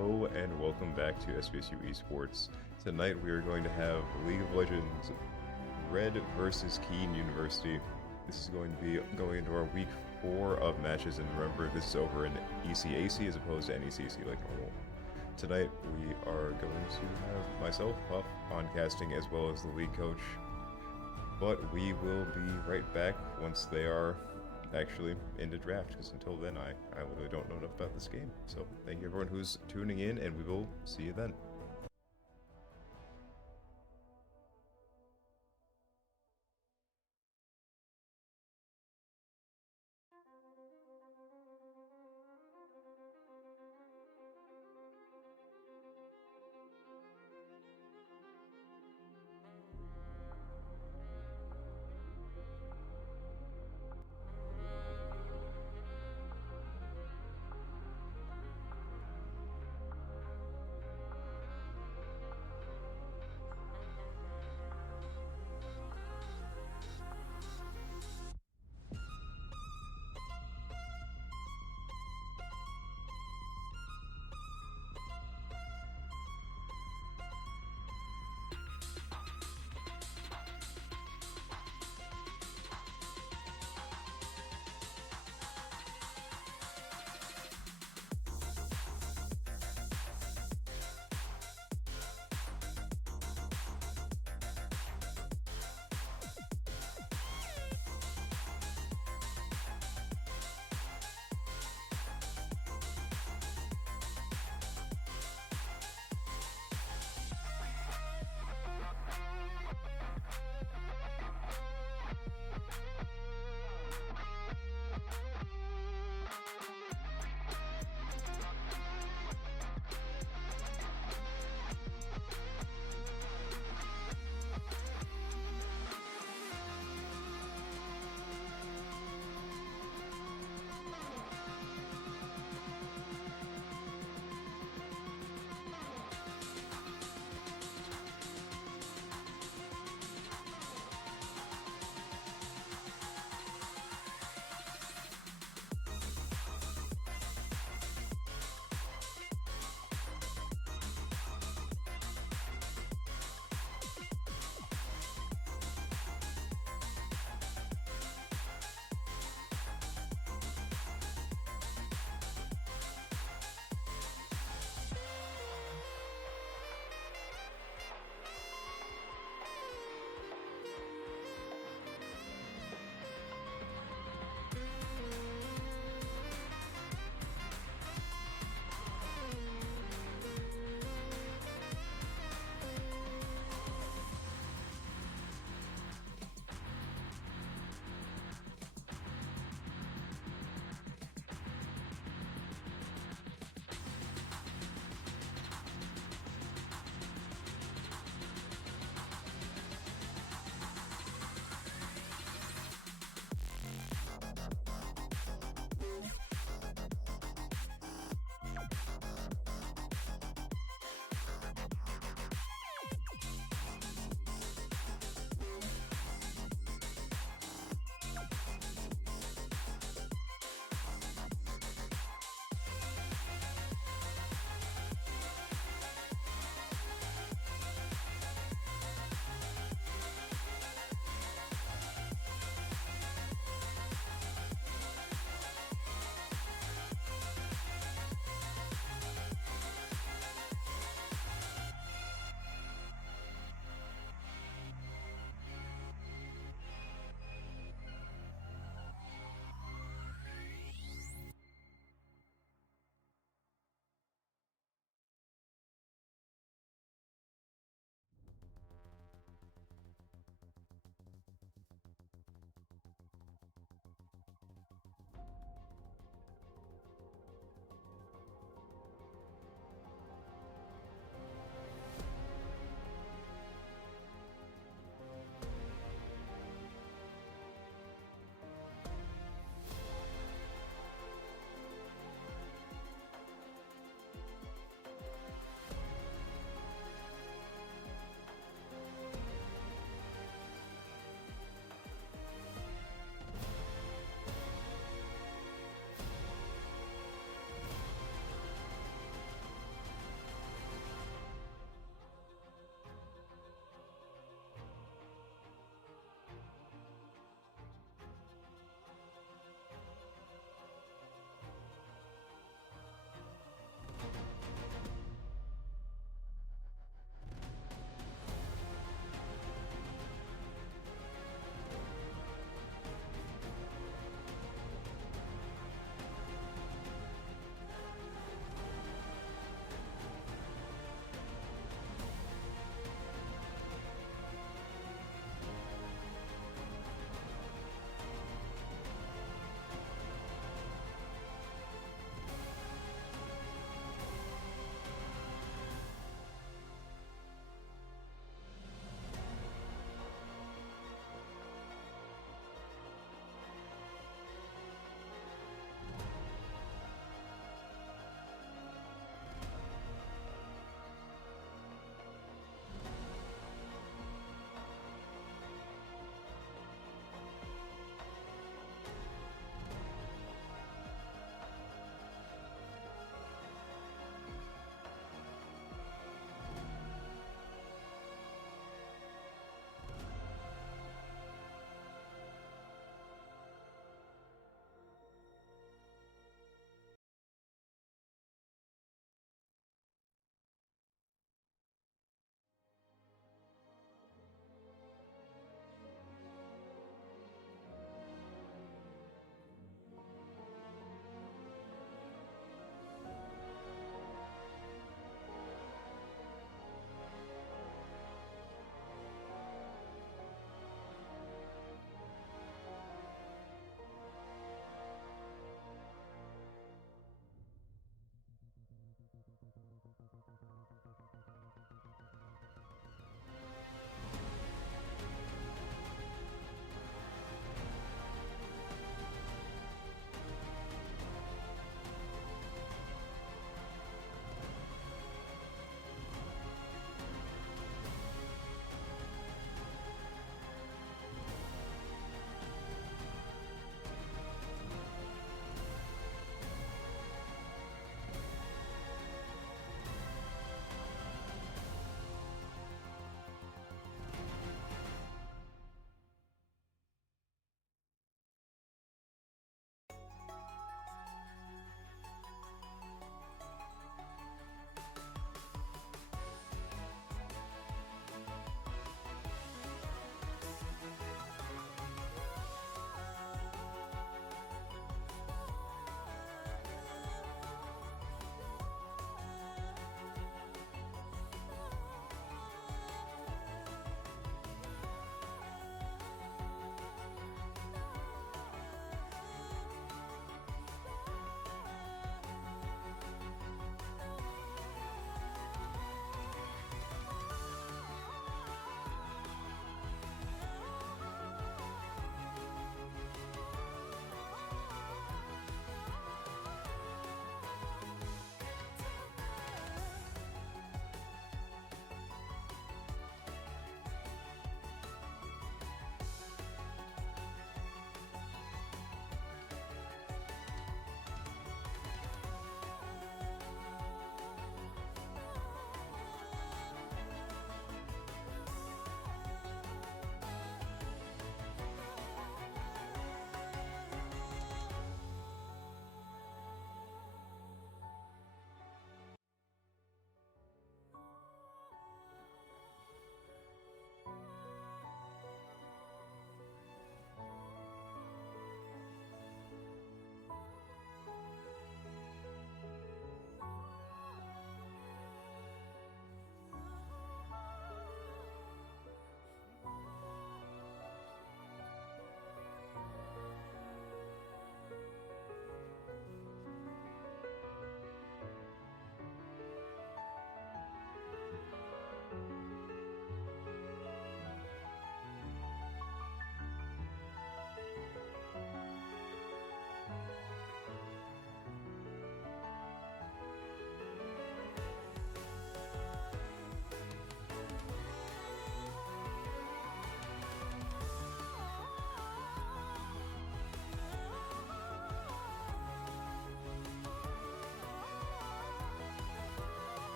Hello and welcome back to SVSU Esports. Tonight we are going to have League of Legends Red versus Kean University. This is going to be going into our week 4 of matches, and remember, this is over in ECAC as opposed to NECC like normal. Tonight we are going to have myself, Puff, on casting as well as the league coach, but we will be right back once they are actually into draft, because until then I literally don't know enough about this game. So thank you everyone who's tuning in, and we will see you then.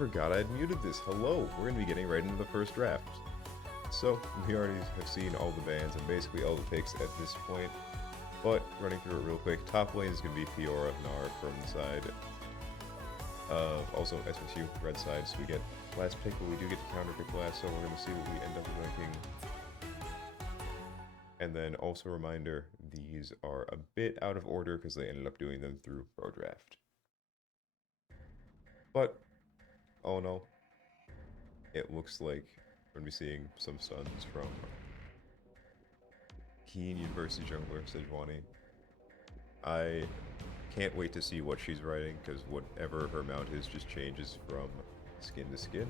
forgot I'd muted this. Hello, we're going to be getting right into the first draft. So, we already have seen all the bans and basically all the picks at this point. But, running through it real quick, top lane is going to be Fiora Gnar from the side of also SVSU, red side. So we get last pick, but we do get to counter pick last, so we're going to see what we end up ranking. And then also a reminder, these are a bit out of order because they ended up doing them through Pro Draft. But, all in all, it looks like we're going to be seeing some stuns from Kean University jungler Sejuani. I can't wait to see what she's writing, because whatever her mount is just changes from skin to skin.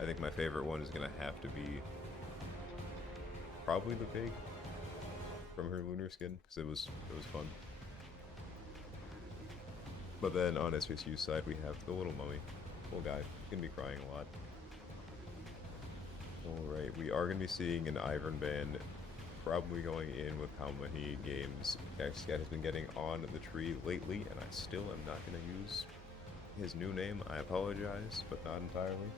I think my favorite one is going to have to be probably the pig from her lunar skin, because it was fun. But then on SVSU's side, we have the little mummy. Little guy. He's going to be crying a lot. Alright, we are going to be seeing an Ivern ban probably going in with how many games Cat has been getting on the tree lately, and I still am not going to use his new name. I apologize, but not entirely.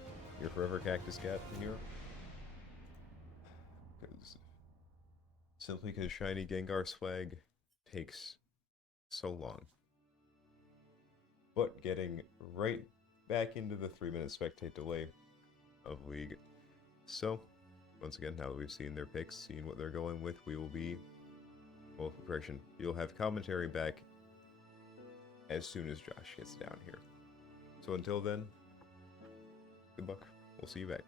You're forever Cactus Cat in Europe. Simply because shiny Gengar swag takes so long. But getting right back into the 3-minute spectate delay of League. So, once again, now that we've seen their picks, seen what they're going with, we will be... Well, correction. You'll have commentary back as soon as Josh gets down here. So until then, good luck. We'll see you back.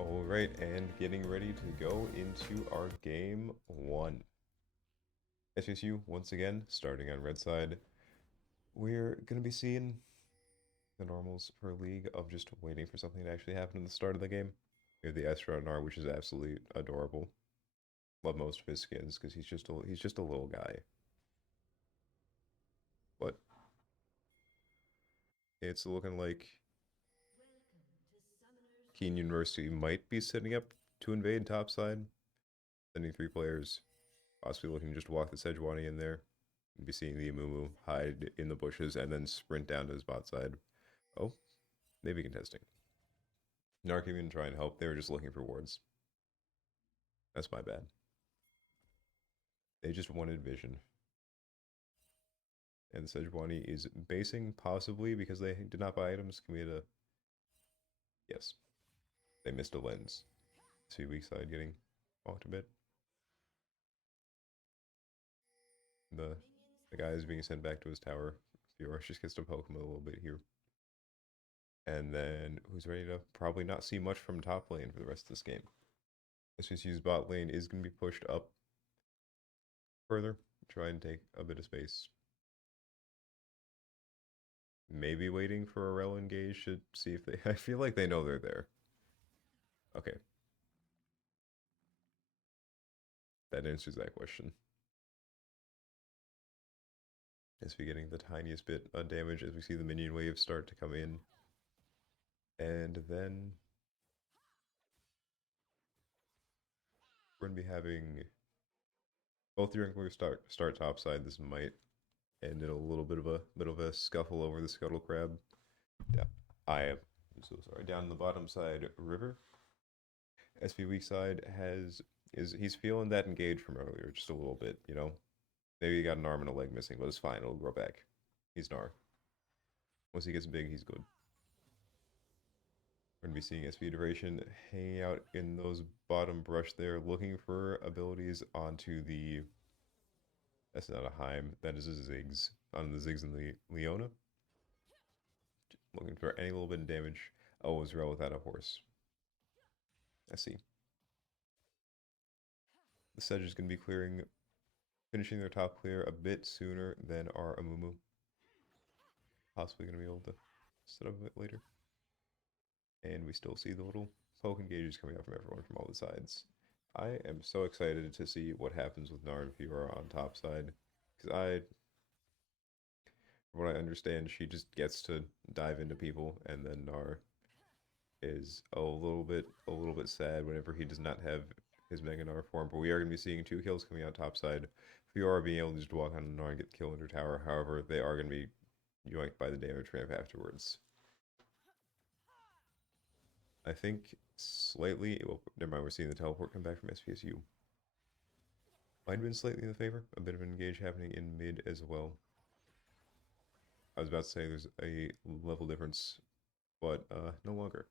Alright, and getting ready to go into our game 1. SVSU, once again, starting on red side. We're going to be seeing the normals for League of just waiting for something to actually happen in the start of the game. We have the Astronaut, which is absolutely adorable. Love most of his skins because he's just a little guy. But it's looking like Kean University might be setting up to invade topside, sending 3 players, possibly looking to just walk the Sejuani in there. We'll be seeing the Amumu hide in the bushes and then sprint down to his bot side. Oh, maybe contesting. Narc even try and help. They were just looking for wards. That's my bad. They just wanted vision. And Sejuani is basing, possibly, because they did not buy items. Can we get a... Yes. They missed a lens. See weak side getting walked a bit. The guy is being sent back to his tower. Fiora just gets to poke him a little bit here. And then who's ready to probably not see much from top lane for the rest of this game. SVSU's bot lane is going to be pushed up further. Try and take a bit of space. Maybe waiting for a rel engage to see if they... I feel like they know they're there. Okay. That answers that question. SV getting the tiniest bit of damage as we see the minion waves start to come in. And then we're going to be having both the junglers start topside. This might end in a little bit of a scuffle over the scuttle crab. Yeah, I'm so sorry. Down the bottom side, River. SV weak side he's feeling that engage from earlier just a little bit, you know. Maybe he got an arm and a leg missing, but it's fine. It'll grow back. He's Gnar. Once he gets big, he's good. We're going to be seeing SV Duration hanging out in those bottom brush there, looking for abilities onto the... That's not a Heim. That is a Ziggs. On the Ziggs and the Leona. Looking for any little bit of damage. Oh, Israel without a horse. I see. The Sedge is going to be finishing their top clear a bit sooner than our Amumu. Possibly going to be able to set up a bit later. And we still see the little poke engages coming out from everyone from all the sides. I am so excited to see what happens with Gnar and Fiora on top side. Because from what I understand, she just gets to dive into people, and then Gnar is a little bit sad whenever he does not have his Mega Gnar form. But we are going to be seeing 2 kills coming out top side. Fiora being able to just walk on Gnar and get the kill under tower. However, they are going to be yoinked by the damage ramp afterwards. I think slightly... Well, never mind, we're seeing the teleport come back from SVSU. Might have been slightly in the favor. A bit of an engage happening in mid as well. I was about to say there's a level difference, but no longer.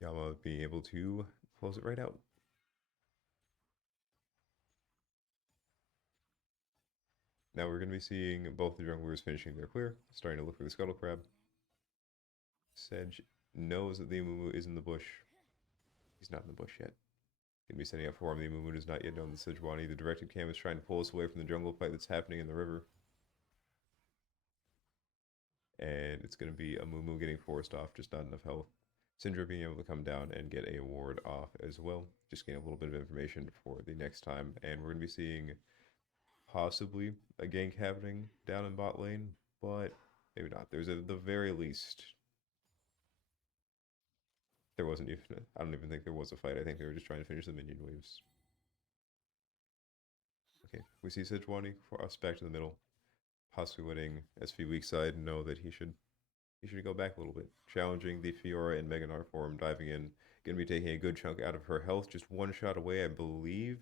Yama being able to close it right out. Now we're going to be seeing both the junglers finishing their clear, starting to look for the Scuttle Crab. Sedge knows that the Amumu is in the bush. He's not in the bush yet. Going to be setting up for him. The Amumu does not yet know the Sejuani. The directed cam is trying to pull us away from the jungle fight that's happening in the river. And it's going to be Amumu getting forced off, just not enough health. Syndra being able to come down and get a ward off as well. Just getting a little bit of information for the next time. And we're going to be seeing possibly a gank happening down in bot lane, but maybe not. There's at the very least... There wasn't even... I don't even think there was a fight. I think they were just trying to finish the minion waves. Okay, we see Sejuani for us back to the middle. Possibly winning SV weak side. Know that he should go back a little bit. Challenging the Fiora and Mega Gnar form, diving in. Going to be taking a good chunk out of her health. Just one shot away, I believe.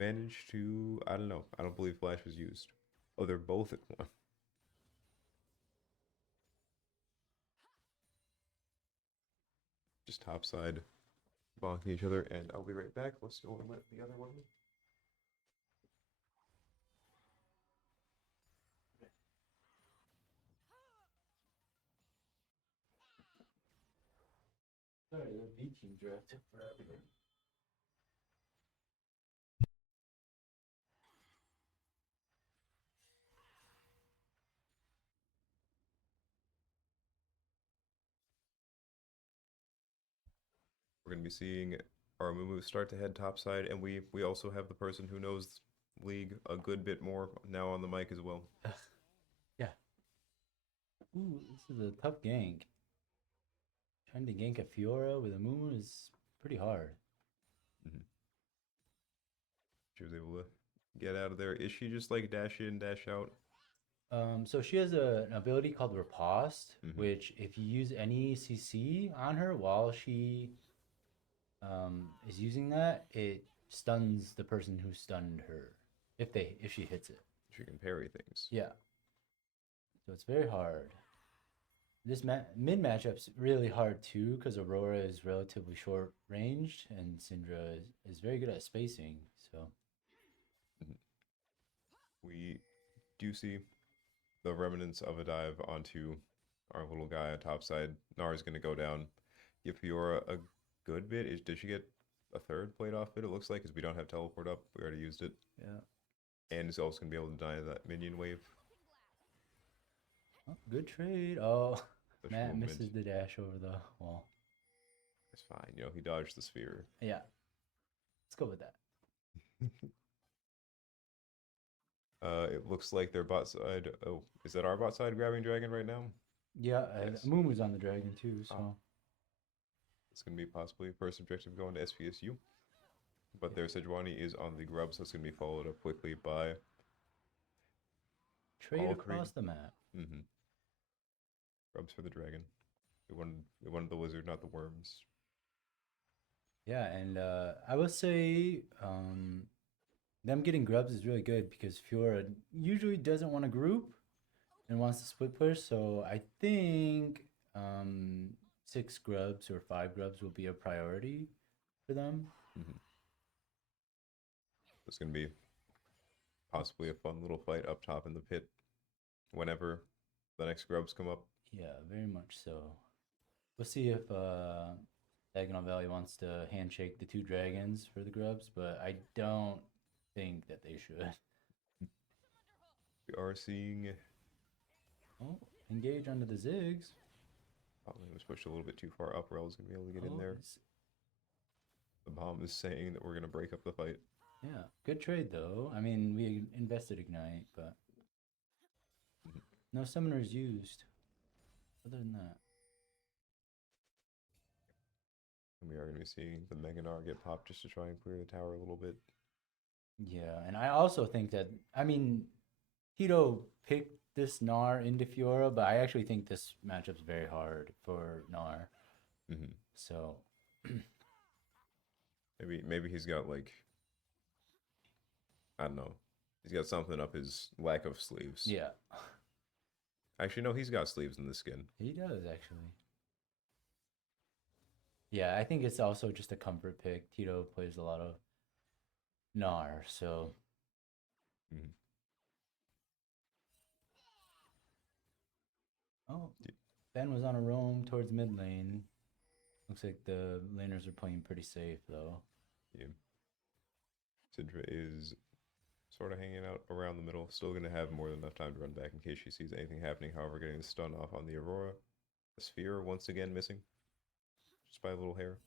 Managed to... I don't know. I don't believe Flash was used. Oh, they're both at one. Just topside bonking each other, and I'll be right back. Let's go and let the other one. Sorry, the B team draft took forever. We're going to be seeing our Mumu start to head topside, and we also have the person who knows League a good bit more now on the mic as well. Yeah. Ooh, this is a tough gank. Trying to gank a Fiora with a Mumu is pretty hard. She was able to get out of there. Is she just like dash in, dash out? So she has an ability called Riposte, which if you use any CC on her while she is using that, it stuns the person who stunned her if she hits it. She can parry things. Yeah. So it's very hard. This mid matchup's really hard too because Aurora is relatively short ranged and Syndra is very good at spacing. So We do see the remnants of a dive onto our little guy on top side. Nara's going to go down. Give Fiora a good bit. Did she get a third plate off it? It looks like, because we don't have teleport up. We already used it. yeah. And it's also going to be able to deny that minion wave. Oh, good trade. Oh, Such Matt movement. misses the dash over the wall. It's fine. You know, he dodged the sphere. Yeah. Let's go with that. It looks like their bot side. Oh, is that our bot side grabbing dragon right now? Yeah, Yes. Moon was on the dragon too, so Oh. It's going to be possibly first objective going to SVSU. But their Sejuani is on the grub, so it's going to be followed up quickly by trade all across three. the map. Grubs for the dragon. We wanted the wizard, not the worms. Yeah, and I will say them getting grubs is really good because Fiora usually doesn't want to group and wants to split push. So I think 6 grubs or 5 grubs will be a priority for them. It's going to be possibly a fun little fight up top in the pit whenever the next grubs come up. Yeah, very much so. We'll see if Diagonal Valley wants to handshake the 2 dragons for the grubs, but I don't think that they should. We are seeing. Oh, engage under the Ziggs. Probably was pushed a little bit too far up. Rel's going to be able to get in there. The bomb is saying that we're going to break up the fight. Yeah, good trade though. I mean, we invested Ignite, but no summoners used. Other than that, And we are going to be seeing the Meganar get popped just to try and clear the tower a little bit. yeah, and I also think that Tito picked this Gnar into Fiora, but I actually think this matchup's very hard for Gnar. So maybe he's got like, I don't know. He's got something up his lack of sleeves. yeah, Actually, no, he's got sleeves in the skin. he does actually. Yeah, I think it's also just a comfort pick. Tito plays a lot of Gnar, so. Oh, Ben was on a roam towards mid lane. Looks like the laners are playing pretty safe though. Yeah. Syndra is sort of hanging out around the middle. Still going to have more than enough time to run back in case she sees anything happening. However, getting the stun off on the Aurora. The sphere once again missing. Just by a little hair.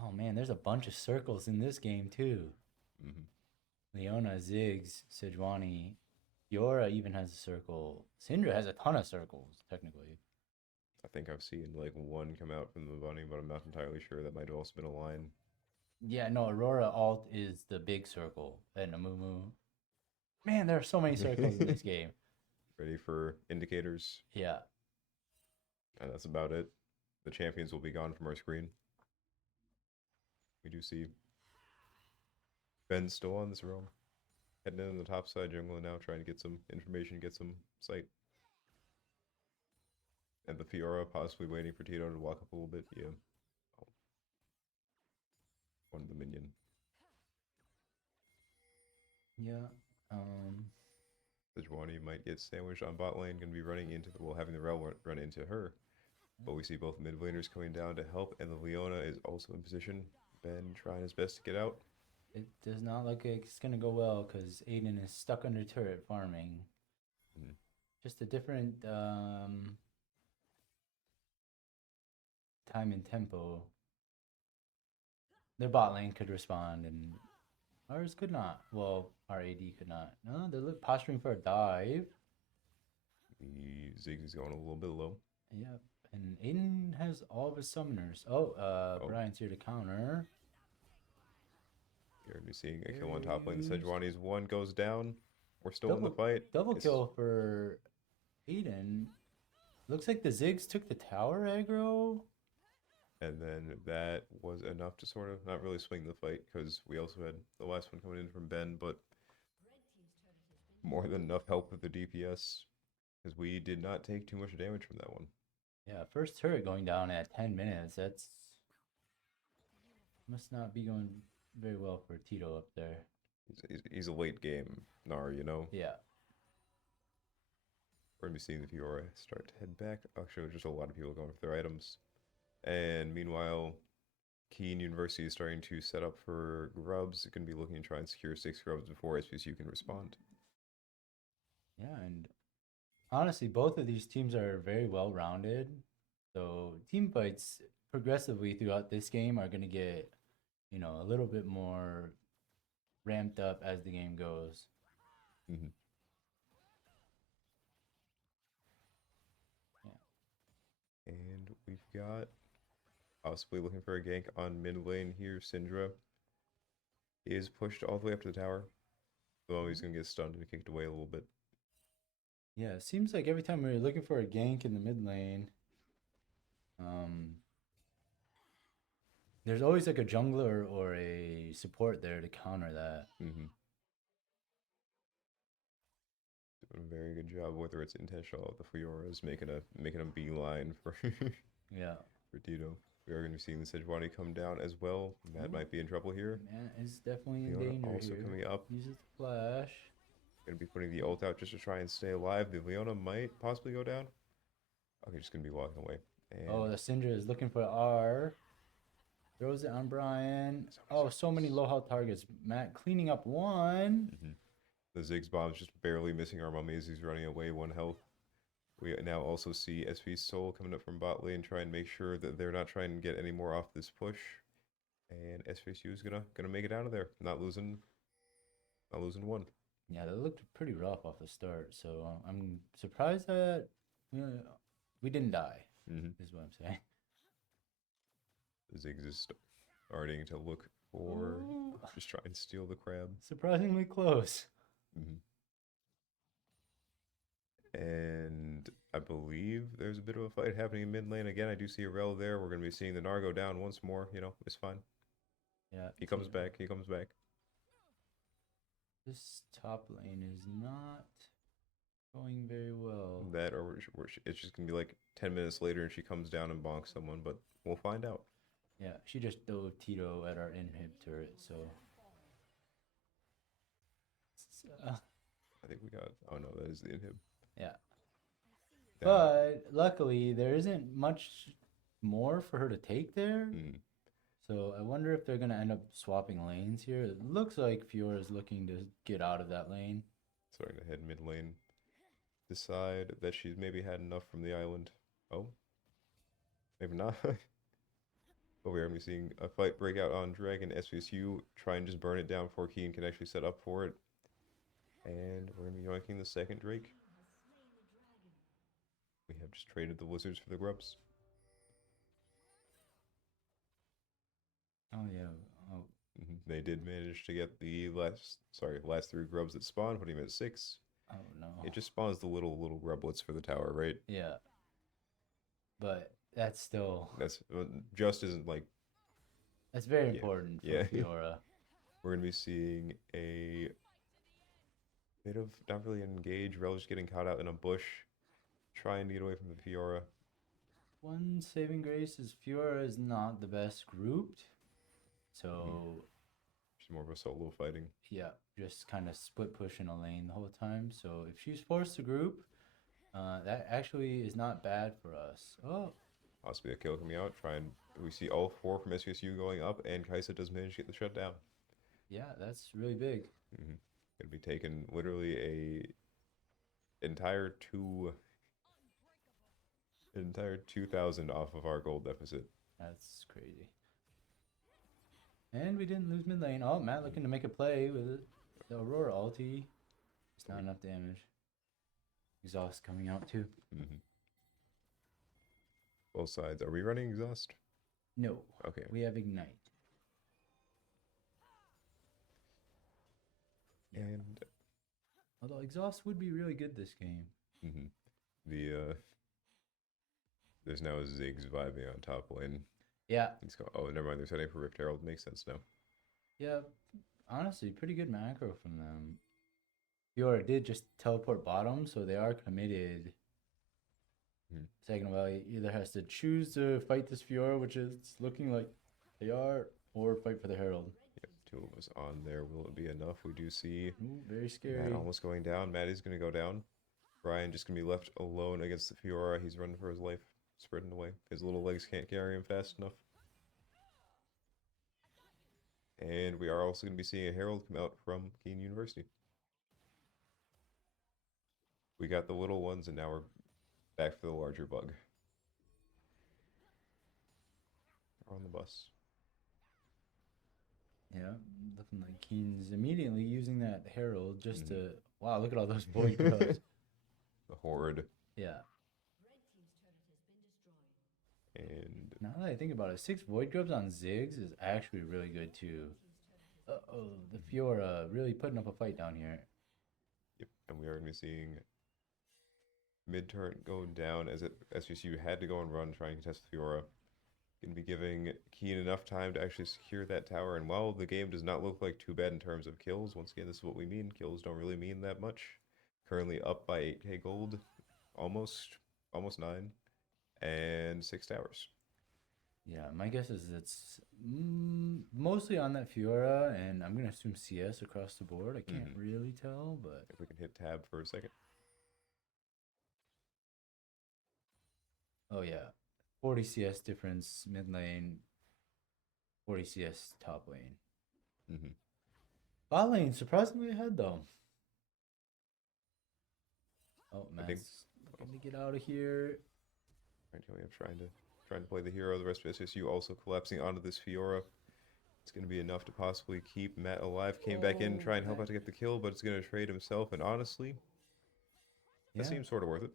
Oh man, there's a bunch of circles in this game too. Leona, Ziggs, Sejuani, Fiora even has a circle. Syndra has a ton of circles, technically. I think I've seen like one come out from the bunny, but I'm not entirely sure. That might have also been a line. Yeah, no, Aurora alt is the big circle. And Amumu. Man, there are so many circles in this game. Ready for indicators? Yeah. And that's about it. The champions will be gone from our screen. We do see Ben still on this roam. Heading in on the top side, jungle now, trying to get some information, get some sight. And the Fiora possibly waiting for Tito to walk up a little bit. Yeah. Oh. One of the minion. Yeah. Sejuani might get sandwiched on bot lane, gonna be running into the having the Rel run into her. But we see both mid laners coming down to help, and the Leona is also in position. Ben trying his best to get out. It does not look like it's going to go well because Aiden is stuck under turret farming. Just a different time and tempo. Their bot lane could respond and ours could not. Well, our AD could not. No, they're posturing for a dive. The Ziggs is going a little bit low. Yep. And Aiden has all of his summoners. Oh, Brian's here to counter. You're going to be seeing a kill on top lane. Sejuani's one goes down. We're still in the fight. Double kill for Aiden. Looks like the Ziggs took the tower aggro. And then that was enough to sort of not really swing the fight because we also had the last one coming in from Ben, but more than enough help with the DPS because we did not take too much damage from that one. Yeah, first turret going down at 10 minutes. That's must not be going very well for Tito up there. He's a late game Gnar, you know? Yeah. We're going to be seeing the Fiora start to head back. Actually, there's just a lot of people going for their items. And meanwhile, Kean University is starting to set up for grubs. It's going to be looking to try and secure 6 grubs before SVSU can respond. Yeah, and honestly, both of these teams are very well rounded. So team fights progressively throughout this game are going to get, a little bit more ramped up as the game goes. Mm-hmm. Yeah. And we've got possibly looking for a gank on mid lane here. Syndra is pushed all the way up to the tower. Though he's going to get stunned and kicked away a little bit. Yeah, it seems like every time we're looking for a gank in the mid lane, there's always like a jungler or a support there to counter that. Mm-hmm. Doing a very good job, whether it's intentional. The Fiora's making a beeline for Yeah. for Tito. We are going to be seeing the Sejuani come down as well. Matt might be in trouble here. Man is definitely in Fiona danger also here. coming up. Uses the flash. Going to be putting the ult out just to try and stay alive. The Leona might possibly go down. Okay, just going to be walking away. And Oh, the Syndra is looking for R. Throws it on Brian. Oh, so many low health targets. Matt cleaning up one. the Ziggs bomb's just barely missing our mummies. He's running away 1 health. We now also see SV Soul coming up from bot lane, try and make sure that they're not trying to get any more off this push. And SVSU is gonna make it out of there, not losing one. Yeah, that looked pretty rough off the start. So I'm surprised that we didn't die. Is what I'm saying. Ziggs is starting to look for just try and steal the crab. Surprisingly close. And I believe there's a bit of a fight happening in mid lane again. I do see a rel there. We're gonna be seeing the Gnar go down once more. It's fine. Yeah. He comes back. He comes back. This top lane is not going very well. That or it's just gonna be like 10 minutes later and she comes down and bonks someone, but we'll find out. Yeah, she just dove Tito at our inhib turret, so. I think we got. Oh no, that is the inhib. Yeah. But luckily, there isn't much more for her to take there. So I wonder if they're going to end up swapping lanes here. It looks like Fiora is looking to get out of that lane. Starting to head mid lane. Decide that she's maybe had enough from the island. Oh. Maybe not. But we're going to be seeing a fight break out on Dragon. SVSU try and just burn it down before Kean can actually set up for it. And we're going to be yoinking the second Drake. We have just traded the lizards for the grubs. Oh, yeah. Oh. They did manage to get the last 3 grubs that spawned, putting him at 6. Oh, no. It just spawns the little grublets for the tower, right? Yeah. But that's still... Just isn't like... That's very important for Fiora. We're going to be seeing a bit of, not really engage, Rel just getting caught out in a bush, trying to get away from the Fiora. One saving grace is Fiora is not the best grouped. So... She's more of a solo fighting. Yeah, just kind of split pushing a lane the whole time. So if she's forced to group, that actually is not bad for us. Oh. Possibly a kill coming out. We see all 4 from SVSU going up, and Kaisa does manage to get the shutdown. Yeah, that's really big. Gonna be taking literally a entire 2,000 off of our gold deficit. That's crazy. And we didn't lose mid lane. Oh, Matt looking to make a play with the Aurora ulti. It's not enough damage. Exhaust coming out too. Both sides. Are we running exhaust? No. Okay. We have ignite. And although exhaust would be really good this game. There's now a Ziggs vibing on top lane. Yeah, He's going. Oh, never mind. They're setting for Rift Herald. Makes sense now. yeah. Honestly, pretty good macro from them. Fiora did just teleport bottom, so they are committed. Hmm. Second Valley either has to choose to fight this Fiora, which is looking like they are, or fight for the Herald. Yep, two of us on there. Will it be enough? We do see Ooh, very scary. Matt almost going down. Matt is going to go down. Brian just going to be left alone against the Fiora. He's running for his life, spreading away. His little legs can't carry him fast enough. And we are also going to be seeing a Herald come out from Kean University. We got the little ones, and now we're back for the larger bug. They're on the bus. Yeah, looking like Kean's immediately using that Herald just to. Wow, look at all those void grubs. The Horde. Yeah. And Now that I think about it, 6 void grubs on Ziggs is actually really good too. Uh-oh, the Fiora really putting up a fight down here. yep, and we are going to be seeing mid-turn going down as SVSU had to go and run, try and contest the Fiora. Going to be giving Kean enough time to actually secure that tower. And while the game does not look like too bad in terms of kills, once again, this is what we mean. Kills don't really mean that much. Currently up by 8k gold, almost 9, and 6 towers. Yeah, my guess is it's mostly on that Fiora, and I'm gonna assume CS across the board. I can't really tell, but If we can hit tab for a second. oh yeah, 40 CS difference mid lane, 40 CS top lane. Bot lane surprisingly ahead though. Oh, Matt's looking to get out of here. Right, we have trying to play the hero. The rest of SSU also collapsing onto this Fiora. It's going to be enough to possibly keep Matt alive. Came back in, try and help out to get the kill, but it's going to trade himself. And honestly, that seems sort of worth it.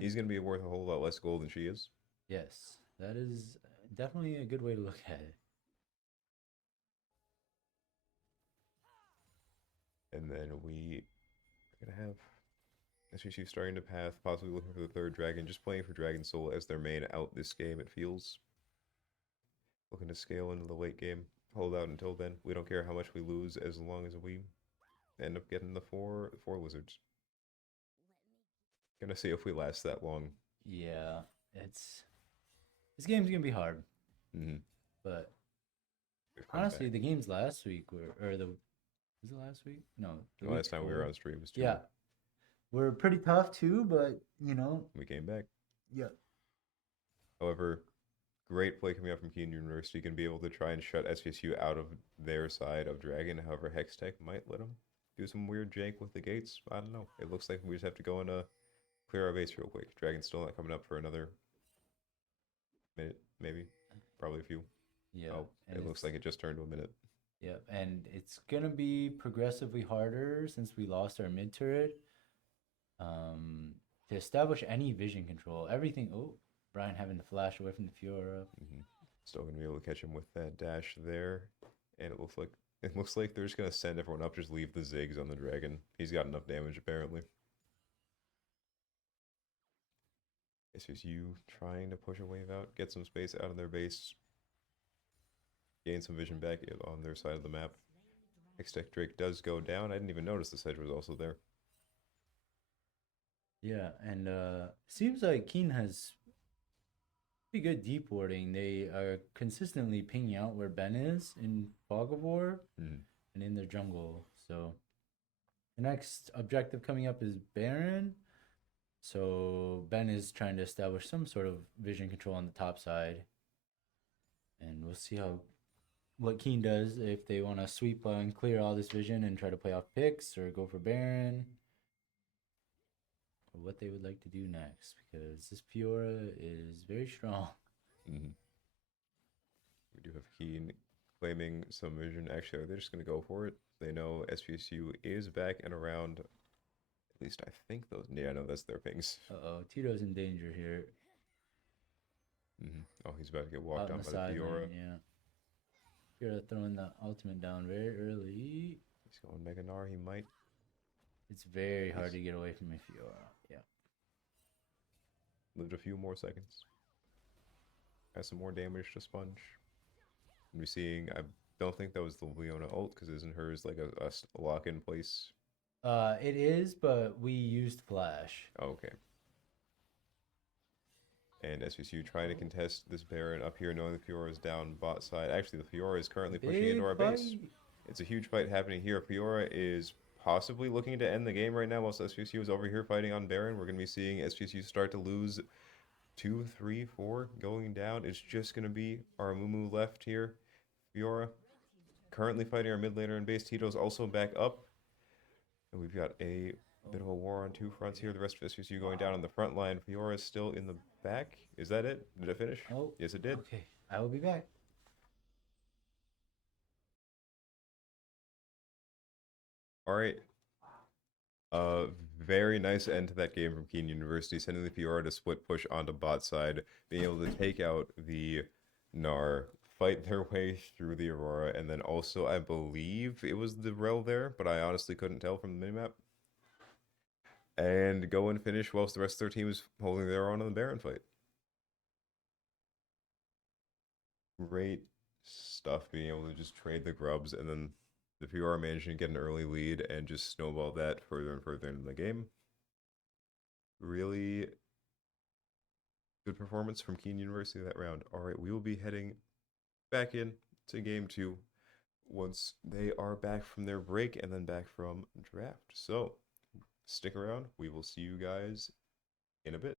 He's going to be worth a whole lot less gold than she is. Yes, that is definitely a good way to look at it. And then we are going to have SVSU starting to path, possibly looking for the third dragon, just playing for Dragon Soul as their main out this game, it feels. Looking to scale into the late game. Hold out until then. We don't care how much we lose as long as we end up getting the four wizards. Gonna see if we last that long. Yeah, this game's gonna be hard. But honestly, back. the games last week was it last week? No, the last time we were on stream was 2. Yeah, were pretty tough too, but we came back. Yeah. However, great play coming out from Kean University. Going to be able to try and shut SVSU out of their side of Dragon. However, Hextech might let them do some weird jank with the gates. I don't know. It looks like we just have to go and clear our base real quick. Dragon's still not coming up for another minute, maybe. Probably a few. Yeah. Oh, it looks like it just turned to a minute. Yeah, and it's gonna be progressively harder since we lost our mid turret. To establish any vision control, everything. Oh, Brian having to flash away from the Fiora. Still gonna be able to catch him with that dash there, and it looks like they're just gonna send everyone up. Just leave the Ziggs on the dragon. He's got enough damage apparently. It's just you trying to push a wave out, get some space out of their base, gain some vision back on their side of the map. Hextech Drake does go down. I didn't even notice the sedge was also there. Yeah, and seems like Kean has pretty good deep warding. They are consistently pinging out where Ben is in Fog of War and in their jungle. So the next objective coming up is Baron. So Ben is trying to establish some sort of vision control on the top side. And we'll see what Kean does, if they want to sweep and clear all this vision and try to play off picks or go for Baron. Or what they would like to do next, because this Fiora is very strong. We do have Kean claiming some vision. Actually, they're just going to go for it. They know SVSU is back and around. At least I think those. Yeah, no, that's their pings. Uh-oh, Tito's in danger here. Oh, he's about to get walked on by the Fiora. Yeah. Fiora throwing the ultimate down very early. He's going Mega Gnar. He might. It's very hard to get away from a Fiora. Yeah. Lived a few more seconds. has some more damage to sponge. And we're seeing, I don't think that was the Leona ult, because isn't hers like a lock in place? It is, but we used flash. Oh, okay. And SVSU trying to contest this Baron up here, knowing the Fiora is down bot side. Actually, the Fiora is currently pushing into our base. It's a huge fight happening here. Fiora is possibly looking to end the game right now, whilst SVSU is over here fighting on Baron. We're going to be seeing SVSU start to lose 2, 3, 4 going down. It's just going to be our Mumu left here. Fiora currently fighting our mid laner in base. Tito's also back up. And we've got a bit of a war on two fronts here. The rest of SVSU going down on the front line. Fiora is still in the back. Is that it? Did it finish? Oh, yes, it did. Okay, I will be back. All right. Very nice end to that game from Kean University, sending the Fiora to split push onto bot side, being able to take out the Gnar, fight their way through the Aurora, and then also, I believe it was the Rel there, but I honestly couldn't tell from the minimap. And go and finish whilst the rest of their team is holding their own on the Baron fight. Great stuff, being able to just trade the grubs, and then the Fiora managing to get an early lead and just snowball that further and further into the game. Really good performance from Kean University that round. All right, we will be heading back in to game 2 once they are back from their break and then back from draft. So stick around. We will see you guys in a bit.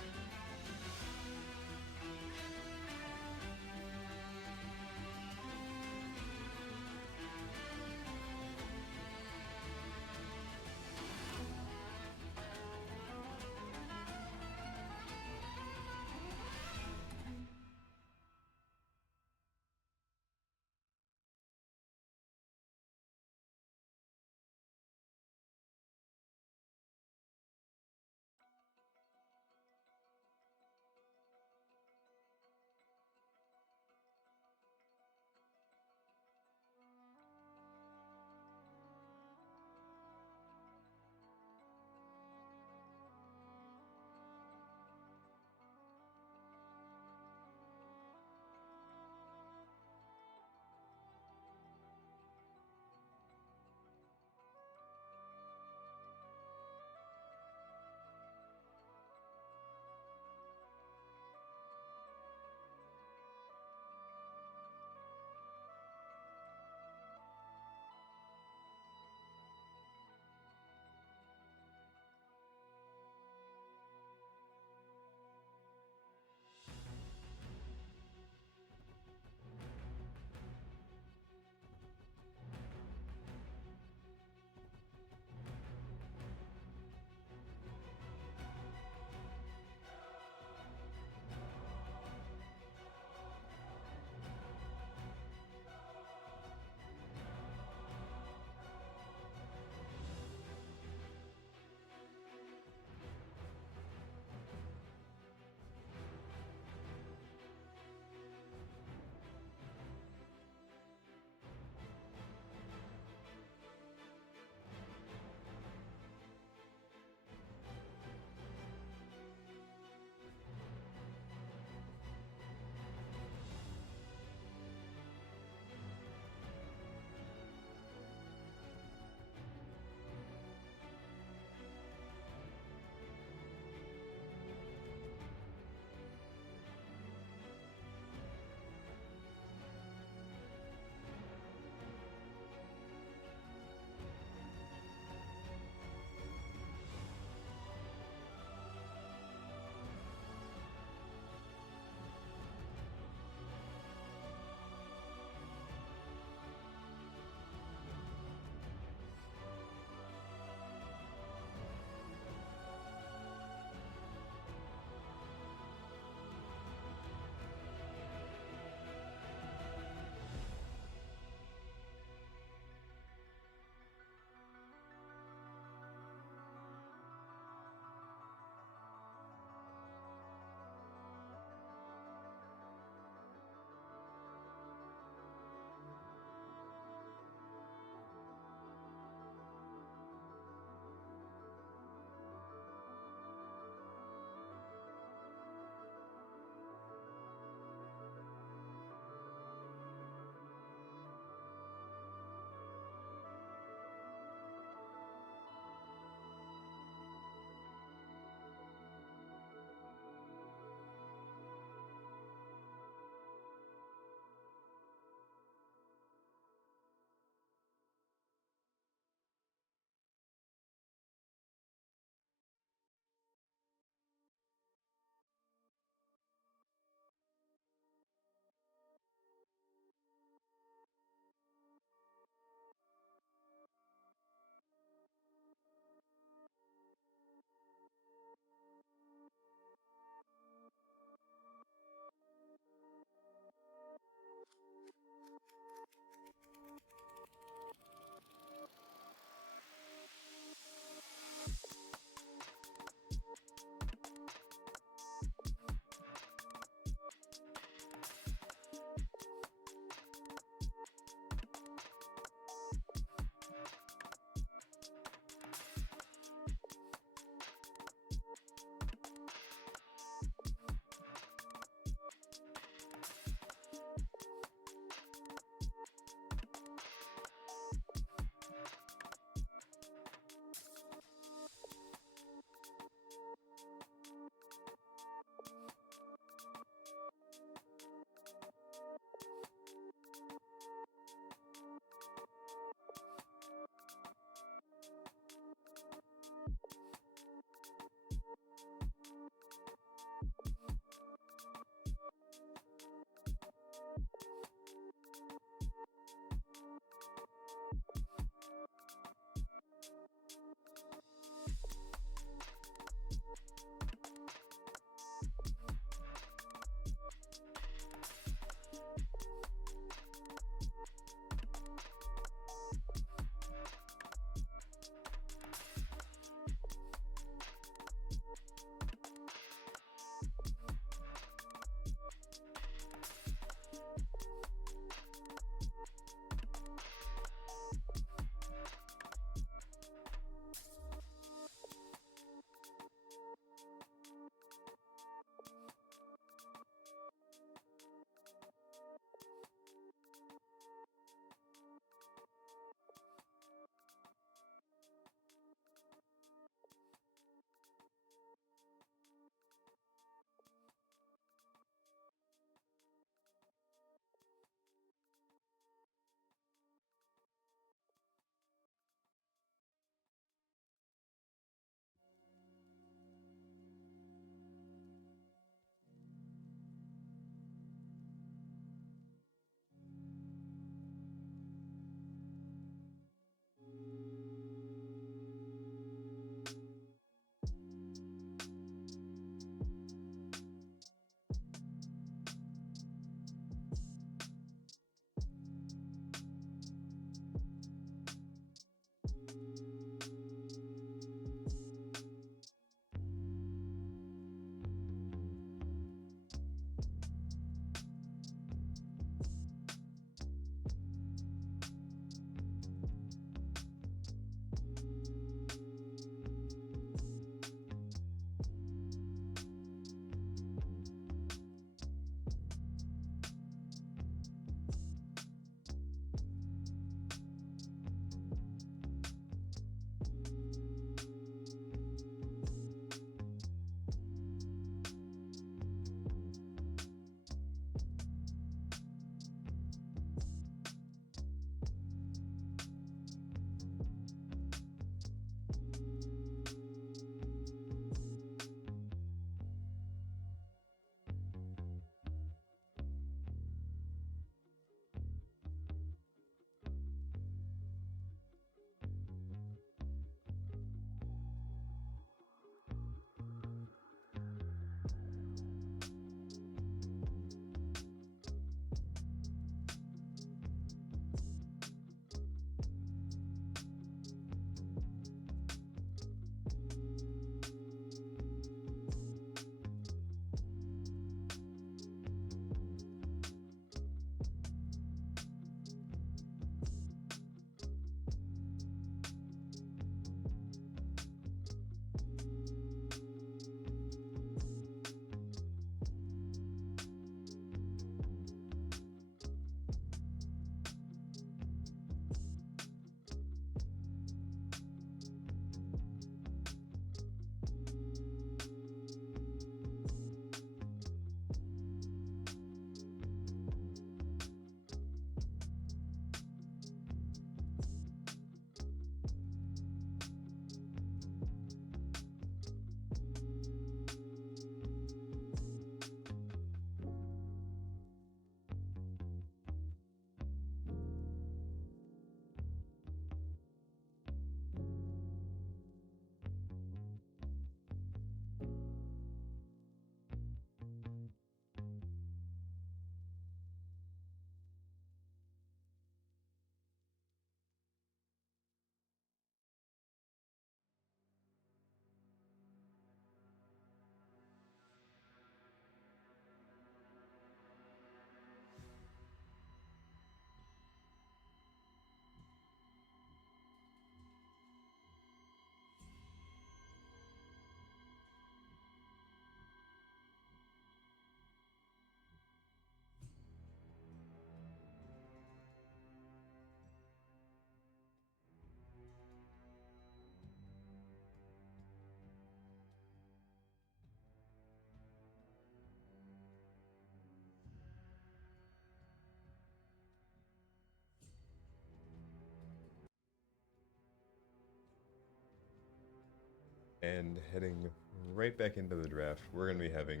And heading right back into the draft, we're going to be having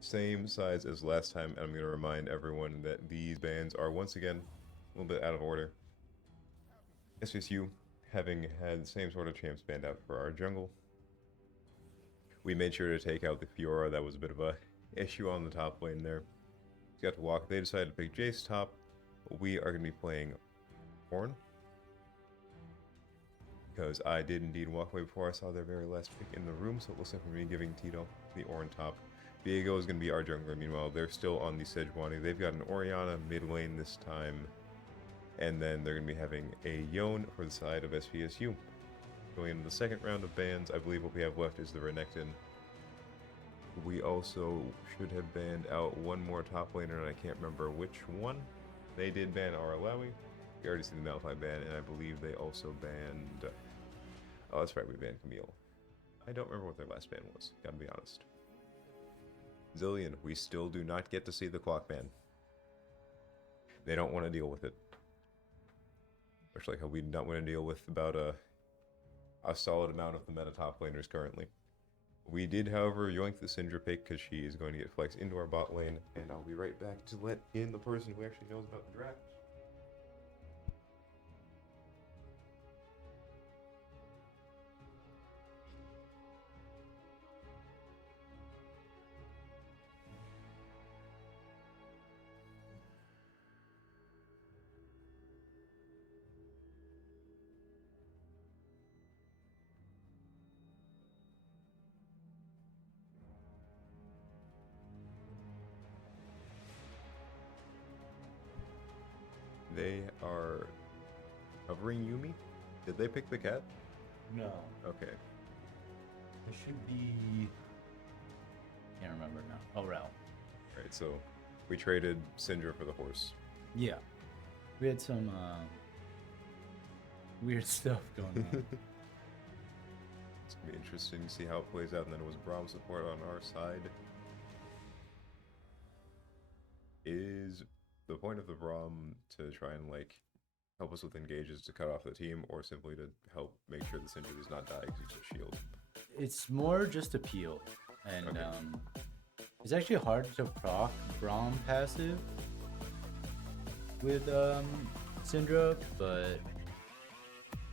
same size as last time. And I'm going to remind everyone that these bans are once again a little bit out of order. SVSU having had the same sort of champs banned out for our jungle. We made sure to take out the Fiora. That was a bit of a issue on the top lane there. Got to walk. They decided to pick Jace top. We are going to be playing Horn. Because I did indeed walk away before I saw their very last pick in the room. So it looks like we're going to be giving Tito the Ornn top. Viego is going to be our jungler. Meanwhile, they're still on the Sejuani. They've got an Orianna mid lane this time. And then they're going to be having a Yone for the side of SVSU. Going into the second round of bans, I believe what we have left is the Renekton. We also should have banned out one more top laner, and I can't remember which one. They did ban our Alawi. We already see the Malphite ban, and I believe they also banned... Oh, that's right, we banned Camille. I don't remember what their last ban was, gotta be honest. Zillion, we still do not get to see the clock ban. They don't want to deal with it. Much like how we do not want to deal with about a solid amount of the meta top laners currently. We did, however, yoink the Syndra pick because she is going to get flexed into our bot lane, and I'll be right back to let in the person who actually knows about the draft. They are covering Yumi. Did they pick the cat? No. Okay. It should be... Can't remember now. Oh, Rel. Alright, so we traded Syndra for the horse. Yeah. We had some weird stuff going on. It's going to be interesting to see how it plays out. And then it was Braum support on our side. Is the point of the Braum to try and, like, help us with engages to cut off the team, or simply to help make sure the Syndra does not die because it's a shield? It's more just appeal. And Okay. It's actually hard to proc Braum passive with Syndra, but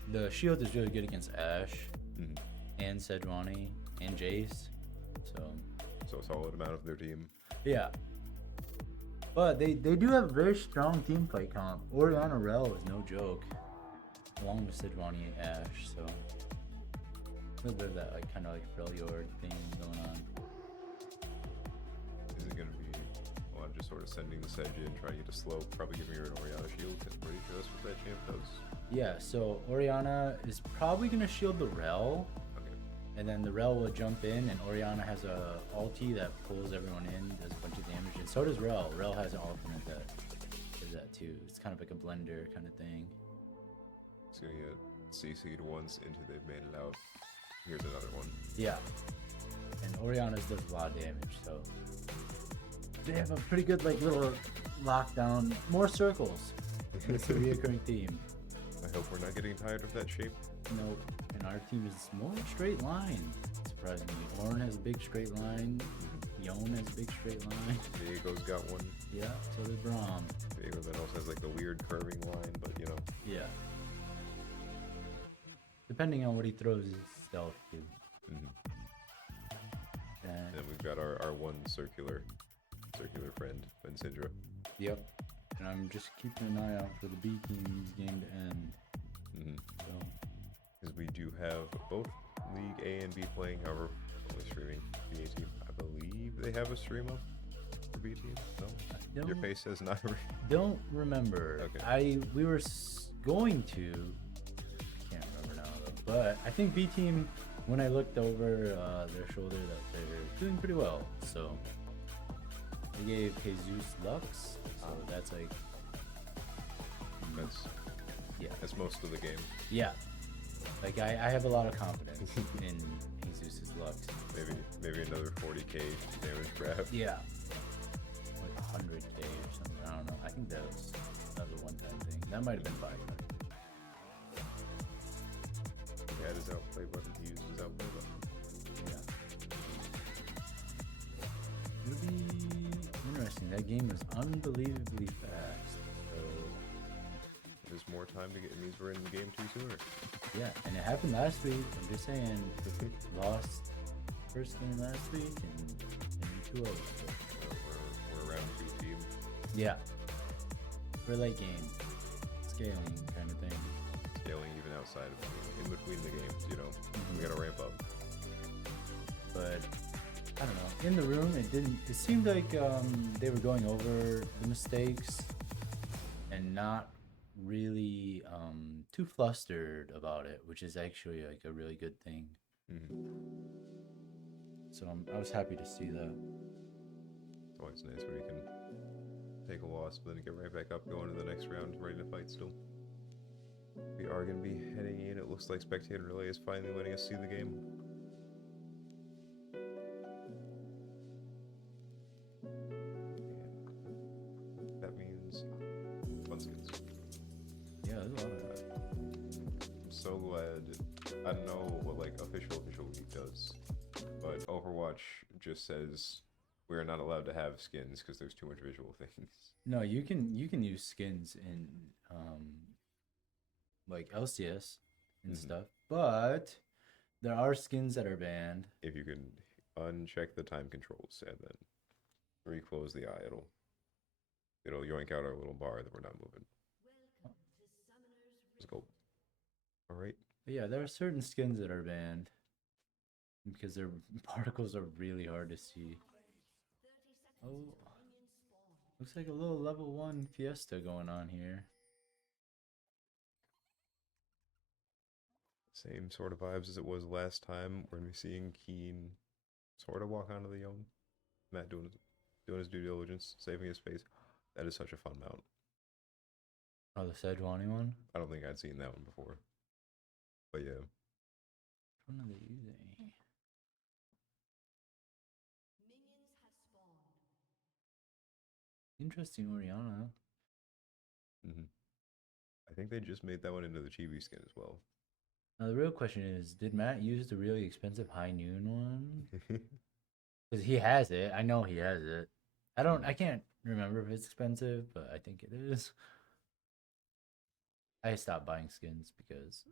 the shield is really good against Ashe and Sejuani and Jace. So a solid amount of their team. Yeah. But they do have a very strong team fight comp. Orianna Rel is no joke, along with Sejuani and Ashe, so a little bit of that like kind of like Freljord thing going on. Is it going to be, well, I'm just sort of sending the Sedge in, trying to get a slow, probably giving her an Orianna shield, because I'm pretty sure that's what that champ does. Yeah, so Orianna is probably going to shield the Rel, Okay. and then the Rel will jump in, and Orianna has a ulti that pulls everyone in, does a bunch of damage, and so does Rel. Rel has an ultimate that does that too. It's kind of like a blender kind of thing. It's going to get CC'd once into they've made it out. Here's another one. Yeah, and Orianna's does a lot of damage, so they have a pretty good like little lockdown. More circles. It's a reoccurring theme. I hope we're not getting tired of that shape. Nope. And our team is more straight line, surprisingly. Ornn has a big straight line. Yone has a big straight line. Diego's got one. Yeah, so does Braum. Diego then also has like the weird curving line, but you know. Yeah. Depending on what he throws his stealth to. And then we've got our one circular friend, Ben Syndra. Yep. And I'm just keeping an eye out for the B team's game to end. So. Because we do have both League A and B playing, however, only streaming the A team. I believe they have a stream up for B team. No? Your face says not. Don't remember. Okay. We were going to. Can't remember now though. But I think B team, when I looked over their shoulder, that they're doing pretty well. So they gave Jesus Lux. So that's like. That's most of the game. Yeah. Like I have a lot of confidence in Jesus' Lux. Maybe another 40k damage grab. Yeah. Like 100k or something. I don't know. I think that was a one-time thing. That might have been 500. We had his outplay button, he used his outplay button. Yeah. It'll be interesting. That game was unbelievably fast. So There's more time to get. It means we're in game 2 sooner. yeah, and it happened last week. I'm just saying, Pacific lost first game last week and 2-0. So. We're around 2 team. Yeah. For late game. Scaling kind of thing. Scaling even outside of in between the games, you know. We gotta ramp up. But I don't know. In the room, it seemed like they were going over the mistakes and not really too flustered about it, which is actually like a really good thing. So I was happy to see that. It's always nice when you can take a loss, but then get right back up, going to the next round, ready to fight still. We are going to be heading in. It looks like Spectator Relay is finally letting us see the game. And that means fun skins. Yeah, there's a lot of that. I'm so glad. I don't know what like official league does, but Overwatch just says we are not allowed to have skins because there's too much visual things. No, you can use skins in like LCS and stuff, but there are skins that are banned. If you can uncheck the time controls and then reclose the eye, it'll yoink out our little bar that we're not moving. Let's go. All right. But yeah, there are certain skins that are banned because their particles are really hard to see. Oh, looks like a little level 1 fiesta going on here. Same sort of vibes as it was last time. We're gonna be seeing Kean sort of walk onto the Yone. Matt doing his due diligence, saving his face. That is such a fun mount. Oh, the Sejuani one? I don't think I'd seen that one before. But yeah. Which one are they using? Interesting Oriana. I think they just made that one into the Chibi skin as well. Now the real question is, did Matt use the really expensive High Noon one? Because he has it. I know he has it. I can't remember if it's expensive, but I think it is. I stopped buying skins because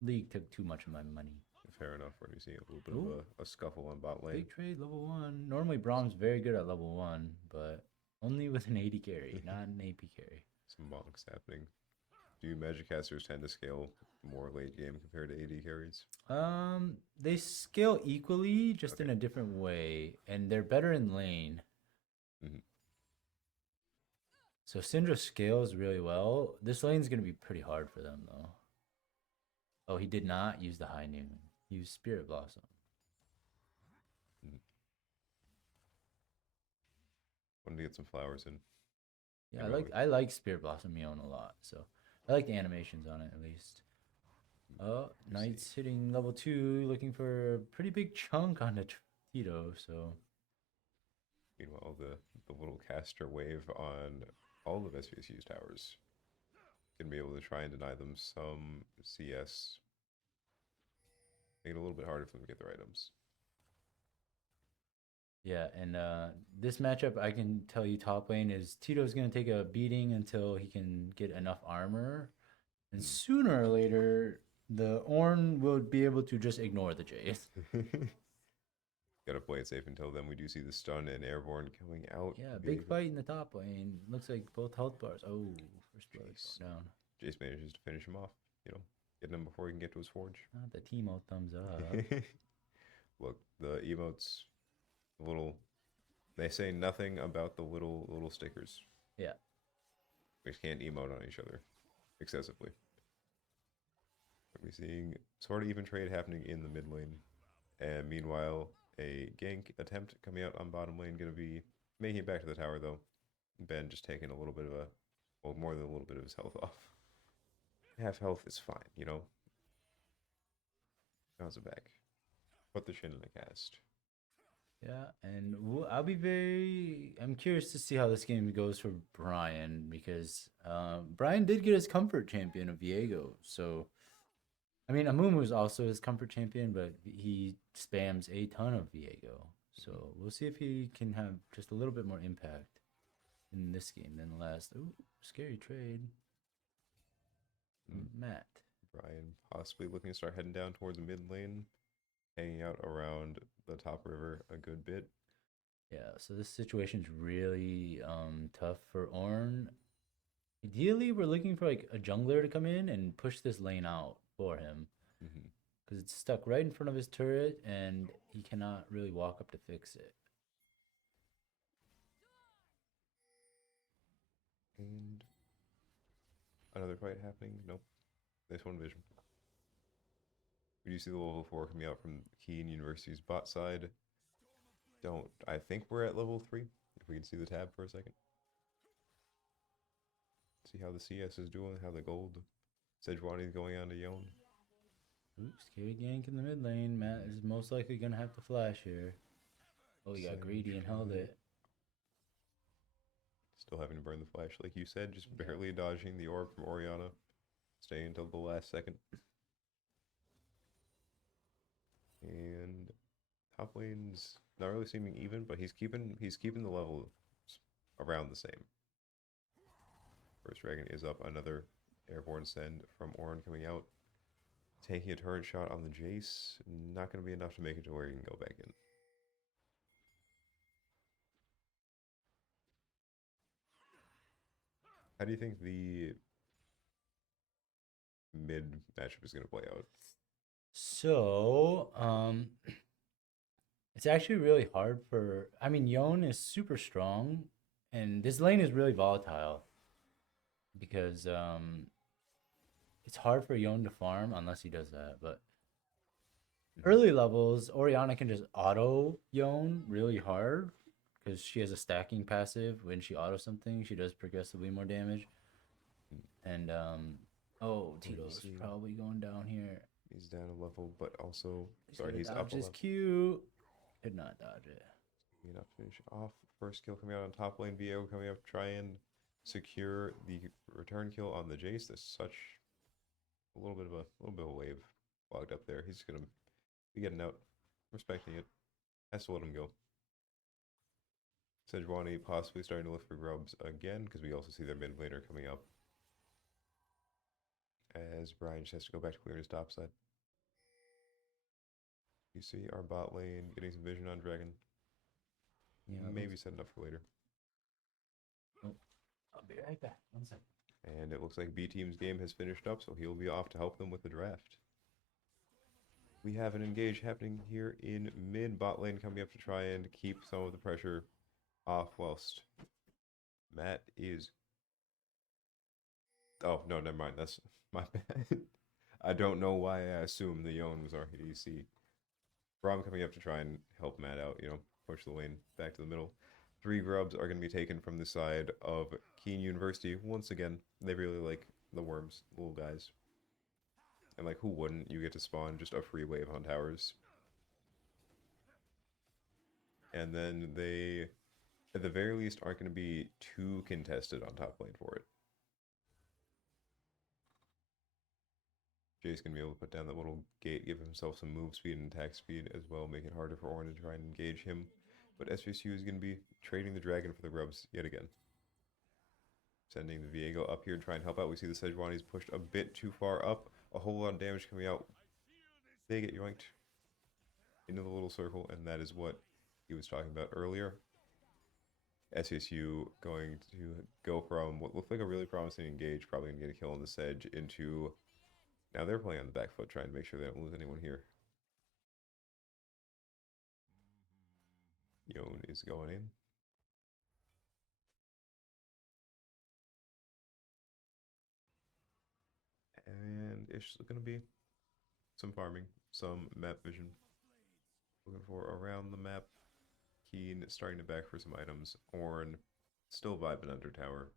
League took too much of my money. Fair enough. We're seeing a little bit of a scuffle on bot lane. Big trade level 1. Normally Brahm's very good at level 1, but only with an AD carry, not an AP carry. Some bonks happening. Do Magic casters tend to scale more late game compared to AD carries? They scale equally, just in a different way, and they're better in lane. So Syndra scales really well. This lane's gonna be pretty hard for them though. Oh, he did not use the High Noon. He used Spirit Blossom. Wanted to get some flowers in. Yeah, I like Spirit Blossom Mion a lot. So I like the animations on it at least. Oh, Knight's hitting level 2, looking for a pretty big chunk on the Tito. So meanwhile, the little caster wave on all of SVSU's towers can be able to try and deny them some CS. Make it a little bit harder for them to get their items. yeah, and this matchup, I can tell you top lane is Tito's going to take a beating until he can get enough armor. And sooner or later, the Ornn will be able to just ignore the Jace. Gotta play it safe until then. We do see the stun and airborne coming out. Yeah, big fight in the top lane. Looks like both health bars. Oh, first blood going down. Jace manages to finish him off, getting him before he can get to his forge. Not the Teemo thumbs up. Look, the emotes, they say nothing about the little stickers. Yeah. We can't emote on each other excessively. We're seeing sort of even trade happening in the mid lane. And meanwhile, a gank attempt coming out on bottom lane, going to be making it back to the tower though. Ben just taking a little bit of more than a little bit of his health off. Half health is fine, Bounce it back. Put the shin in the cast. Yeah, and I'm curious to see how this game goes for Brian, because Brian did get his comfort champion of Viego, so I mean, Amumu's also his comfort champion, but he spams a ton of Viego. So we'll see if he can have just a little bit more impact in this game than the last. Ooh, scary trade. Mm. Matt. Brian possibly looking to start heading down towards the mid lane, hanging out around the top river a good bit. Yeah, so this situation's really tough for Ornn. Ideally, we're looking for like a jungler to come in and push this lane out for him Mm-hmm. because it's stuck right in front of his turret and he cannot really walk up to fix it. And another fight happening. Nope. This one vision. We do see the level 4 coming out from Kean University's bot side. Don't. I think we're at level 3. If we can see the tab for a second. See how the CS is doing, how the gold Sejuani is going on to Yon. Ooh, scary gank in the mid lane. Matt is most likely gonna have to flash here. Oh, he got greedy and held it. Still having to burn the flash, like you said, just Yeah. barely dodging the orb from Orianna, staying until the last second. And top lane's not really seeming even, but he's keeping the level around the same. First dragon is up, another airborne send from Ornn coming out. Taking a turret shot on the Jace, not going to be enough to make it to where he can go back in. How do you think the mid matchup is going to play out? So, it's actually really hard for. I mean, Yon is super strong, and this lane is really volatile because it's hard for Yon to farm unless he does that. But early levels, Orianna can just auto Yon really hard because she has a stacking passive. When she auto something, she does progressively more damage. And oh, Tito's probably going down here. He's down a level, but also He's up a his level. Q. Could not dodge it. Enough to finish off. First kill coming out on top lane. Viego coming up to try and secure the return kill on the Jace. There's such a little bit of a wave logged up there. He's gonna be getting out, respecting it. Has to let him go. Sejuani possibly starting to look for grubs again because we also see their mid laner coming up. As Brian just has to go back to clear his top side. You see our bot lane getting some vision on Dragon. Yeah, maybe setting up for later. Oh, I'll be right back. 1 second. And it looks like B Team's game has finished up, so he'll be off to help them with the draft. We have an engage happening here in mid bot lane coming up to try and keep some of the pressure off whilst Matt is... Oh, no, never mind. That's my bad. I don't know why I assumed the Yon was our ADC. Braum coming up to try and help Matt out, push the lane back to the middle. 3 grubs are going to be taken from the side of Kean University. Once again, they really like the worms, little guys. And like, who wouldn't? You get to spawn just a free wave on towers. And then they, at the very least, aren't going to be too contested on top lane for it. Jay's going to be able to put down that little gate, give himself some move speed and attack speed as well, make it harder for Ornn to try and engage him. But SVSU is going to be trading the dragon for the grubs yet again. Sending the Viego up here to try and help out. We see the Sejuani's pushed a bit too far up. A whole lot of damage coming out. They get yoinked into the little circle, and that is what he was talking about earlier. SVSU going to go from what looked like a really promising engage, probably going to get a kill on the Sedge, into... Now they're playing on the back foot, trying to make sure they don't lose anyone here. Yon is going in. And it's going to be some farming, some map vision. Looking for around the map. Kean starting to back for some items. Ornn still vibing under tower.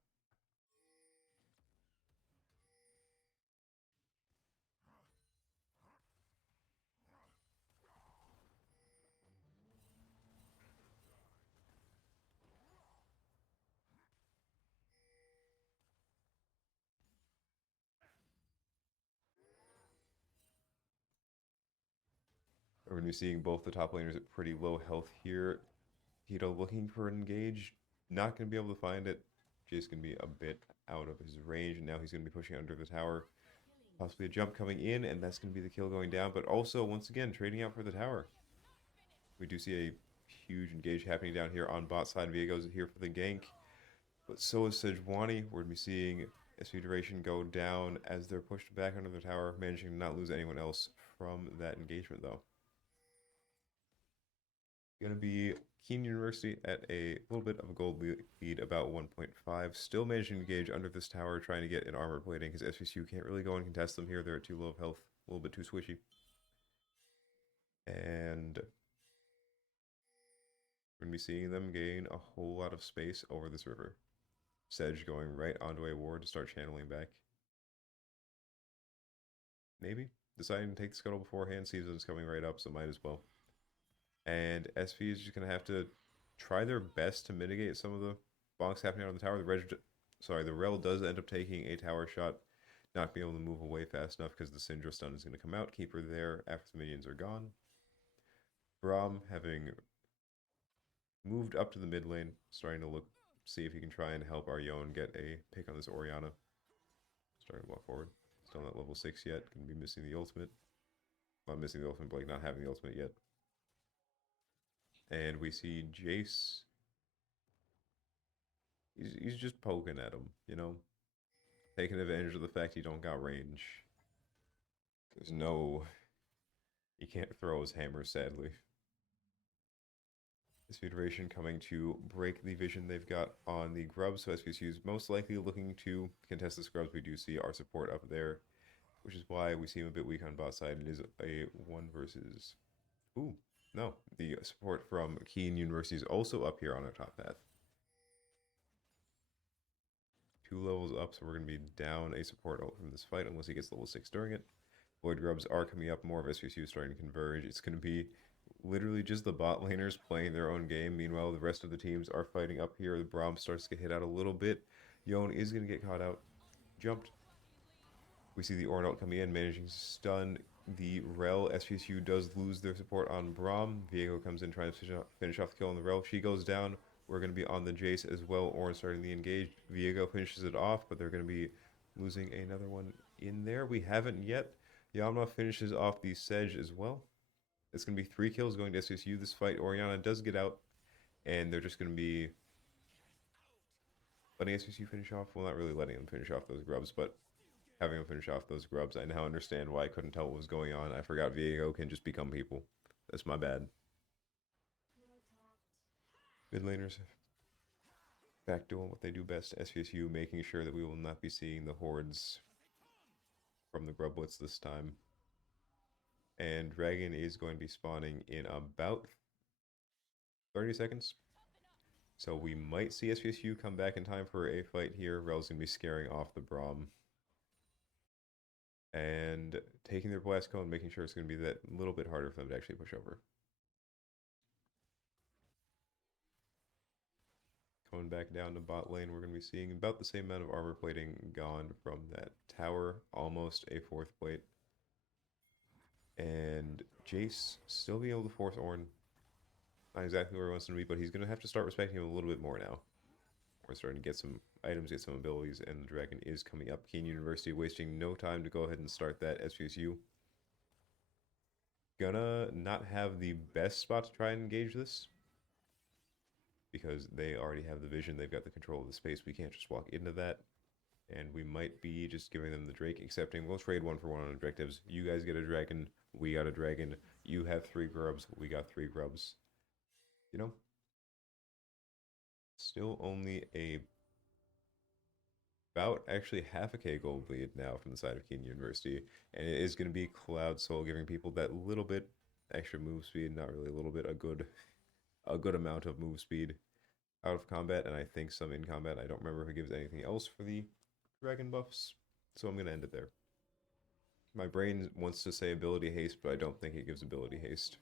We're going to be seeing both the top laners at pretty low health here. Hito looking for an engage, not going to be able to find it. Jace going to be a bit out of his range, and now he's going to be pushing under the tower. Possibly a jump coming in, and that's going to be the kill going down, but also, once again, trading out for the tower. We do see a huge engage happening down here on bot side. Viego's here for the gank, but so is Sejuani. We're going to be seeing SV Duration go down as they're pushed back under the tower, managing to not lose anyone else from that engagement, though. Going to be Kean University at a little bit of a gold lead, about 1.5. Still managing to engage under this tower, trying to get an armor plating, because SVSU can't really go and contest them here. They're at too low of health, a little bit too squishy. And we're going to be seeing them gain a whole lot of space over this river. Sedge going right onto a ward to start channeling back. Maybe. Deciding to take the scuttle beforehand, sees it's coming right up, so might as well. And SV is just going to have to try their best to mitigate some of the bonks happening on the tower. The Rel does end up taking a tower shot, not being able to move away fast enough because the Syndra stun is going to come out. Keep her there after the minions are gone. Braum having moved up to the mid lane, starting to see if he can try and help our Yone get a pick on this Orianna. Starting to walk forward. Still not level 6 yet. Going to be missing the ultimate. Well, missing the ultimate, but like not having the ultimate yet. And we see Jace. He's just poking at him, you know? Taking advantage of the fact he don't got range. There's no... He can't throw his hammer, sadly. This Federation coming to break the vision they've got on the Grubs, so SVSU is most likely looking to contest the Scrubs. We do see our support up there, which is why we seem a bit weak on bot side. It is a 1 versus... Ooh, no. The support from Kean University is also up here on our top path. 2 levels up, so we're going to be down a support from this fight unless he gets level 6 during it. Void Grubs are coming up, more of SVSU starting to converge. It's going to be literally just the bot laners playing their own game. Meanwhile, the rest of the teams are fighting up here. The Braum starts to get hit out a little bit. Yone is going to get caught out. Jumped. We see the Ornalt coming in, managing to stun the Rel. SVSU does lose their support on Braum. Viego comes in trying to finish off the kill on the Rel. She goes down. We're going to be on the Jace as well. Ornn starting the engage. Viego finishes it off, but they're going to be losing another one in there. We haven't yet. Yamna finishes off the Sedge as well. It's going to be 3 kills going to SVSU. This fight, Orianna does get out, and they're just going to be letting SVSU finish off. Well, not really letting them finish off those Grubs, but having them finish off those Grubs. I now understand why I couldn't tell what was going on. I forgot Viego can just become people. That's my bad. Mid laners back doing what they do best. SVSU making sure that we will not be seeing the hordes from the Grublets this time. And Dragon is going to be spawning in about 30 seconds. So we might see SVSU come back in time for a fight here. Rel's going to be scaring off the Braum. And taking their blast cone, making sure it's going to be that little bit harder for them to actually push over. Coming back down to bot lane, we're going to be seeing about the same amount of armor plating gone from that tower. Almost a 4th plate. And Jace still being able to force Ornn. Not exactly where he wants to be, but he's going to have to start respecting him a little bit more now. We're starting to get some items, get some abilities, and the Dragon is coming up. Kean University wasting no time to go ahead and start that. SVSU gonna not have the best spot to try and engage this, because they already have the vision. They've got the control of the space. We can't just walk into that. And we might be just giving them the Drake, accepting we'll trade 1 for 1 on objectives. You guys get a Dragon, we got a Dragon. You have 3 Grubs, we got 3 Grubs. You know? Still only about actually half a K gold lead now from the side of Kean University. And it is going to be Cloud Soul giving people that little bit extra move speed. Not really a little bit, a good amount of move speed out of combat, and I think some in combat. I don't remember if it gives anything else for the Dragon buffs, so I'm going to end it there. My brain wants to say ability haste, but I don't think it gives ability haste.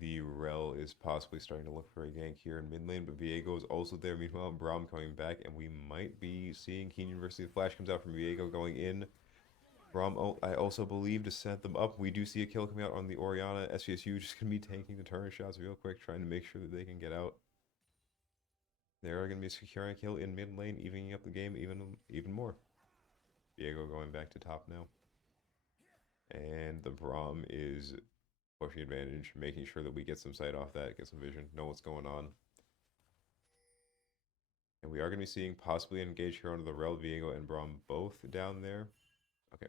The Rel is possibly starting to look for a gank here in mid lane, but Viego is also there. Meanwhile, Braum coming back, and we might be seeing Kean University. The flash comes out from Viego going in. Braum, I also believe, to set them up. We do see a kill coming out on the Orianna. SVSU just going to be tanking the turret shots real quick, trying to make sure that they can get out. They're going to be securing a kill in mid lane, evening up the game even more. Diego going back to top now. And the Braum is pushing advantage, making sure that we get some sight off that, get some vision, know what's going on. And we are going to be seeing possibly engage here onto the Rel, Viego, and Braum both down there. Okay.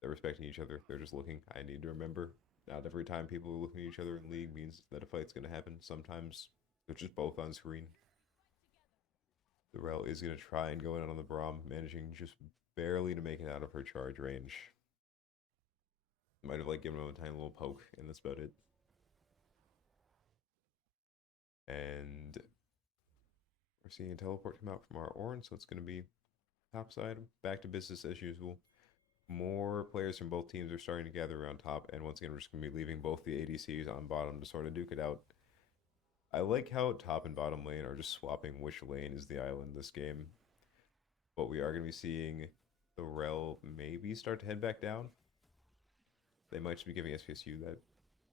They're respecting each other. They're just looking. I need to remember, not every time people are looking at each other in League means that a fight's going to happen. Sometimes they're just both on screen. The Rel is going to try and go in on the Braum, managing just barely to make it out of her charge range. Might have like given him a tiny little poke, and that's about it. And we're seeing a teleport come out from our Ornn, so it's going to be top side, back to business as usual. More players from both teams are starting to gather around top, and once again, we're just going to be leaving both the ADCs on bottom to sort of duke it out. I like how top and bottom lane are just swapping which lane is the island this game. But we are going to be seeing the Rel maybe start to head back down. They might just be giving SVSU that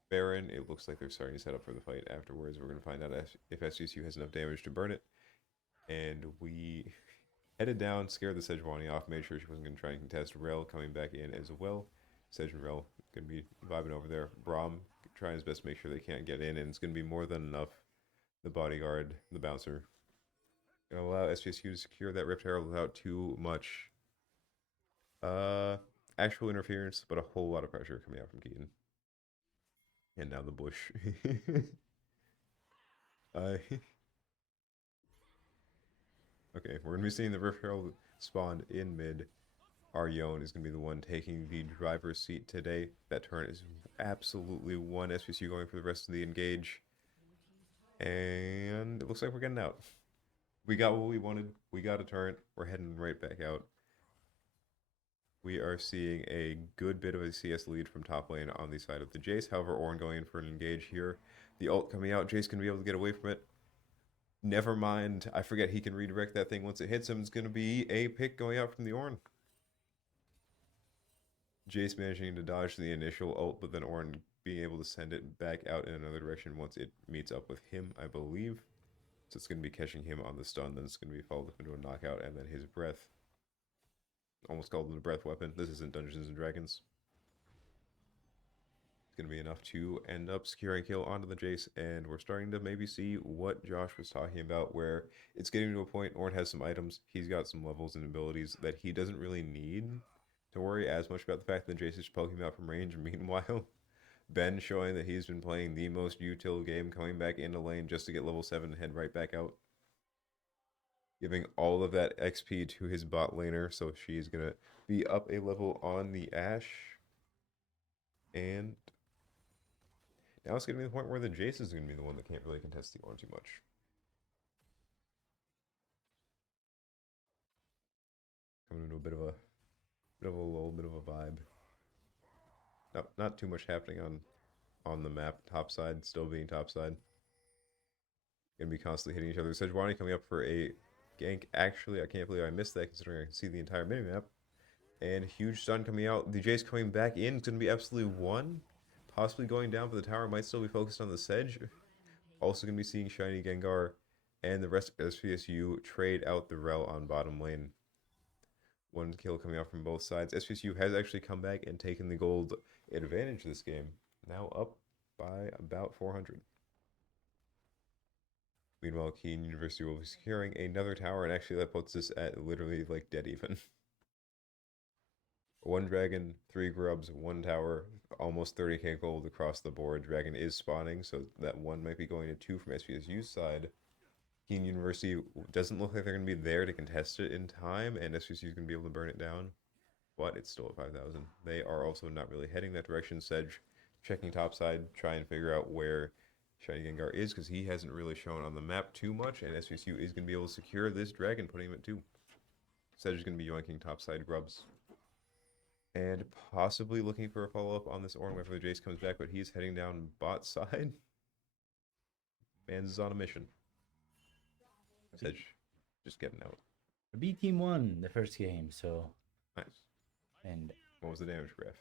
Baron. It looks like they're starting to set up for the fight afterwards. We're going to find out if SVSU has enough damage to burn it. And we headed down, scared the Sejuani off, made sure she wasn't going to try and contest. Rel coming back in as well. Sej and Rel going to be vibing over there. Braum trying his best to make sure they can't get in, and it's going to be more than enough. The bodyguard, the bouncer, going to allow SVSU to secure that Rift Herald without too much actual interference, but a whole lot of pressure coming out from Kean. And now the bush. Okay, we're going to be seeing the Rift Herald spawn in mid. Our Yone is going to be the one taking the driver's seat today. That turret is absolutely one SVSU going for the rest of the engage. And it looks like we're getting out. We got what we wanted. We got a turret. We're heading right back out. We are seeing a good bit of a CS lead from top lane on the side of the Jace. However, Ornn going in for an engage here. The ult coming out. Jace going to be able to get away from it. Never mind. I forget he can redirect that thing once it hits him. It's going to be a pick going out from the Ornn. Jace managing to dodge the initial ult, but then Ornn being able to send it back out in another direction once it meets up with him, I believe. So it's going to be catching him on the stun, then it's going to be followed up into a knockout, and then his breath. Almost called it a breath weapon. This isn't Dungeons & Dragons. It's going to be enough to end up securing kill onto the Jace, and we're starting to maybe see what Josh was talking about, where it's getting to a point, Ornn has some items, he's got some levels and abilities that he doesn't really need to worry as much about the fact that Jace is poking him out from range. Meanwhile, Ben showing that he's been playing the most util game, coming back into lane just to get level 7 and head right back out. Giving all of that XP to his bot laner, so she's going to be up a level on the Ashe. And now it's going to be the point where the Jace is going to be the one that can't really contest the Ornn too much. Coming into a bit of a lull, bit of a vibe. Not too much happening on the map. Top side, still being top side. Gonna be constantly hitting each other. Sejuani coming up for a gank. Actually, I can't believe I missed that considering I can see the entire minimap. And huge stun coming out. The Jace coming back in. It's gonna be absolutely one. Possibly going down, but the tower might still be focused on the Sedge. Also gonna be seeing Shiny Gengar and the rest of SVSU trade out the Rel on bottom lane. One kill coming out from both sides. SVSU has actually come back and taken the gold advantage this game. Now up by about 400. Meanwhile, Kean University will be securing another tower, and actually that puts us at literally like dead even. One dragon, 3 grubs, 1 tower, almost 30k gold across the board. Dragon is spawning, so that 1 might be going to 2 from SVSU's side. Kean University doesn't look like they're going to be there to contest it in time, and SVSU is going to be able to burn it down. But it's still at 5,000. They are also not really heading that direction. Sedge checking topside, trying to figure out where Shiny Gengar is, because he hasn't really shown on the map too much, and SVSU is going to be able to secure this dragon, putting him at 2. Sedge is going to be yoinking topside grubs. And possibly looking for a follow-up on this Ornn whenever the Jace comes back, but he's heading down bot side. Man's is on a mission. Sedge just getting out. The B team won the first game, so Nice. and What was the damage graph?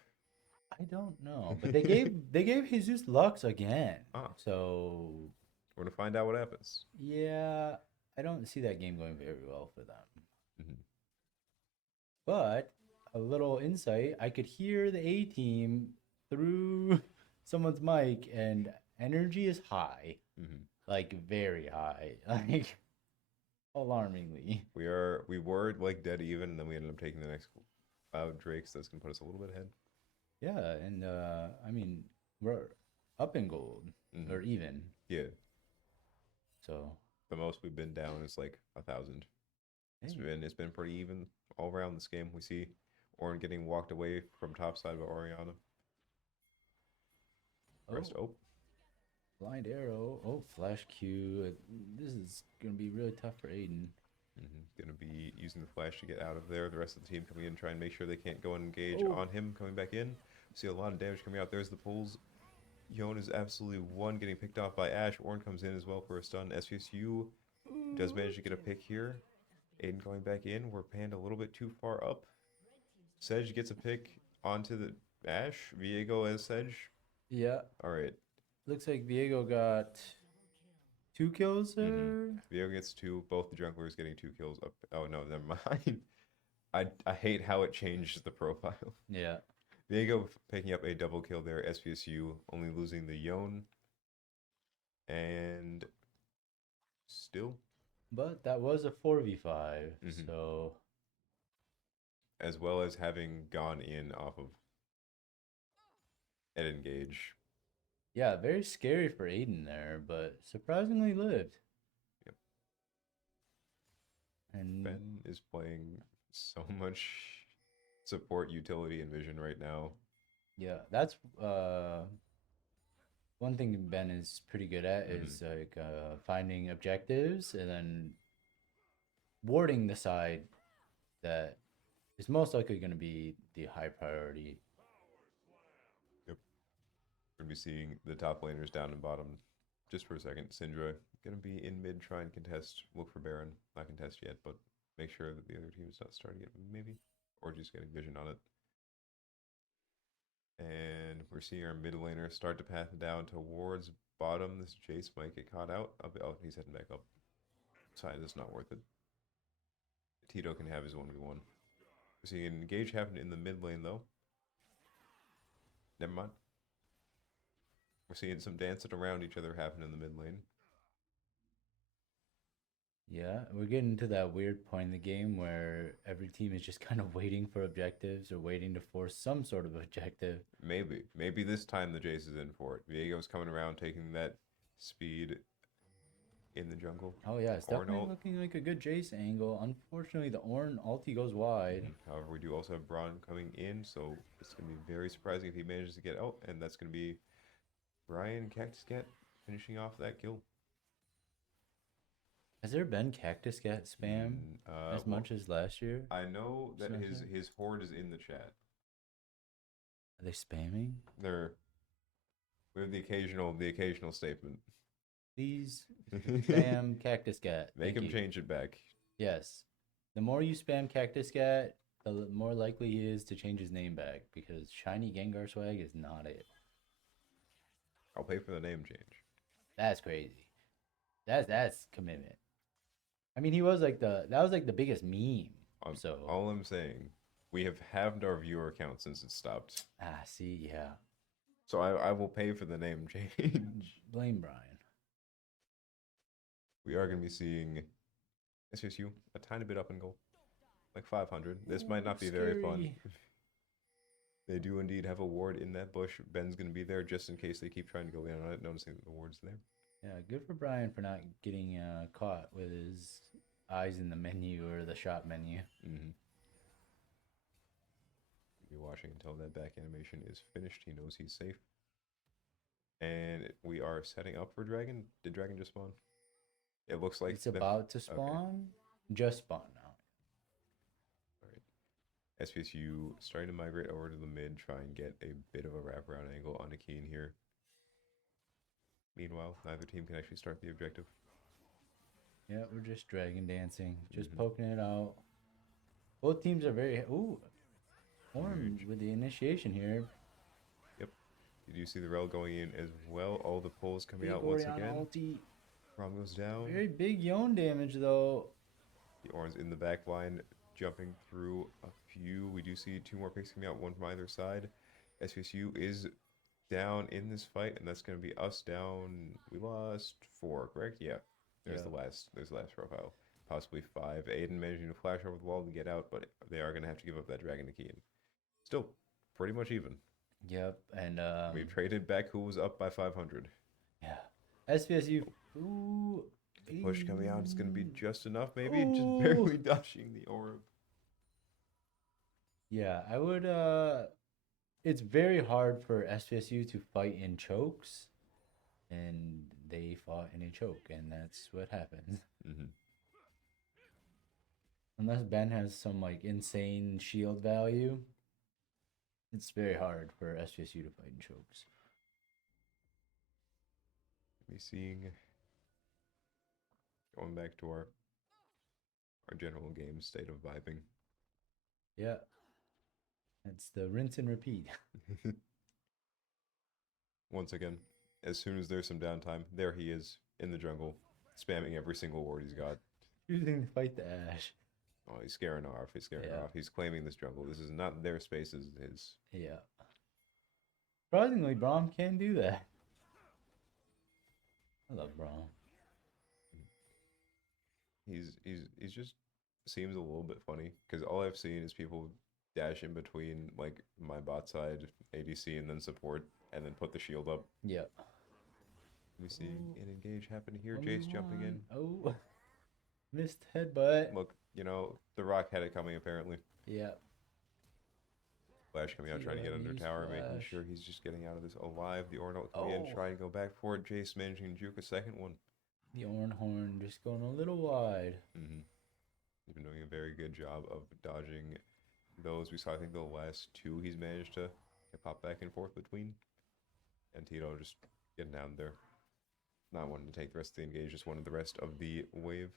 I don't know, but they gave Jesus Lux again. Ah, So we're gonna find out what happens. yeah, I don't see that game going very well for them. Hmm. But a little insight, I could hear the A team through someone's mic, and energy is high, Hmm. like very high, like alarmingly. We were like dead even, and then we ended up taking the next Drakes. That's gonna put us a little bit ahead. Yeah, and I mean we're up in gold or Hmm. even, Yeah, so the most we've been down is like 1,000. hey, It's been pretty even all around this game. We see Ornn getting walked away from top side by Oriana. Rest. oh, Oh, blind arrow, oh, flash Q. This is gonna be really tough for Aiden. gonna be using the flash to get out of there. The rest of the team coming in, try and make sure they can't go and engage Oh, on him. Coming back in, see a lot of damage coming out. There's the pulls. Yon is absolutely one, getting picked off by Ash. Ornn comes in as well for a stun. SVSU does manage to get a pick here. Aiden going back in. We're panned a little bit too far up. Sedge gets a pick onto the Ash. Viego as Sedge. yeah. All right. Looks like Viego got 2 kills Mm-hmm. there. Viego gets two. Both the junglers getting 2 kills up. Oh no, never mind. I hate how it changed the profile. Yeah, Viego picking up a double kill there. SVSU only losing the Yone. And still, but that was a 4v5, Mhm. so as well as having gone in off of an engage. yeah, very scary for Aiden there, but surprisingly lived. Yep. And Ben is playing so much support utility and vision right now. yeah, that's one thing Ben is pretty good at Mhm. is like finding objectives and then warding the side that is most likely going to be the high priority. Yep. We're gonna be seeing the top laners down and bottom just for a second. Syndra gonna be in mid, try and contest. Look for Baron. Not contest yet, but make sure that the other team is not starting it, maybe, or just getting vision on it. And we're seeing our mid laner start to path down towards bottom. This Jace might get caught out. Oh, he's heading back up. Side is not worth it. Tito can have his 1v1. We're seeing an engage happen in the mid lane, though. Never mind. We're seeing some dancing around each other happen in the mid lane. Yeah, we're getting to that weird point in the game where every team is just kind of waiting for objectives or waiting to force some sort of objective. Maybe this time the Jace is in for it. Viego's coming around, taking that speed in the jungle. Oh yeah, it's Or definitely no. looking like a good Jace angle. Unfortunately, the Ornn ulti goes wide. However, we do also have Braun coming in, so it's going to be very surprising if he manages to get out, and that's going to be Brian Cactus Cat finishing off that kill. Has there been Cactus Cat spam as Well, much as last year? I know that Something? his horde is in the chat. Are they spamming? There, we have the occasional statement. Please spam Cactus Cat. Make Thank him you. change it back. Yes. The more you spam Cactus Cat, the more likely he is to change his name back because Shiny Gengar swag is not it. I'll pay for the name change. That's crazy. That's commitment. I mean, he was like that was like the biggest meme. So All I'm saying, we have halved our viewer count since it stopped. see, yeah. So I will pay for the name change. Blame Brian. We are going to be seeing SVSU a tiny bit up in goal, like 500. This might not be very fun. They do indeed have a ward in that bush. Ben's going to be there just in case they keep trying to go in on it, noticing that the ward's there. Yeah, good for Brian for not getting caught with his eyes in the menu or the shop menu. Mm-hmm. Be watching until that back animation is finished. He knows he's safe. And we are setting up for Dragon. Did Dragon just spawn? It looks like It's about to spawn. Okay. Just spawn now. All right. SVSU starting to migrate over to the mid, try and get a bit of a wraparound angle onto Kean here. Meanwhile, neither team can actually start the objective. Yeah, we're just dragon dancing, just poking it out. Both teams are very. Ooh, Orange with the initiation here. Yep. You do see the rel going in as well. All the pulls coming Big out once Oriana again. ulti. Rom goes down. Very big Yon damage though. The Orange in the back line, jumping through a few. We do see 2 more picks coming out, one from either side. SVSU is down in this fight, and that's going to be us down. We lost 4, correct? Yeah. There's Yeah. the last profile. Possibly 5. Aiden managing to flash over the wall to get out, but they are going to have to give up that dragon to Kean. Still pretty much even. Yep, and We've traded back who was up by 500. yeah. SVSU. Ooh. The push coming out is going to be just enough, maybe. Ooh. Just barely dodging the orb. Yeah, I would it's very hard for SVSU to fight in chokes, and they fought in a choke, and that's what happens. Mm-hmm. Unless Ben has some like insane shield value, it's very hard for SVSU to fight in chokes. Be seeing, going back to our general game state of vibing. Yeah. It's the rinse and repeat. Once again, as soon as there's some downtime, there he is in the jungle, spamming every single ward he's got. Choosing to fight the Ashe. Oh, he's scaring off. He's scaring off. He's claiming this jungle. This is not their space, this is his. Yeah. Surprisingly, Braum can do that. I love Braum. He's just seems a little bit funny because all I've seen is people dash in between like my bot side ADC and then support and then put the shield up. Yeah. We see an engage happen here. Jace jumping in. Oh, missed headbutt. Look, you know, the Rock had it coming apparently. Yeah. Flash coming out, trying to get under tower, making sure he's just getting out of this alive. The Ornalt coming in, trying to go back for it. Jace managing to juke a second one. The Ornhorn just going a little wide. Mm-hmm. He's been doing a very good job of dodging those. We saw, I think, the last 2 he's managed to pop back and forth between. And Tito just getting down there. Not wanting to take the rest of the engage, just wanted the rest of the wave.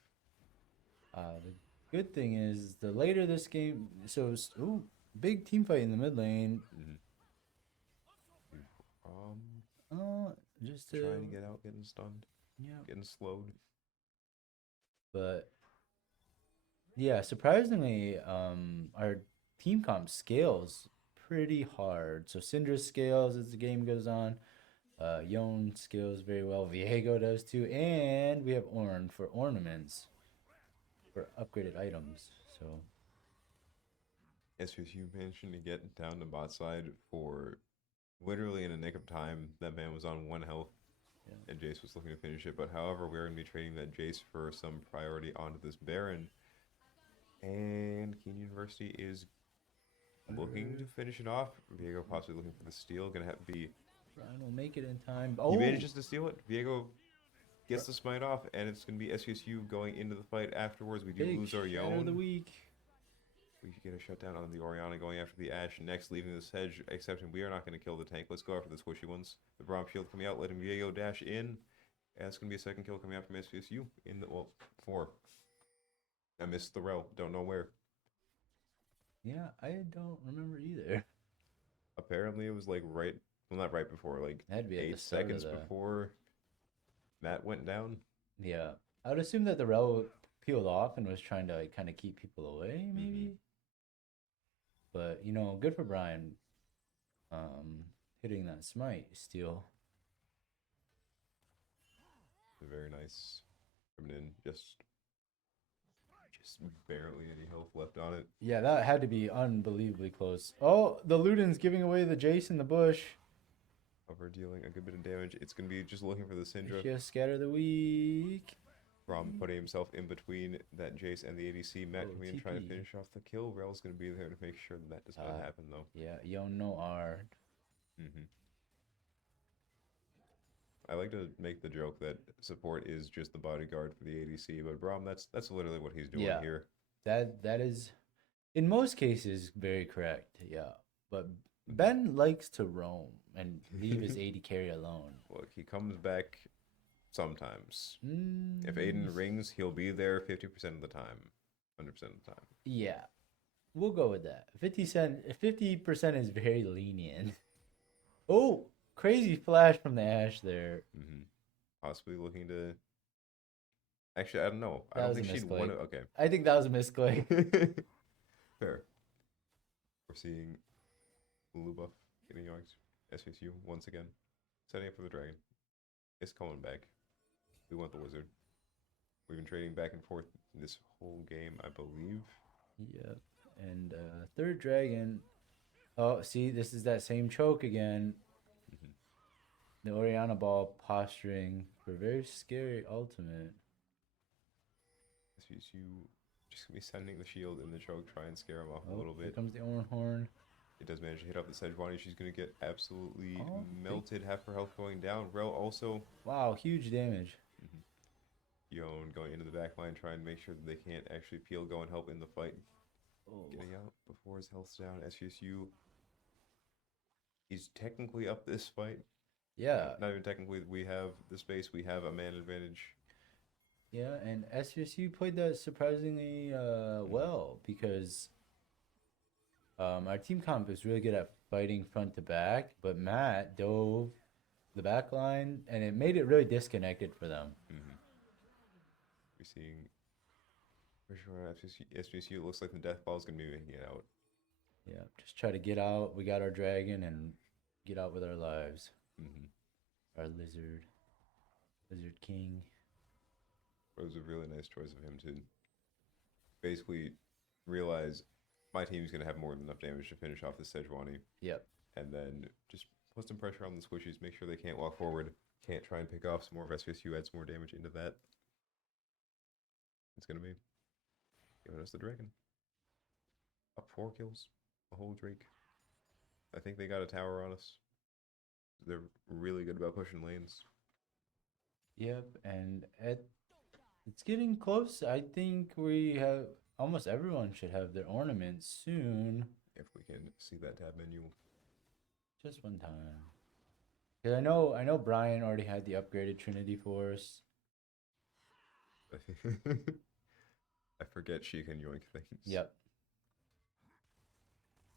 The good thing is, the later this game... So, ooh, big team fight in the mid lane. Mm-hmm. Just trying to get out, getting stunned. Yeah. Getting slowed. But yeah, surprisingly, our team comp scales pretty hard. So Syndra scales as the game goes on. Yon scales very well. Viego does too. And we have Ornn for ornaments. For upgraded items. So SVSU managed to get down to bot side for literally in a nick of time. That man was on 1 health. Yeah. And Jace was looking to finish it. But however, we're going to be trading that Jace for some priority onto this Baron. And Kean University is looking to finish it off. Viego possibly looking for the steal. Going to have to be... Brian will make it in time. Oh! He manages to steal it. Viego gets the smite off. And it's going to be SVSU going into the fight afterwards. We do lose our Yon. Of the week. We get a shutdown on the Oriana going after the Ashe. Next, leaving this hedge, exception we are not going to kill the tank. Let's go after the squishy ones. The Braum shield coming out, letting Viego dash in. And it's going to be a second kill coming out from SVSU in the, 4. I missed the rel. Don't know where. Yeah, I don't remember either. Apparently, it was like right, well, not right before, like 8 seconds before Matt went down. Yeah. I would assume that the rel peeled off and was trying to like, kind of keep people away, maybe. Mm-hmm. But, you know, good for Brian hitting that smite steal. Very nice. Coming in, just barely any health left on it. Yeah, that had to be unbelievably close. Oh, the Luden's giving away the Jace in the bush. Over dealing a good bit of damage. It's going to be just looking for the Syndra. Just scatter the weak. Braum putting himself in between that Jace and the ADC. Matt coming in trying to finish off the kill. Rel's going to be there to make sure that does not happen, though. Yeah, Yon no art. Mm-hmm. I like to make the joke that support is just the bodyguard for the ADC, but Braum, that's literally what he's doing here. That is, in most cases, very correct. Yeah, but Ben likes to roam and leave his AD carry alone. Look, he comes back sometimes. If Aiden rings, he'll be there 50% of the time, 100% of the time. Yeah, We'll go with that. 50% is very lenient. Oh, crazy flash from the Ashe there. Possibly looking to. Actually, I don't know. I That don't was a think she'd want misclick. to. Okay. I think that was a misclick. Fair. We're seeing blue buff getting yoinked. SVSU once again. Setting up for the dragon. It's coming back. We want the wizard. We've been trading back and forth this whole game, I believe. Yep. And third dragon. Oh, see, this is that same choke again. Mhm. The Oriana ball posturing for very scary ultimate. SVSU just gonna be sending the shield in the choke, try and scare him off a Oh, little here bit. comes the Owen Horn. It does manage to hit off the Sejuani. She's gonna get absolutely Oh, melted. Half her health going down. Rel also. Wow, huge damage. Yon going into the back line, trying to make sure that they can't actually peel, go and help in the fight. Oh. Getting out before his health's down. SVSU. He's technically up this fight. Yeah. Not even technically. We have the space. We have a man advantage. Yeah, and SVSU played that surprisingly well because our team comp is really good at fighting front to back, but Matt dove the back line and it made it really disconnected for them. We're seeing for sure SVSU. It looks like the death ball is gonna be making it out. Yeah, just try to get out. We got our dragon and get out with our lives. Our lizard king. It was a really nice choice of him to basically realize my team's going to have more than enough damage to finish off this Sejuani. Yep. And then just put some pressure on the squishies, make sure they can't walk forward, can't try and pick off some more of SVSU, add some more damage into that. It's going to be giving us the dragon. Up 4 kills, a whole Drake. I think they got a tower on us. They're really good about pushing lanes. Yep, and it's getting close. I think we have almost everyone should have their ornaments soon. If we can see that tab menu. Just one time. Cause I know Brian already had the upgraded Trinity Force. I forget she can yoink things. Yep.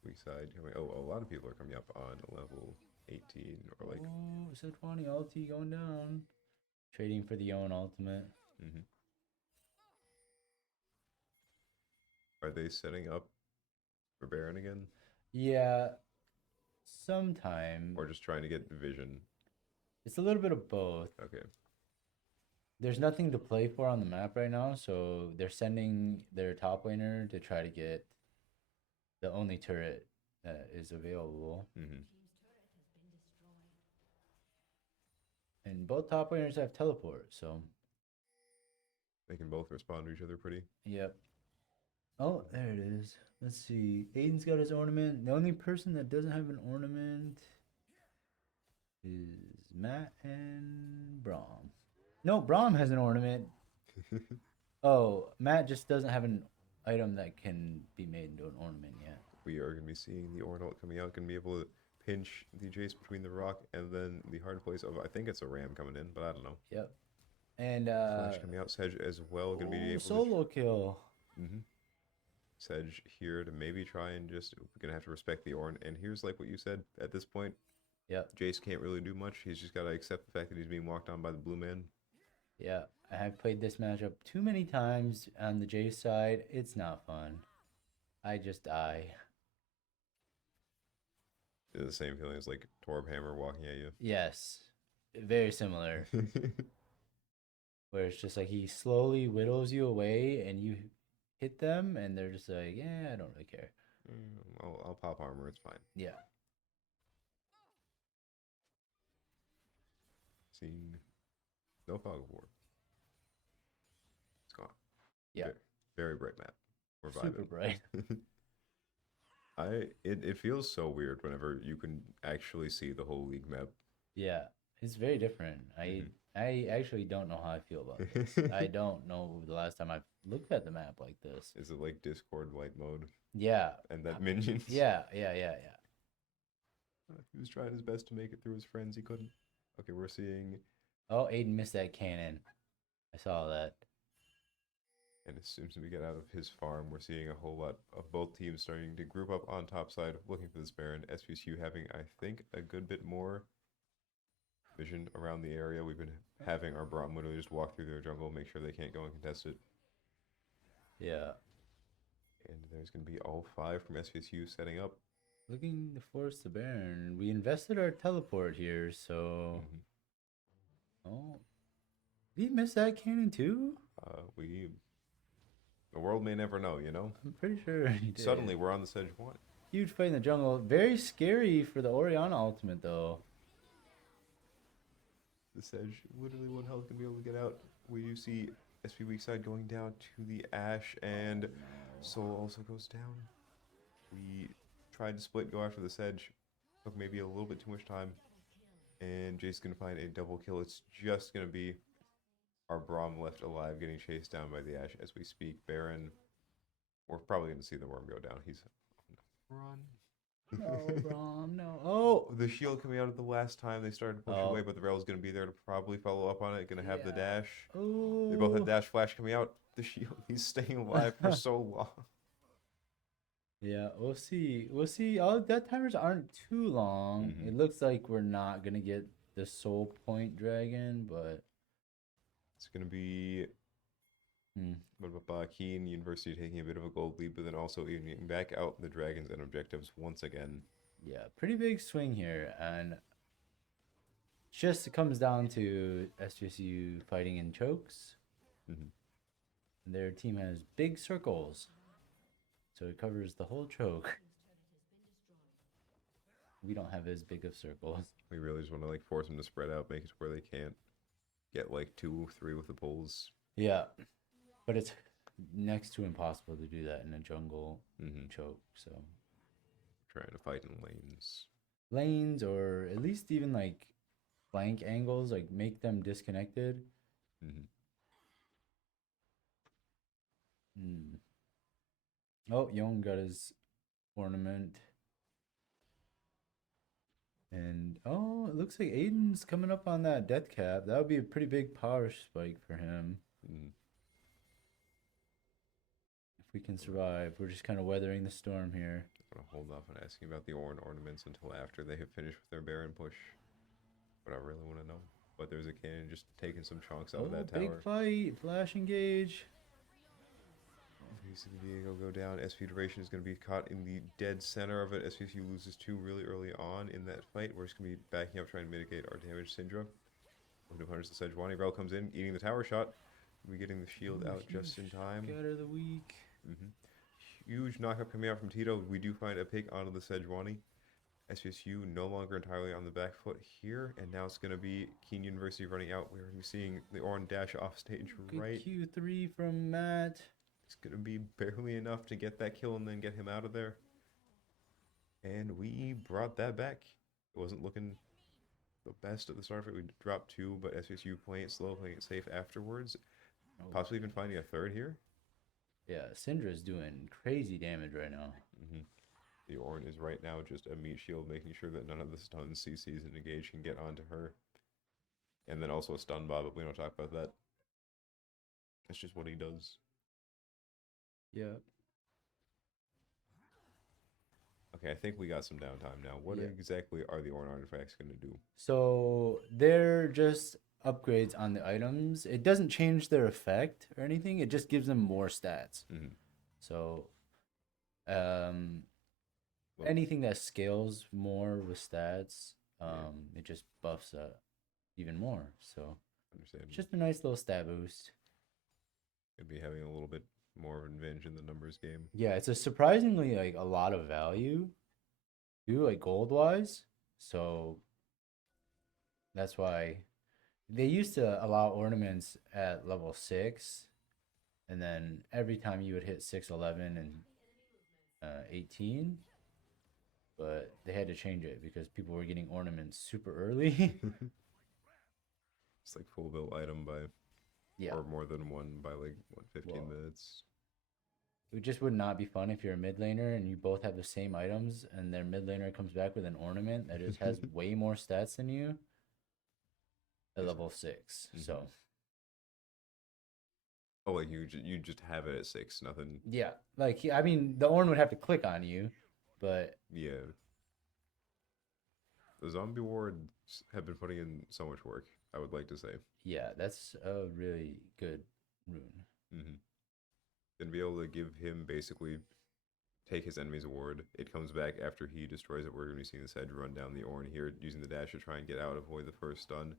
Weak side coming. Oh, a lot of people are coming up on level 18 or like. Oh, Sejuani ulti going down. Trading for the own ultimate. Are they setting up for Baron again? Yeah, sometime. Or just trying to get vision? It's a little bit of both. Okay. There's nothing to play for on the map right now, so they're sending their top laner to try to get the only turret that is available. And both top laners have teleport, so they can both respond to each other pretty. Yep. Oh, there it is. Let's see. Aiden's got his ornament. The only person that doesn't have an ornament is Matt and Braum. No, Braum has an ornament. Oh, Matt just doesn't have an item that can be made into an ornament yet. We are going to be seeing the Ornament coming out, going to be able to pinch the Jace between the rock and then the hard place of, I think it's a Ram coming in, but I don't know. Yep. And Flash coming out, Sedge as well, going to be able solo kill. Sedge here to maybe try and just, we're going to have to respect the Orn. And here's like what you said, at this point, yep, Jace can't really do much. He's just got to accept the fact that he's being walked on by the blue man. Yeah, I have played this matchup too many times on the Jace side. It's not fun. I just die. It's the same feeling as like Torb Hammer walking at you. Yes, very similar. Where it's just like he slowly whittles you away and you hit them and they're just like, yeah, I don't really care. I'll pop armor, it's fine. Yeah. Seeing no fog of war. It's gone. Yeah. Very bright map. We're vibing. Super bright. It feels so weird whenever you can actually see the whole league map. Yeah, it's very different. I actually don't know how I feel about this. I don't know the last time I've looked at the map like this. Is it like Discord light mode? Yeah. And that minions? Yeah. He was trying his best to make it through his friends. He couldn't. Okay, we're seeing. Oh, Aiden missed that cannon. I saw that. And as soon as we get out of his farm, we're seeing a whole lot of both teams starting to group up on top side, looking for this Baron. SVSU having, I think, a good bit more vision around the area. We've been having our Braum literally just walk through their jungle, make sure they can't go and contest it. Yeah. And there's going to be all 5 from SVSU setting up. Looking to force the Baron. We invested our teleport here, so... Oh. Did he miss that cannon too? The world may never know, you know? I'm pretty sure he did. Suddenly, we're on the Sejuani. Huge fight in the jungle. Very scary for the Orianna ultimate, though. The Sedge, literally 1 health, going to be able to get out. We do see SP weak side going down to the Ashe, and Soul also goes down. We tried to split, go after the Sedge. Took maybe a little bit too much time. And Jace's going to find a double kill. It's just going to be our Braum left alive, getting chased down by the Ashe as we speak. Baron, we're probably going to see the Worm go down. He's... Run. No, Braum, no. Oh! The shield coming out at the last time. They started to push away, but the rail's going to be there to probably follow up on it. Going to have the dash. Oh. They both have dash flash coming out. The shield, he's staying alive for so long. Yeah, we'll see. We'll see. All death timers aren't too long. It looks like we're not going to get the soul point dragon, but... It's going to be... Kean University taking a bit of a gold lead, but then also evening back out the dragons and objectives once again. Yeah, pretty big swing here, and just it comes down to SVSU fighting in chokes. Their team has big circles, so it covers the whole choke. We don't have as big of circles. We really just want to like force them to spread out, make it where they can't get like 2 or 3 with the pulls. Yeah, but it's next to impossible to do that in a jungle choke. So trying to fight in lanes, or at least even like flank angles, like make them disconnected. Oh, Young got his ornament. And oh, it looks like Aiden's coming up on that death cap. That would be a pretty big power spike for him. If we can survive, we're just kind of weathering the storm here. I'm gonna hold off on asking about the ornaments until after they have finished with their Baron push. But I really want to know. But there's a cannon just taking some chunks out of that tower. Big fight, flash engage. You see the Diego go down. SV Duration is going to be caught in the dead center of it. SVSU loses 2 really early on in that fight. We're just going to be backing up, trying to mitigate our damage. Syndra, looking to punish the Sejuani. Rel comes in, eating the tower shot. We're getting the shield out just in time. Scatter the weak. Huge knockup coming out from Tito. We do find a pick onto the Sejuani. SVSU no longer entirely on the back foot here, and now it's going to be Kean University running out. We're going to be seeing the Ornn dash off stage right. Q3 from Matt. It's going to be barely enough to get that kill and then get him out of there. And we brought that back. It wasn't looking the best at the start of it. We dropped 2, but SVSU playing it slow, playing it safe afterwards. Possibly even finding a 3rd here. Yeah, Syndra's doing crazy damage right now. The Ornn is right now just a meat shield, making sure that none of the stuns CCs and engage can get onto her. And then also a stun bob, but we don't talk about that. That's just what he does. Yeah. Okay, I think we got some downtime now. What exactly are the Ornn artifacts going to do? So they're just upgrades on the items. It doesn't change their effect or anything. It just gives them more stats. So anything that scales more with stats, it just buffs up even more. So it's just a nice little stat boost. Could be having a little bit more of an advantage in the numbers game. Yeah, it's a surprisingly like a lot of value, too, like gold wise. So that's why they used to allow ornaments at level 6, and then every time you would hit 6, 11, and 18, but they had to change it because people were getting ornaments super early. It's like full build item by, or more than one by like, what, 15 minutes? It just would not be fun if you're a mid laner and you both have the same items and their mid laner comes back with an ornament that just has way more stats than you at level 6. So Oh, like you just have it at 6, nothing. Yeah, like I mean, the Ornn would have to click on you, but Yeah, the zombie wards have been putting in so much work. I would like to say. yeah, that's a really good rune. Mm-hmm. Gonna be able to give him basically take his enemy's award. It comes back after he destroys it. We're gonna be seeing the Sedge run down the Ornn here, using the dash to try and get out, avoid the first stun.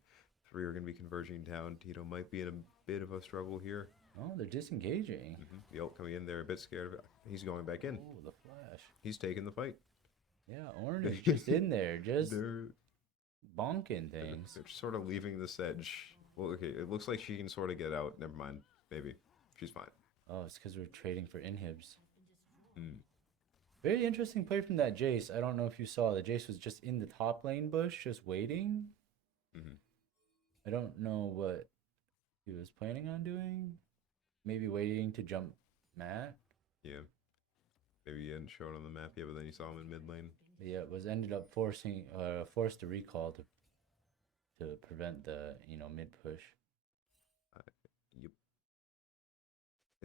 3 are gonna be converging down. Tito might be in a bit of a struggle here. Oh, they're disengaging. The ult coming in there, a bit scared of it. He's going back in. Oh, the flash. He's taking the fight. Yeah, Ornn is just in there, just They're bonking things. they're sort of leaving the Sedge. Well, okay, it looks like she can sort of get out. Never mind. Maybe she's fine. Oh, it's because we're trading for inhibs. Mm. Very interesting play from that Jace. I don't know if you saw. The Jace was just in the top lane bush, just waiting. Mm-hmm. I don't know what he was planning on doing. Maybe waiting to jump Matt. Yeah. Maybe he hadn't shown on the map yet, but then you saw him in mid lane. But yeah, it was ended up forced to recall to prevent the mid push. Yep.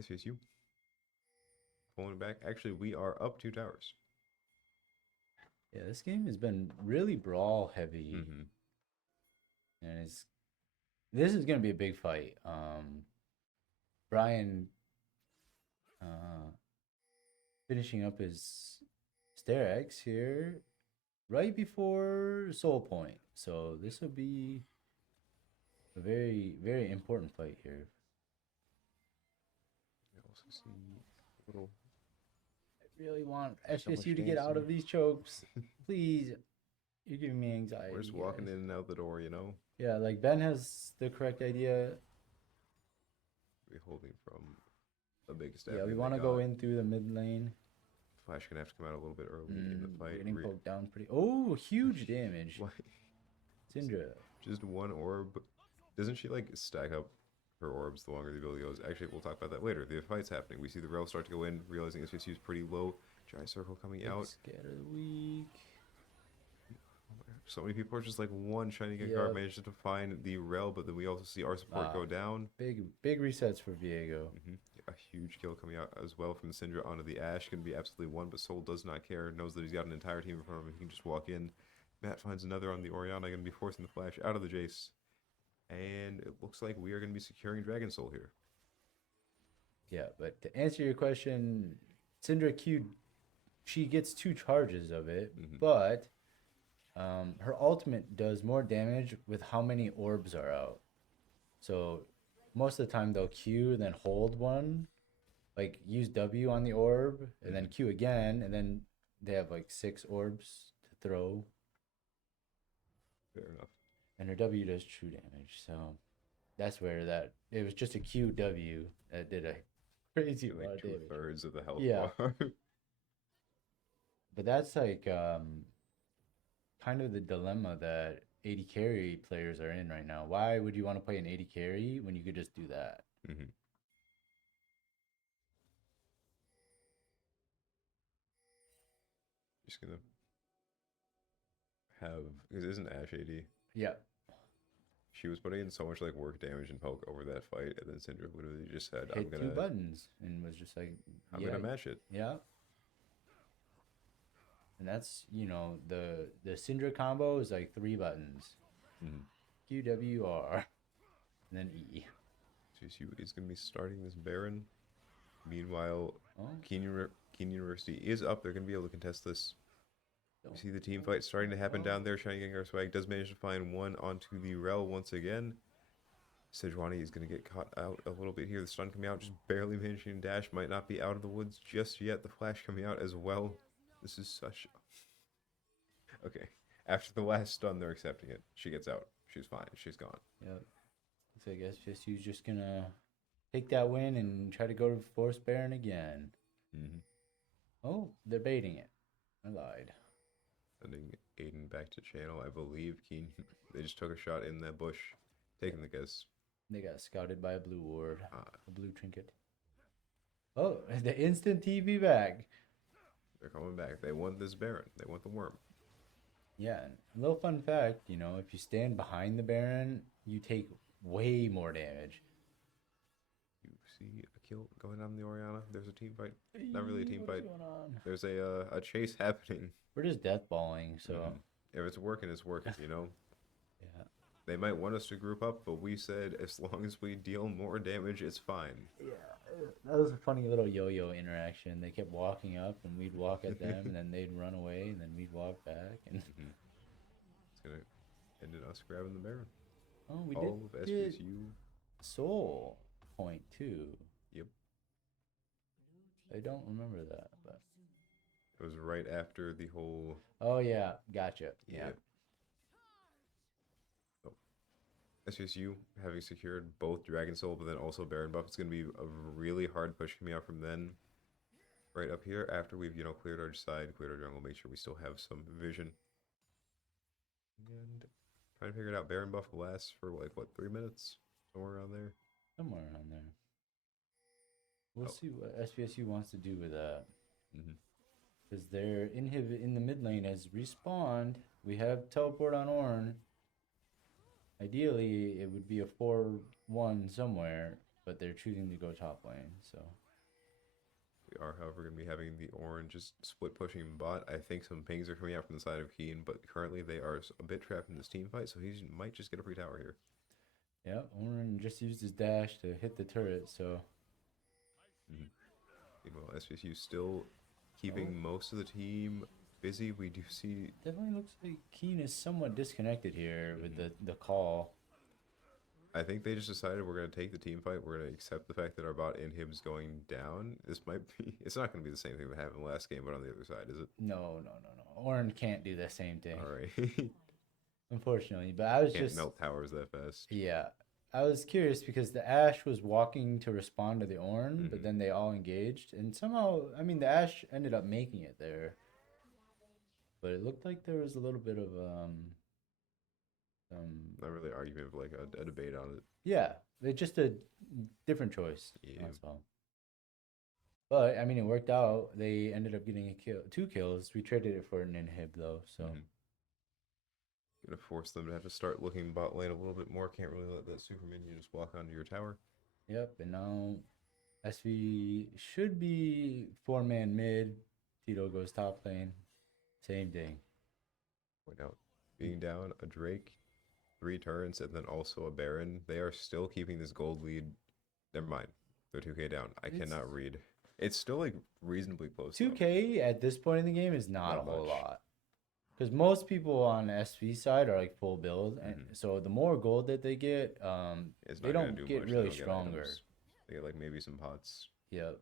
SVSU. Pulling it back. Actually, we are up 2 towers. Yeah, this game has been really brawl heavy, and this is gonna be a big fight. Brian finishing up his Sterex here right before Soul Point. So this will be a very, very important fight here. You also see a little. I really want So much SVSU to get out dancing. of these chokes. Please. You're giving me anxiety. We're just walking guys. in and out the door, you know? Yeah, like Ben has the correct idea. We're holding from a big step. Yeah, we want to go in through the mid lane. Flash gonna have to come out a little bit early in the fight. Getting poked down pretty. Oh, huge damage. Why? Syndra. Just one orb. Doesn't she like stack up her orbs the longer the ability goes? Actually, we'll talk about that later. The fight's happening. We see the rail start to go in, realizing SVSU is pretty low. Giant circle coming out. Scatter the weak. So many people are just like one shiny get Yep. card managed to find the rail, but then we also see our support go down. Big resets for Viego. A huge kill coming out as well from Syndra onto the Ashe. Going to be absolutely one, but Soul does not care. Knows that he's got an entire team in front of him. He can just walk in. Matt finds another on the Orianna. Going to be forcing the Flash out of the Jace. And it looks like we are going to be securing Dragon Soul here. Yeah, but to answer your question, Syndra Q, she gets 2 charges of it, but her ultimate does more damage with how many orbs are out. So most of the time they'll Q, then hold one, like use W on the orb, and then Q again, and then they have like 6 orbs to throw. Fair enough. And her W does true damage, so that's where it was just a QW that did a crazy amount Like of damage. 2/3 of the health Yeah. bar. But that's like kind of the dilemma that AD carry players are in right now. Why would you want to play an AD carry when you could just do that? Just gonna have, because isn't Ashe AD? Yeah. She was putting in so much like work damage and poke over that fight, and then Syndra literally just said, Hit 2 buttons and was just like, I'm gonna match it. Yeah. And that's, the Syndra combo is like 3 buttons. Q, W, R, and then E. SVSU is gonna be starting this Baron. Meanwhile, Kean University is up. They're gonna be able to contest this. We see the team fight starting to happen down there. Shiny Gengar Swag does manage to find one onto the Rel once again. Sejuani is going to get caught out a little bit here. The stun coming out, just barely managing to dash. Might not be out of the woods just yet. The flash coming out as well. This is such... Okay. After the last stun, they're accepting it. She gets out. She's fine. She's gone. Yep. So I guess SVSU's just going to take that win and try to go to Force Baron again. Oh, they're baiting it. I lied. Sending Aiden back to channel, I believe. Kean, they just took a shot in that bush, taking the guess. They got scouted by a blue ward, a blue trinket. Oh, the instant TV back. They're coming back. They want this Baron. They want the worm. Yeah, and a little fun fact, if you stand behind the Baron, you take way more damage. You see a kill going on in the Oriana. There's a team fight. Not really a team What is fight. going on? There's a chase happening. We're just deathballing, so Mhm. If it's working, it's working, you know? yeah. They might want us to group up, but we said as long as we deal more damage, it's fine. Yeah, that was a funny little yo-yo interaction. They kept walking up, and we'd walk at them, and then they'd run away, and then we'd walk back, and It's gonna end in us grabbing the Baron. oh, we All did of get SVSU. soul point too. Yep. I don't remember that, but It was right after the whole. oh yeah, gotcha. Yeah. Oh, SVSU having secured both Dragon Soul, but then also Baron buff. It's gonna be a really hard push coming out from then. Right up here, after we've cleared our side, cleared our jungle, make sure we still have some vision. And trying to figure it out. Baron buff lasts for like what, 3 minutes, somewhere around there. Somewhere around there. We'll Oh. see what SVSU wants to do with that. Mm-hmm. Because their inhib in the mid lane has respawned. We have teleport on Ornn. Ideally, it would be a 4-1 somewhere, but they're choosing to go top lane, so. We are, however, going to be having the orange just split pushing bot. I think some pings are coming out from the side of Kean, but currently they are a bit trapped in this team fight, so he might just get a free tower here. Yeah, Ornn just used his dash to hit the turret, so. Meanwhile, SVSU still keeping most of the team busy. We do see. Definitely looks like Kean is somewhat disconnected here with the call. I think they just decided we're going to take the team fight. We're going to accept the fact that our bot inhib's going down. This might be. It's not going to be the same thing that happened last game, but on the other side, is it? No. Ornn can't do the same thing. All right. Unfortunately, but I was Can't just melt towers that fast. yeah. I was curious because the Ashe was walking to respond to the Ornn, but then they all engaged, and somehow, I mean, the Ashe ended up making it there. But it looked like there was a little bit of Not really argument, but like a debate on it. yeah, it's just a different choice. Yeah. That's all. But I mean, it worked out. They ended up getting a kill, 2 kills. We traded it for an inhib though, so. Gonna force them to have to start looking bot lane a little bit more. Can't really let that super minion just walk onto your tower. Yep, and now SV should be 4-man mid. Tito goes top lane. Same thing. Point out, being down a Drake, 3 turns, and then also a Baron. They are still keeping this gold lead. Never mind, they're 2K down. I cannot read. It's still like reasonably close. 2K at this point in the game is not a whole much. lot. Because most people on SV side are like full build, and so the more gold that they get, they don't get really stronger. They get like maybe some pots. Yep.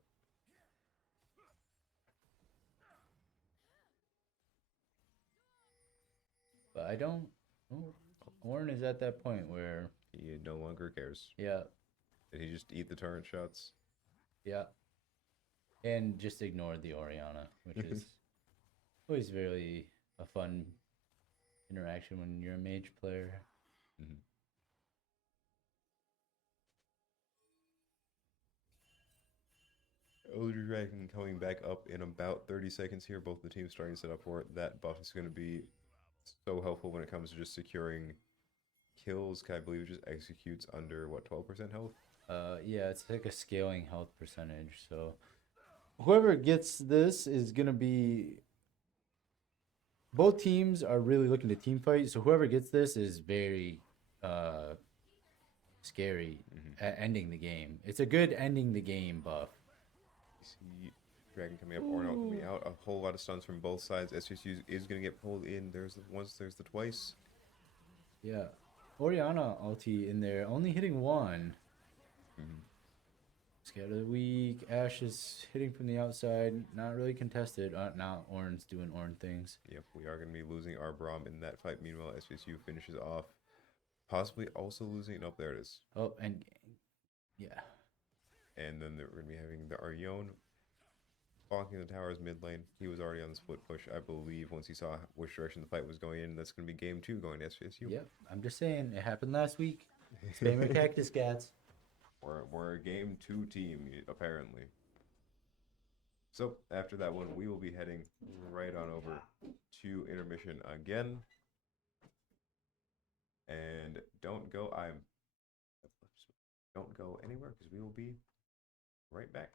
But I don't. Oh, Ornn is at that point where He no longer cares. yeah, Did he just eat the turret shots? yeah, and just ignore the Oriana, which is always really a fun interaction when you're a mage player. Elder Dragon coming back up in about 30 seconds here. Both the teams starting to set up for it. That buff is going to be so helpful when it comes to just securing kills. I believe it just executes under, what, 12% health? Yeah, it's like a scaling health percentage. So whoever gets this is going to be... Both teams are really looking to team fight. So whoever gets this is very scary at ending the game. It's a good ending the game buff. You see Dragon coming up, Ornal coming out. A whole lot of stuns from both sides. SVSU is going to get pulled in. There's the once, there's the twice. Yeah. Oriana ulti in there, only hitting 1. Scared of the weak. Ashe is hitting from the outside, not really contested. Now Ornn's doing Ornn things. Yep, we are going to be losing our Braum in that fight. Meanwhile, SVSU finishes off. Possibly also losing. Nope, there it is. Oh, and yeah. And then we're going to be having the Arion blocking the towers mid lane. He was already on the split push, I believe, once he saw which direction the fight was going in. That's going to be game 2 going to SVSU. Yep, I'm just saying, it happened last week. Spammer Cactus Cats. We're a game 2 team, apparently. So, after that one, we will be heading right on over to intermission again. And don't go anywhere, because we will be right back.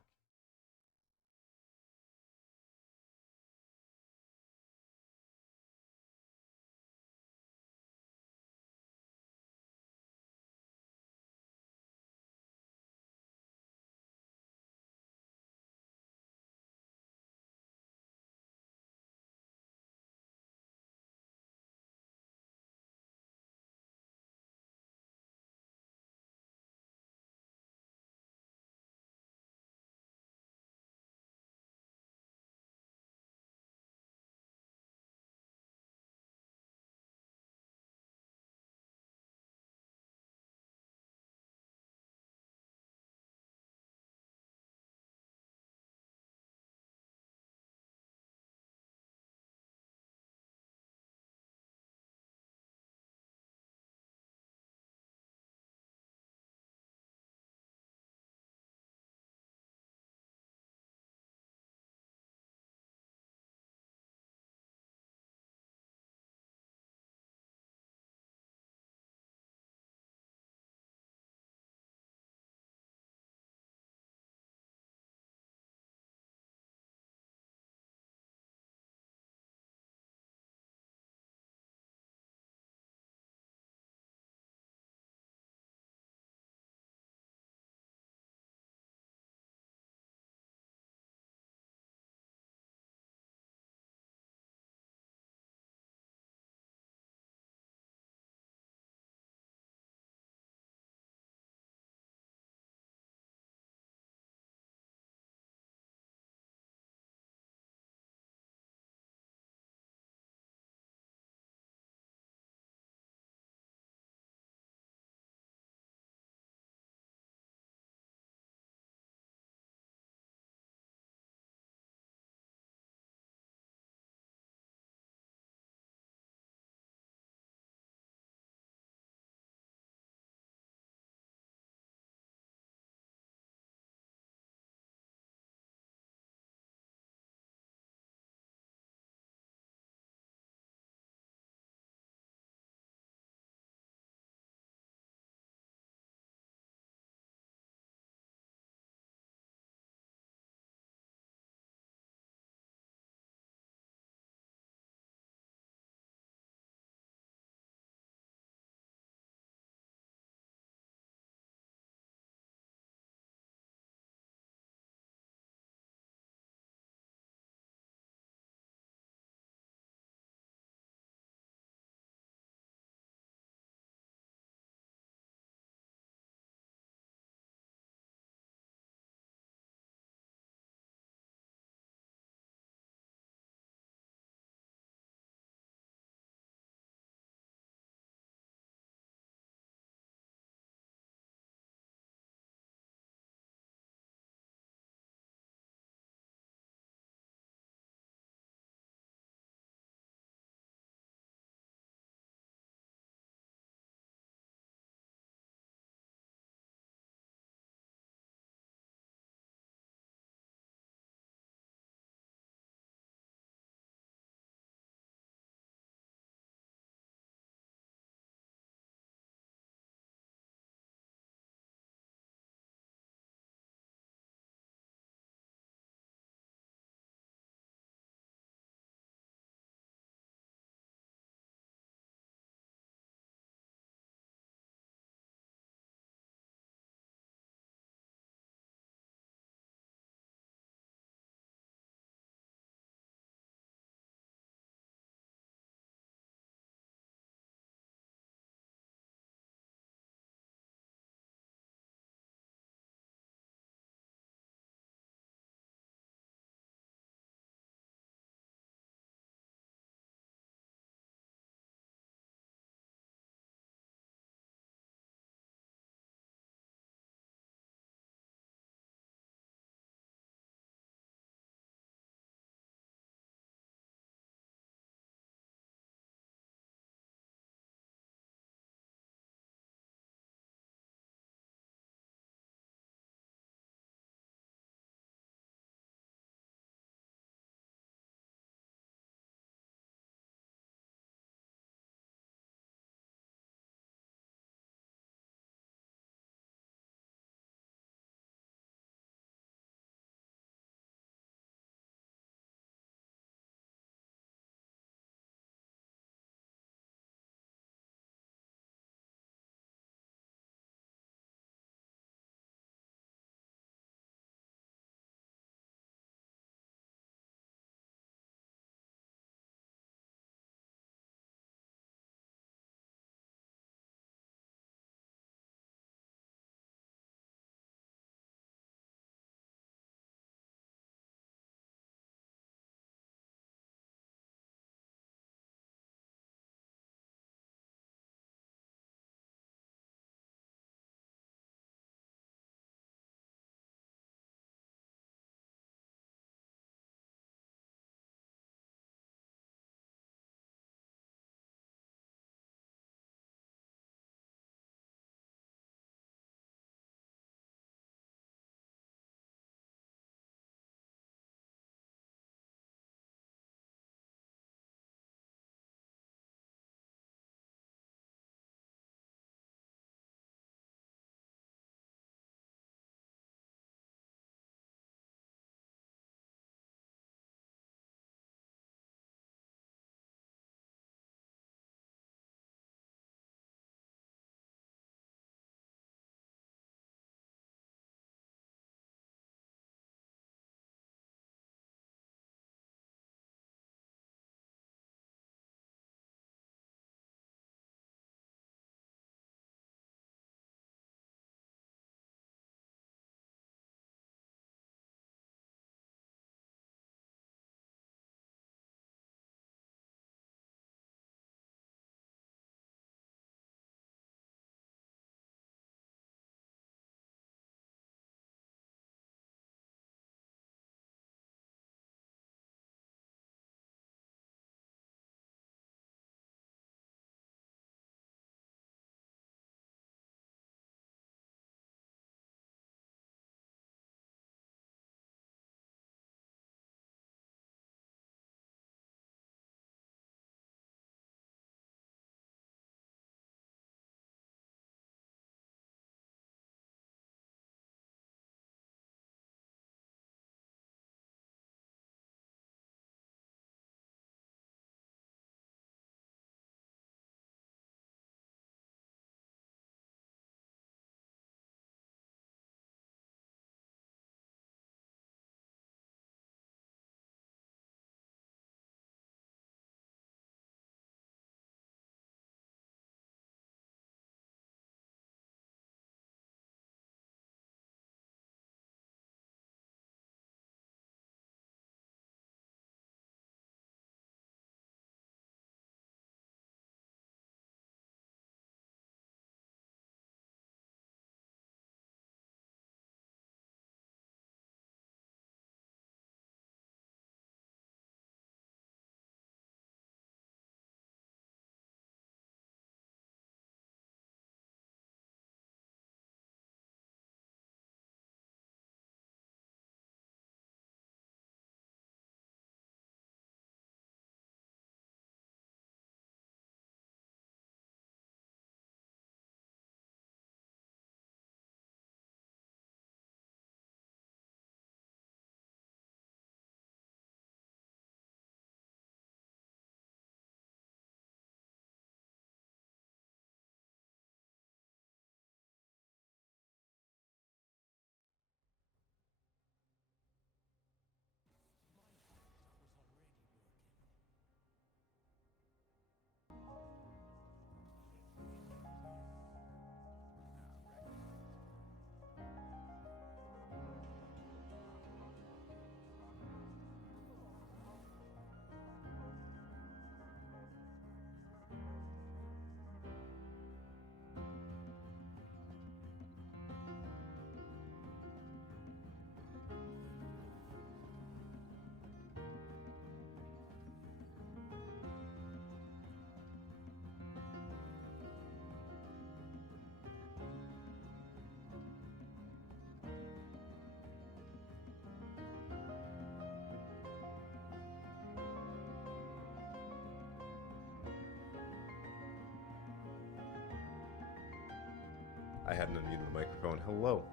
I hadn't unmuted the microphone. Hello.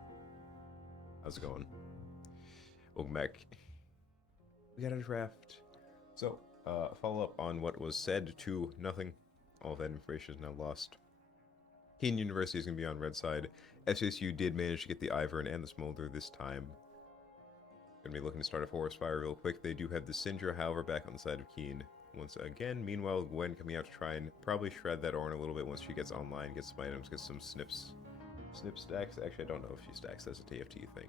How's it going? Welcome back. We got a draft. So, follow up on what was said to nothing. All that information is now lost. Kean University is going to be on red side. SVSU did manage to get the Ivern and the Smolder this time. Going to be looking to start a forest fire real quick. They do have the Syndra, however, back on the side of Kean once again. Meanwhile, Gwen coming out to try and probably shred that Ornn a little bit once she gets online, gets some items, gets some snips. Snip stacks? Actually, I don't know if she stacks. That's a TFT thing.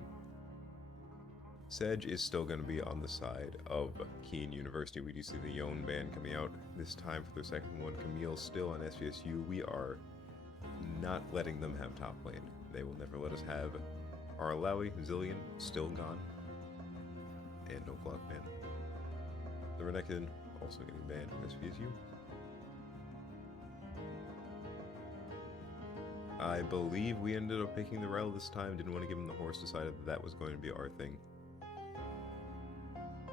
Sedge is still going to be on the side of Kean University. We do see the Yon band coming out this time for their second one. Camille still on SVSU. We are not letting them have top lane. They will never let us have our Alawi, Zillion, still gone. And no clock ban. The Renekton also getting banned from SVSU. I believe we ended up picking the Rel this time. Didn't want to give him the horse. Decided that was going to be our thing.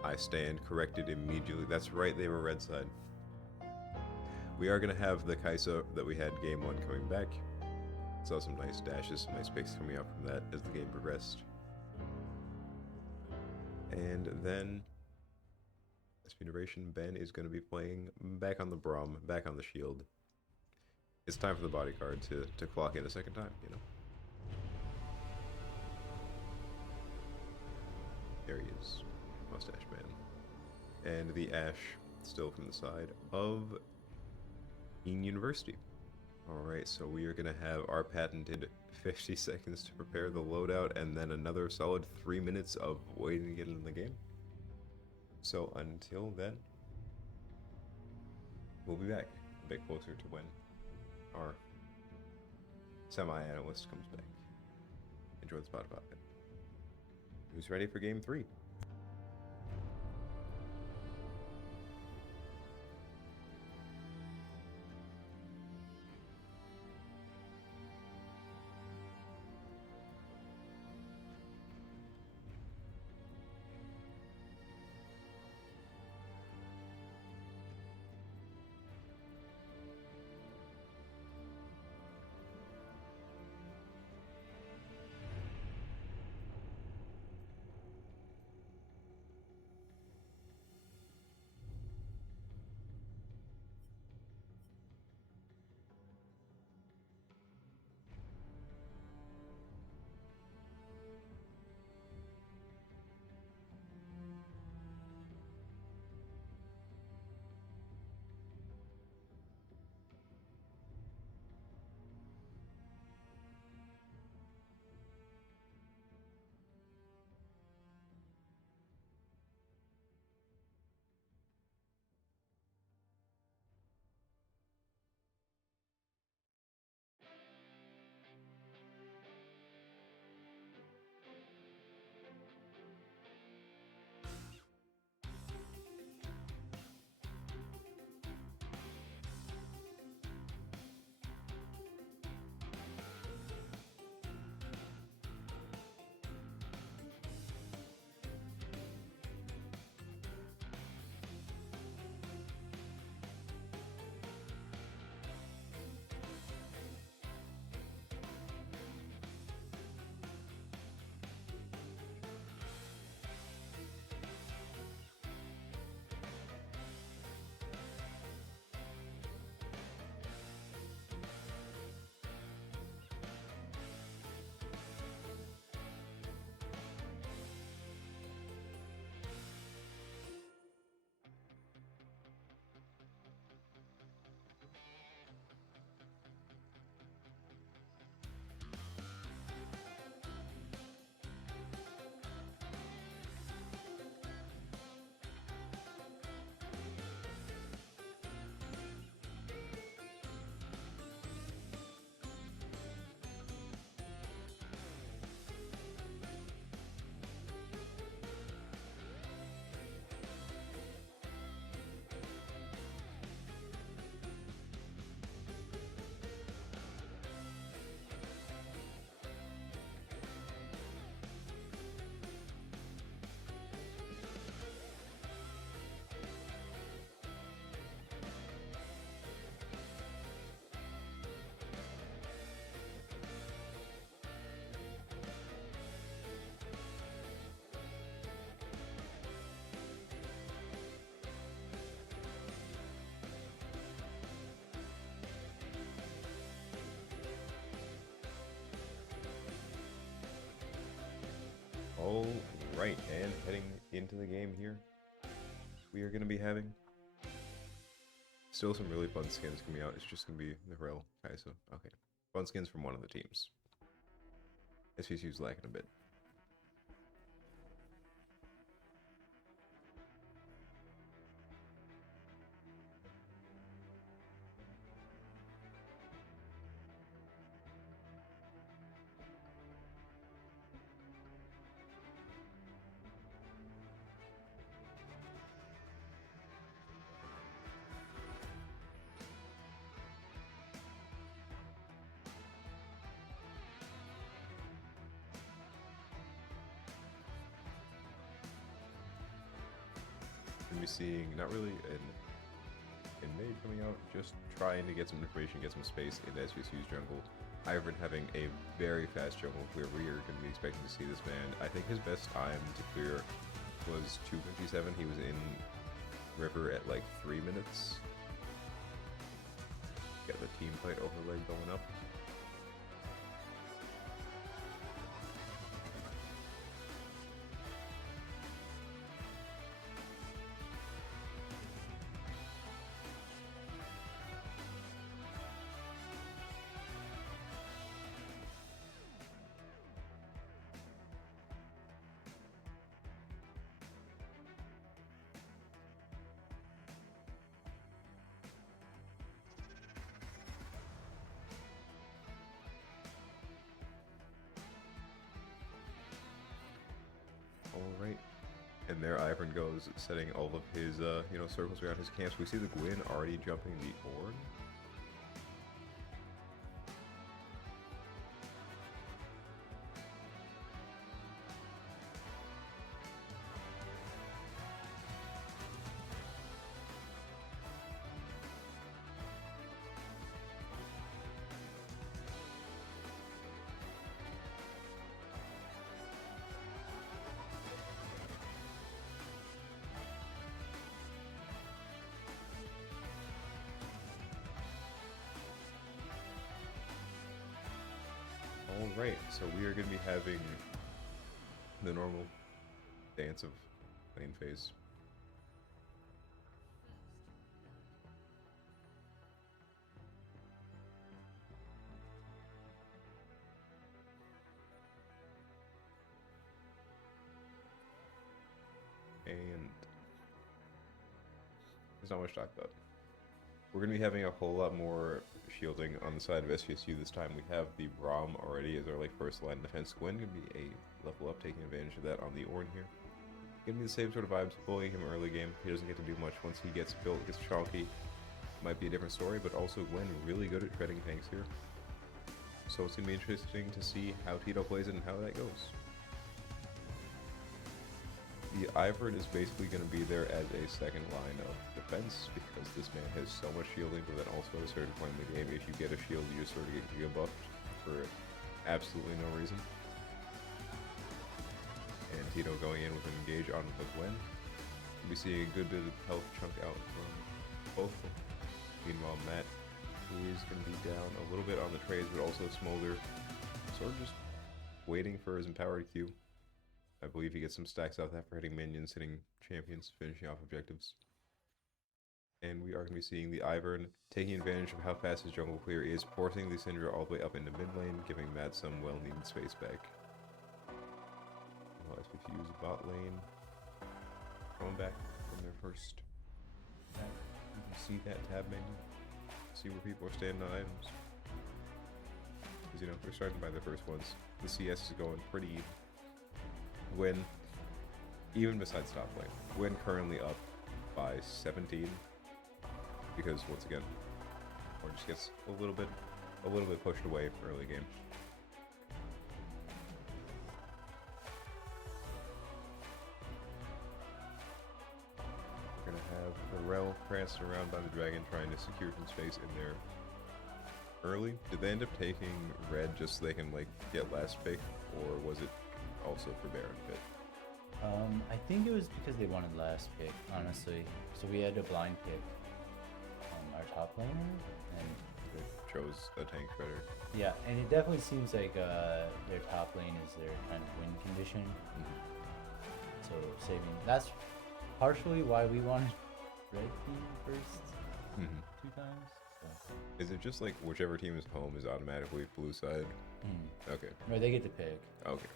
I stand corrected immediately. That's right, they were red side. We are going to have the Kai'Sa that we had game 1 coming back. Saw some nice dashes, some nice picks coming out from that as the game progressed. And then, SP Narration, Ben is going to be playing back on the Braum, back on the shield. It's time for the bodyguard to clock in a second time, you know. There he is, Mustache Man. And the Ashe still from the side of Kean University. Alright, so we are going to have our patented 50 seconds to prepare the loadout and then another solid 3 minutes of waiting to get into the game. So until then, we'll be back a bit closer to when our semi-analyst comes back. Enjoy the spot about it. Who's ready for game 3? All right, and heading into the game here, we are going to be having still some really fun skins coming out. It's just going to be the Rel, Kaisa. Okay, fun skins from one of the teams. SVSU's lacking a bit. We're seeing not really an mid coming out, just trying to get some information, get some space in SVSU's jungle. Ivern having a very fast jungle clear. We are going to be expecting to see this man. I think his best time to clear was 2:57. He was in river at like 3 minutes. Got the team fight overlay going up. Alright, and there Ivern goes, setting all of his, circles around his camps. We see the Gwyn already jumping the Ornn. Alright, so we are going to be having the normal dance of lane phase. And there's not much to talk about. We're going to be having a whole lot more shielding on the side of SVSU this time. We have the Rom already as our first line defense. Gwen going to be a level up, taking advantage of that on the Ornn here. Going to be the same sort of vibes, bullying him early game. He doesn't get to do much once he gets built, gets chonky. Might be a different story, but also Gwen really good at treading tanks here. So it's going to be interesting to see how Tito plays it and how that goes. The Ivern is basically going to be there as a second line of defense because this man has so much shielding, but then also at a certain point in the game, if you get a shield, you just sort of get Giga buffed for absolutely no reason. And Tito going in with an engage on the Gwen. We'll be seeing a good bit of health chunk out from both of them. Meanwhile, Matt, who is going to be down a little bit on the trades, but also Smolder, sort of just waiting for his empowered Q. I believe he gets some stacks out after hitting minions, hitting champions, finishing off objectives. And we are going to be seeing the Ivern taking advantage of how fast his jungle clear is, forcing the Syndra all the way up into mid lane, giving Matt some well-needed space back. Well, SVSU's bot lane coming back from their first tab. You can see that tab menu, see where people are standing on items. Because, they're starting by the first ones. The CS is going pretty even. Gwen, even besides top lane, Gwen currently up by 17 because once again, or just gets a little bit pushed away early game. We're gonna have the Rel prancing around by the dragon, trying to secure some space in there early. Did they end up taking red just so they can get last pick, or was it also for Baron fit? I think it was because they wanted last pick, honestly. So we had a blind pick our top laner, and chose a tank better. Yeah, and it definitely seems like their top lane is their kind of win condition. So saving, that's partially why we wanted red team first two times. So. Is it just like whichever team is home is automatically blue side? Okay. Right, they get to pick. Okay.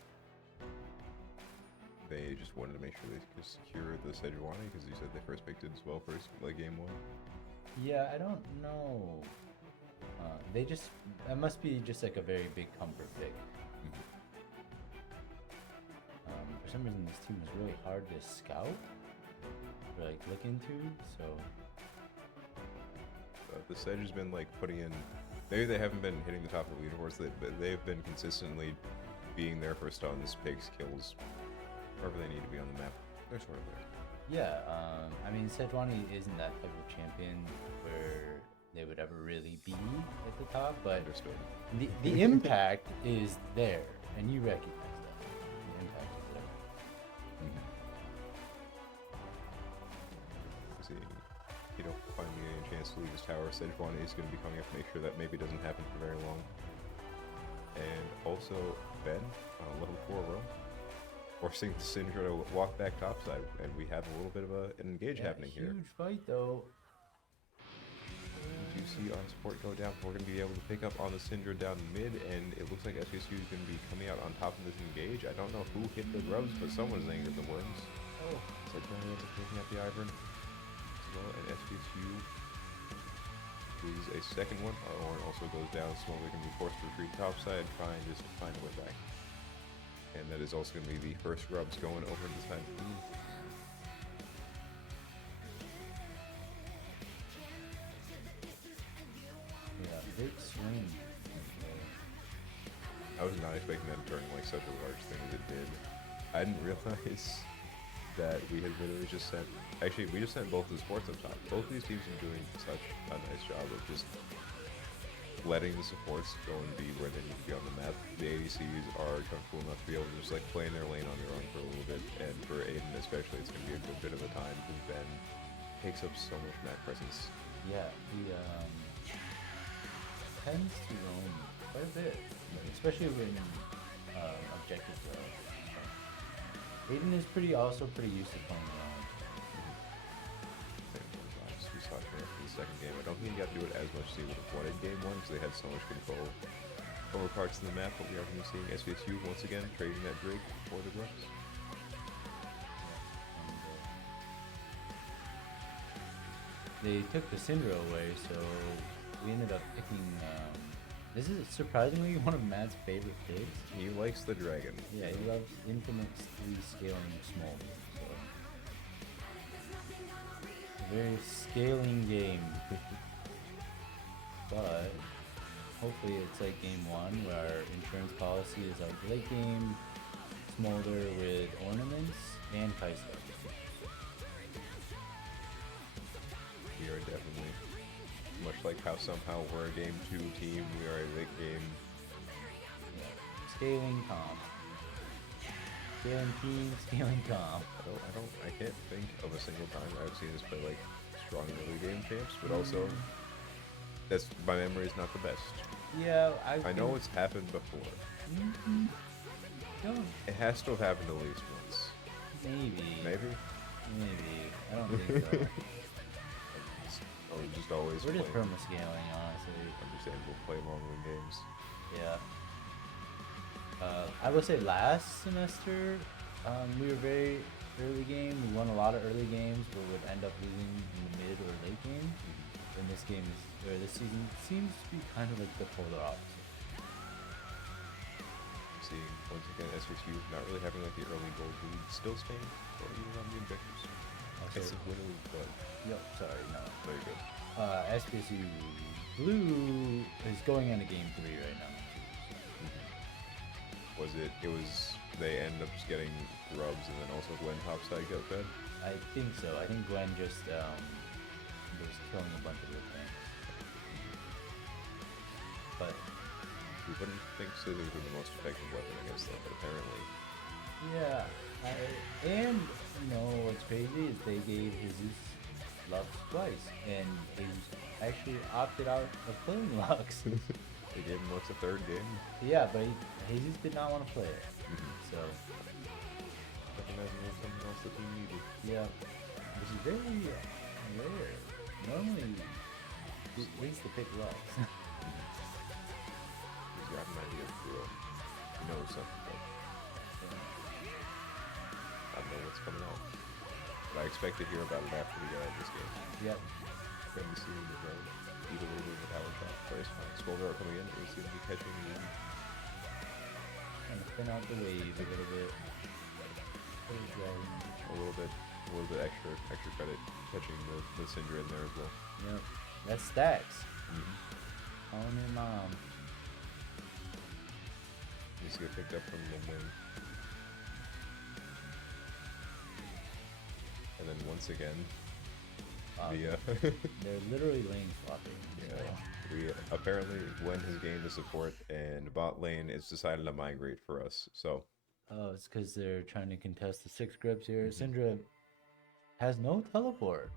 They just wanted to make sure they could secure the Sejuani because you said they first picked it as well first, like game 1. Yeah, I don't know. They just, that must be just like a very big comfort pick. For some reason, this team is really hard to scout or like look into. So the Sedge has been like putting in. Maybe they haven't been hitting the top of the leaderboards, but they've been consistently being there for stuns, picks, kills, wherever they need to be on the map. They're sort of there. Yeah, I mean, Sejuani isn't that type of champion where they would ever really be at the top, but Understood. the impact is there, and you recognize that. The impact is there. See, you don't find me any chance to leave his tower. Sejuani is going to be coming up to make sure that maybe doesn't happen for very long. And also Ben, level 4 row, forcing Syndra to walk back topside, and we have a little bit of an engage happening here. Huge fight though. You see our support go down. We're going to be able to pick up on the Syndra down mid, and it looks like SVSU is going to be coming out on top of this engage. I don't know who hit the grubs, but someone's angered the worms. Oh, So Johnny ends up taking out the Ivern as well, and SVSU loses a second one. Our Ornn also goes down, so they're going to be forced to retreat topside, trying just to find a way back. And that is also going to be the first grubs going over this time. yeah, big swing. I was not expecting that to turn like such a large thing as it did. I didn't realize that we had literally just sent. Actually, we just sent both the supports up top. Both of these teams are doing such a nice job of just letting the supports go and be where they need to be on the map. The ADCs are comfortable enough to be able to just like play in their lane on their own for a little bit, and for Aiden especially, it's going to be a good bit of a time because Ben takes up so much map presence. Yeah, he tends to roam quite a bit, especially when objective roam. Aiden is also pretty used to playing around. We saw it here for the second game. I don't think he got to do it as much as he would have wanted game 1 because they had so much control over parts of the map, but we are going to be seeing SVSU once again trading that Drake for the grubs. They took the Syndra away, so we ended up picking. This is surprisingly one of Matt's favorite picks. He likes the dragon. Yeah, he loves infinite 3 scaling small. So. A very scaling game. But hopefully it's like game 1 where our insurance policy is like late game Smolder with ornaments and Kai'Sa. We are definitely, much like how somehow we're a game 2 team, we are a late game. Yeah. Scaling comp. Scaling team, scaling comp. I can't think of a single time I've seen us play like strong early game champs, but also that's, my memory is not the best. Yeah, I know it's happened before. No, It has to have happened at least once. maybe. Maybe? Maybe. I don't think so. Or just always We're just play. perma scaling, honestly. Understandable, play long win games. Yeah. I would say last semester, we were very early game. We won a lot of early games, but would end up losing in the mid or late game. And this game is, or this season seems to be kind of like the polar opposite. Seeing once again SVSU not really having like the early gold lead, still staying or even on the objectives. It's literally but Yep, sorry, no. very good. SVSU Blue is going into game 3 right now. They ended up just getting grubs and then also Gwen topside got fed. I think so. I think Gwen just was killing a bunch of their things. But We wouldn't think Scissors were the most effective weapon against them, but apparently. yeah, and you know what's crazy is they gave Jesus Lux twice, and he's actually opted out of playing Lux. They gave him Lux a third game. Yeah, but Jesus did not want to play it. So, Recognizing it was something else that he needed. yeah, which is very rare. Normally, he needs to pick Lux. He's got an idea of he knows something, but I don't know what's coming out. But I expect to hear about it after we get out of this game. Yep. Going to be seeing the road. Either way, with the power shot. First, Smolder coming in. We seem to be catching the Kind of thin out the wave a little bit. a little bit extra credit catching the Syndra in there as well. Yep. That's stacks. Calling in mom. Needs to get picked up from the wing. And then once again, They're literally lane swapping. we apparently Gwen has gained the support and bot lane is decided to migrate for us. So Oh, it's because they're trying to contest the 6 grips here. Syndra has no teleport.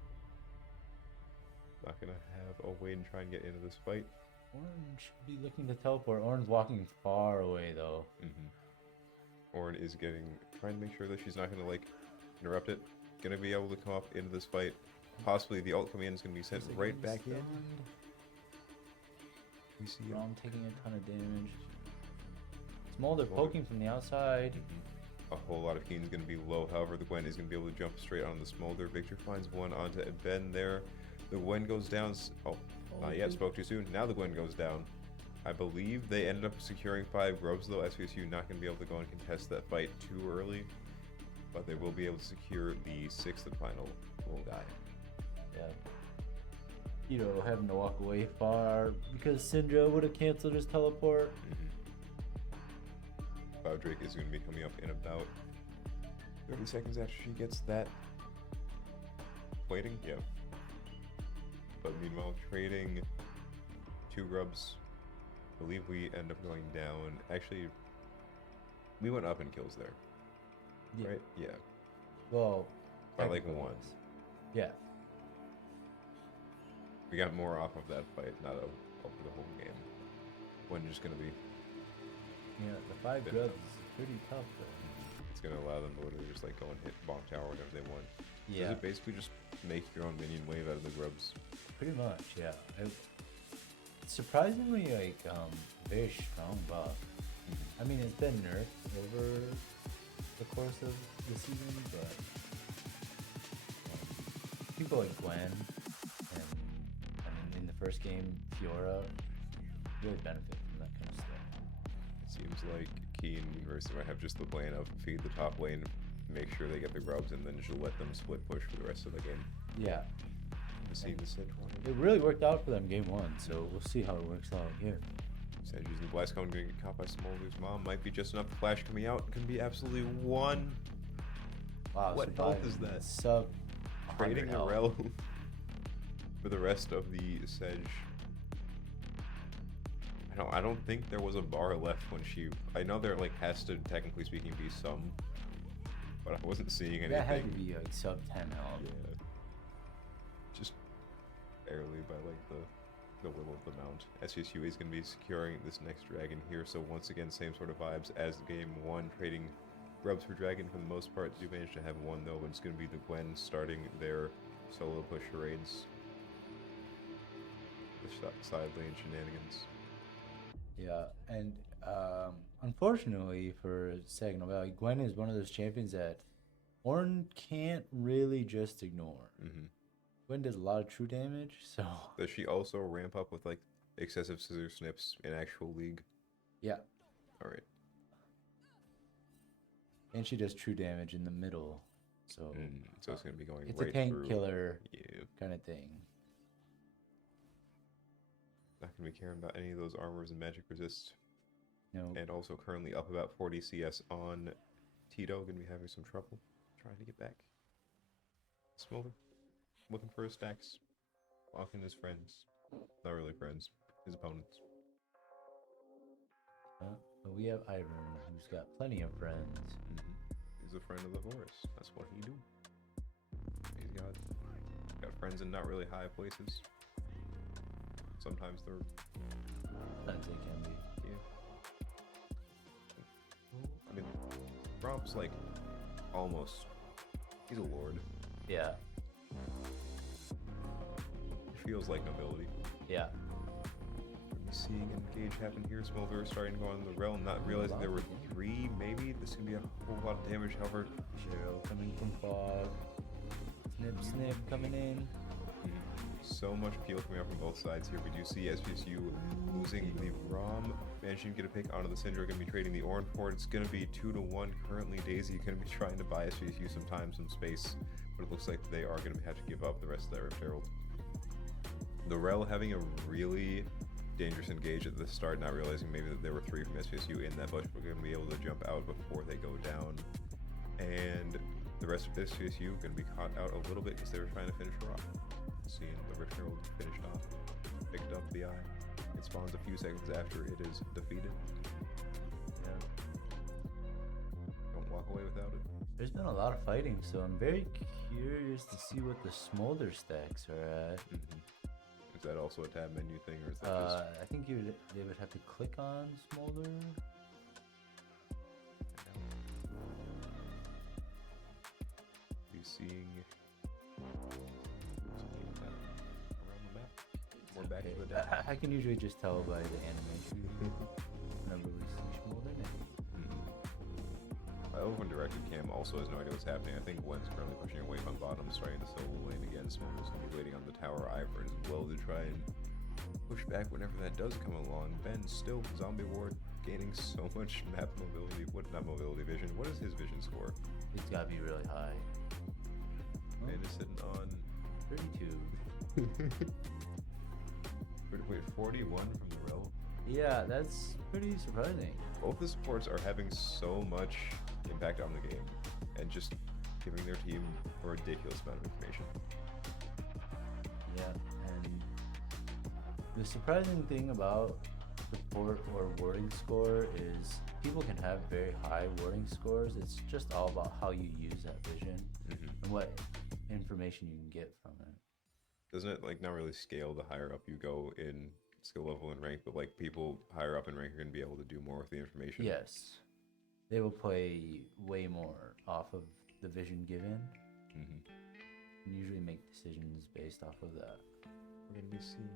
not gonna have a way to try and get into this fight. Orange should be looking to teleport. Orange walking far away though. Ornn is trying to make sure that she's not gonna like interrupt it. Gonna be able to come up into this fight. Possibly the ult coming in is gonna be sent right back in. We see Rom taking a ton of damage. Smolder poking from the outside. a whole lot of Kean's gonna be low. However, the Gwen is gonna be able to jump straight on the Smolder. Victor finds one onto Ben there. The Gwen goes down. Yeah, spoke too soon. Now the Gwen goes down. I believe they ended up securing 5 grubs though. SVSU not going to be able to go and contest that fight too early, but they will be able to secure the 6th and final guy. Yeah. Having to walk away far because Syndra would have canceled his teleport. Drake is going to be coming up in about 30 seconds after she gets that. Waiting? Yeah. But meanwhile, trading 2 grubs. I believe we end up going down. Actually, we went up in kills there. Yeah. Right? Yeah. Well, By like technically 1. Yeah. We got more off of that fight, not over the whole game. When just going to be... Yeah, the 5 grubs is pretty tough though. It's going to allow them to literally just like go and hit bomb tower whenever they want. Yeah. Does it basically just make your own minion wave out of the grubs? Pretty much, yeah. Surprisingly, very strong buff. I mean, it's been nerfed over the course of the season, but people like Gwen and in the first game, Fiora really benefit from that kind of stuff. It seems like Kean University might have just the plan of feed the top lane, make sure they get the grubs, and then just let them split push for the rest of the game. Yeah. Seeing the Sedge one. It really worked out for them game 1, so we'll see how it works out here. Sedge using the Blast Cone, going to get caught by Smolder's mom. Might be just enough. Flash coming out. Can be absolutely 1. Wow, What health is that? Sub Trading the rel for the rest of the Sedge. I don't think there was a bar left when she... I know there has to, technically speaking, be some, but I wasn't seeing anything. That had to be sub 10 health. Yeah. Just barely by the little of the mount. SVSU is going to be securing this next dragon here, so once again, same sort of vibes as game 1, trading grubs for dragon for the most part. Do manage to have 1 though, but it's going to be the Gwen starting their solo push charades. The side lane shenanigans. Yeah, and unfortunately for Saginaw Valley, Gwen is one of those champions that Ornn can't really just ignore. Gwen does a lot of true damage, so... Does she also ramp up with excessive scissor snips in actual league? Yeah. Alright. And she does true damage in the middle, so... So it's going to be going it's right a tank through. killer Yeah. kind of thing. Not going to be caring about any of those armors and magic resist. No. And also currently up about 40 CS on Tito. Going to be having some trouble trying to get back. Smolder. Looking for his stacks. Walking his friends. Not really friends. His opponents. But we have Ivan, who's got plenty of friends. He's a friend of the forest. That's what he do. He's got friends in not really high places. Sometimes they're Sometimes they can be. yeah. I mean, Romp's like almost. He's a lord. Yeah. It feels like nobility. Yeah. Seeing an engage happen here. Smolder starting to go on the realm, not realizing there were 3. Maybe this can be a whole lot of damage. However, Cheryl coming from fog. Snip, snip coming in. so much peel coming out from both sides here. We do see SVSU losing the Rom. Managing to get a pick onto the Syndra. Going to be trading the Orange Port. It's going to be 2-1 currently. Daisy going to be trying to buy SVSU some time, some space, but it looks like they are going to have to give up the rest of that Rift Herald. The Rel having a really dangerous engage at the start, not realizing maybe that there were 3 from SVSU in that bush. We're going to be able to jump out before they go down, and the rest of SVSU going to be caught out a little bit because they were trying to finish her off. Seeing the Rift Herald finished off, picked up the eye. It spawns a few seconds after it is defeated. Yeah. Don't walk away without it. There's been a lot of fighting, so I'm very curious to see what the smolder stacks are at. Is that also a tab menu thing, or is that just... I think they would have to click on smolder. Be seeing that around the map. More back to the deck. I can usually just tell by the animation whenever we see smolder. My Overwatch directed Cam also has no idea what's happening. I think Gwen's currently pushing her wave on bottom, starting to solo lane again. Smolder's going to be waiting on the tower Ivern as well to try and push back whenever that does come along. Ben still zombie ward, gaining so much map mobility. What, not mobility, vision. What is his vision score? It's got to be really high. Ben is sitting on 32. wait, 41 from the Rel. Yeah, that's pretty surprising. Both the supports are having so much impact on the game and just giving their team a ridiculous amount of information. Yeah, and the surprising thing about support or warding score is people can have very high warding scores. It's just all about how you use that vision and what information you can get from it. Doesn't it like not really scale the higher up you go in skill level and rank, but like people higher up in rank are going to be able to do more with the information? Yes, they will play way more off of the vision given and usually make decisions based off of that. We're going to be seeing...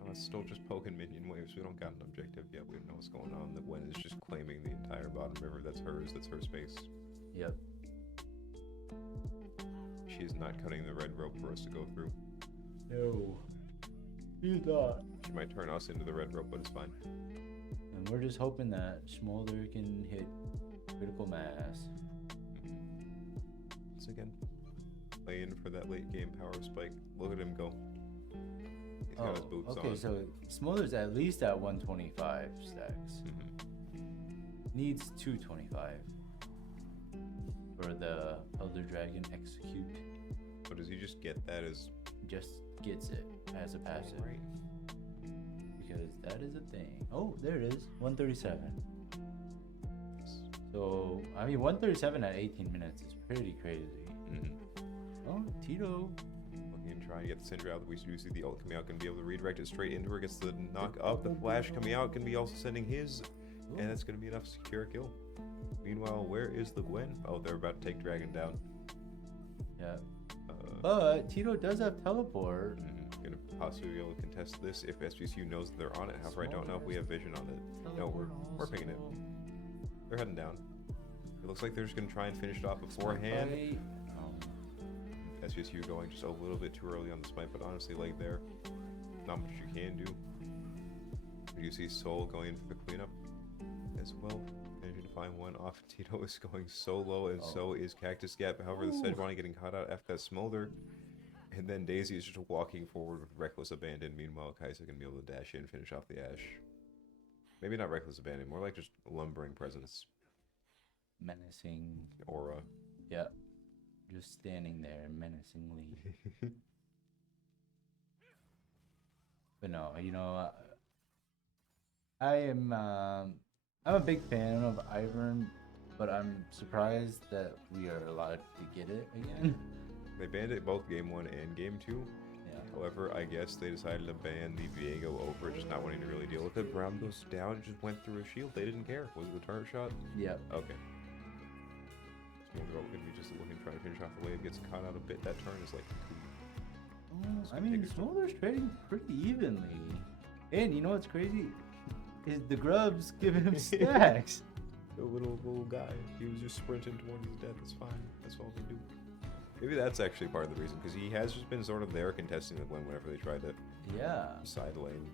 Oh, it's still just poking minion waves. We don't got an objective yet. We don't know what's going on. The Gwen is just claiming the entire bottom river. That's hers. That's her space. Yep. She is not cutting the red rope for us to go through. No, she's not. She might turn us into the red rope, but it's fine. And we're just hoping that Smolder can hit critical mass. Once again, playing for that late game power spike. Look at him go. He's got his boots okay, on. so Smolder's at least at 125 stacks. Needs 225 for the Elder Dragon execute. But does he just get that as... Just gets it as a passive. Right. Because that is a thing. Oh, there it is. 137. So, I mean, 137 at 18 minutes is pretty crazy. Oh, Tito. Looking to try and get the Syndra out. We do see the ult coming out. Going to be able to redirect it straight into her. Gets the knock up. The flash coming out. Going to be also sending his. And that's going to be enough to secure a kill. Meanwhile, where is the Gwen? Oh, they're about to take Dragon down. Yeah. But Tito does have teleport. Gonna possibly be able to contest this if SVSU knows that they're on it. However, I don't know if we have vision on it. No, we're picking it. They're heading down. It looks like they're just gonna try and finish it off beforehand. SVSU going just a little bit too early on the smite, but honestly, like there, not much you can do. You see Soul going in for the cleanup as well. Managing to find one off. Tito is going so low, and so is Cactus Gap. However, the Sejuani getting caught out after that Smolder. And then Daisy is just walking forward with reckless abandon. Meanwhile, Kaisa can be able to dash in, finish off the Ashe. Maybe not reckless abandon, more like just lumbering presence. Menacing. Aura. Yeah. Just standing there menacingly. But no, you know, I'm a big fan of Ivern, but I'm surprised that we are allowed to get it again. They banned it both game 1 and game 2. Yeah. However, I guess they decided to ban the Viego over it, just not wanting to really deal with it. Brown goes down, and just went through a shield. They didn't care. Was it the turret shot? Yep. Okay. Smolder going to be just looking to try to finish off the wave. Gets caught out a bit. That turn is like I mean, Smolder's trading pretty evenly. And you know what's crazy? Is the grubs giving him stacks. The little guy. He was just sprinting towards his death. It's fine. That's all they do. Maybe that's actually part of the reason, because he has just been sort of there contesting the win whenever they try to side lane.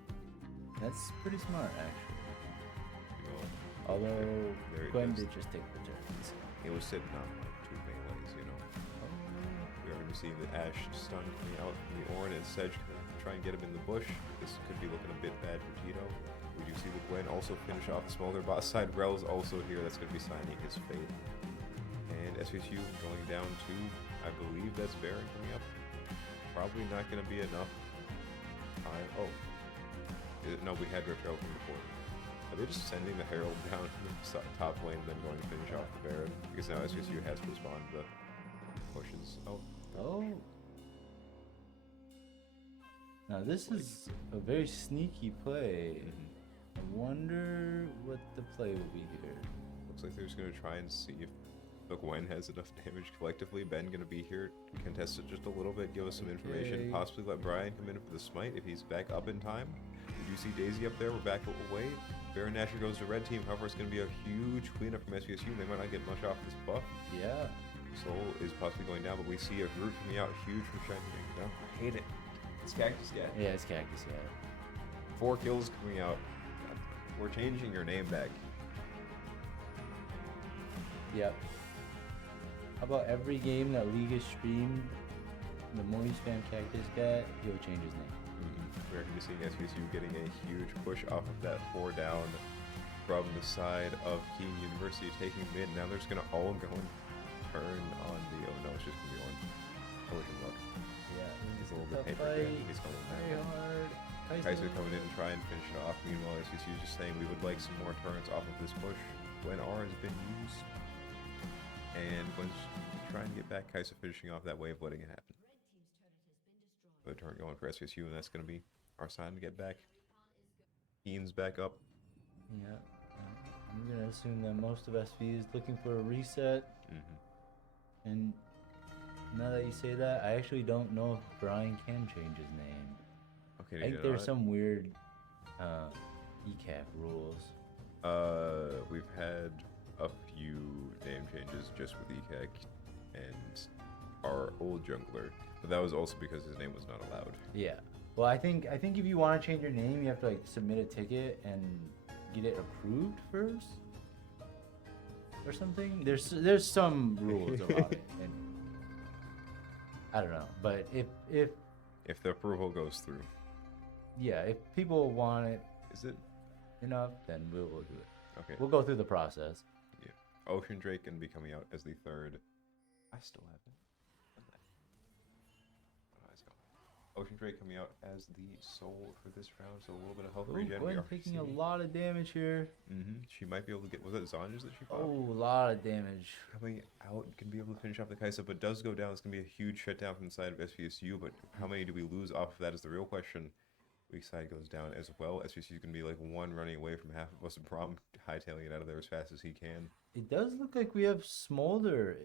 That's pretty smart, actually. You know, Although there Gwen did just take the turns. He was sitting on like 2 melees, you know. We're going to see the Ashe stun coming out from the Ornn, and Sedge try and get him in the bush. This could be looking a bit bad for Tito. We do see the Gwen also finish off the Smolder bot side. Rel's also here. That's going to be signing his fate. And SVSU going down to, I believe that's Baron coming up. Probably not going to be enough time. Oh. No, we had Rift Herald from before. Are they just sending the Herald down the top lane and then going to finish off the Baron? Because now SVSU has to respond to the pushes. Oh. Now this is a very sneaky play. I wonder what the play will be here. Looks like they're just going to try and see if the Gwen has enough damage collectively. Ben going to be here, contest it just a little bit, give us some information, possibly let Brian come in for the smite if he's back up in time. You see Daisy up there, we're back away. Baron Nashor goes to red team, however it's going to be a huge cleanup from SVSU. They might not get much off this buff. Yeah. Soul is possibly going down, but we see a Groot coming out huge from Shining down. I hate it. It's Cactus Cat. Yeah, it's Cactus Cat. 4 kills coming out. We're changing your name back. Yep. How about every game that League is streamed, the more you spam Cactus Cat, he'll change his name. We're going to be seeing SVSU getting a huge push off of that 4 down from the side of Kean University, taking mid. Now they're just going to all go and turn on the... Oh no, it's just going to be on. I wish him luck. Yeah. He's a little bit paper again. He's coming very hard. Kaiser coming in and try and finish it off. Meanwhile, SVSU is just saying we would like some more turns off of this push. When R has been used. And Gwen's trying to get back. Kaiser finishing off that wave, letting it happen. The turn going for SVSU, and that's going to be our sign to get back. Kean's back up. Yeah. I'm going to assume that most of SV is looking for a reset. And now that you say that, I actually don't know if Brian can change his name. Okay, I think there's some weird ECAC rules. We've had a few name changes just with ECAC and our old jungler, but that was also because his name was not allowed. Yeah. Well, I think if you want to change your name, you have to like submit a ticket and get it approved first, or something. There's some rules about it, and I don't know. But if the approval goes through, yeah, if people want it, is it enough, then we'll do it. Okay. We'll go through the process. Yeah. Ocean Drake can be coming out as the 3rd. I still have it. Ocean Drake coming out as the soul for this round, so a little bit of health regen. Gwen taking a lot of damage here. She might be able to get. Was it Zonjas that she fought? Oh, a lot of damage. Coming out, can be able to finish off the Kaisa, but does go down. It's going to be a huge shutdown from the side of SVSU, but how many do we lose off of that is the real question. Weak side goes down as well. SVSU is going to be like 1 running away from half of us. Braum hightailing it out of there as fast as he can. It does look like we have Smolder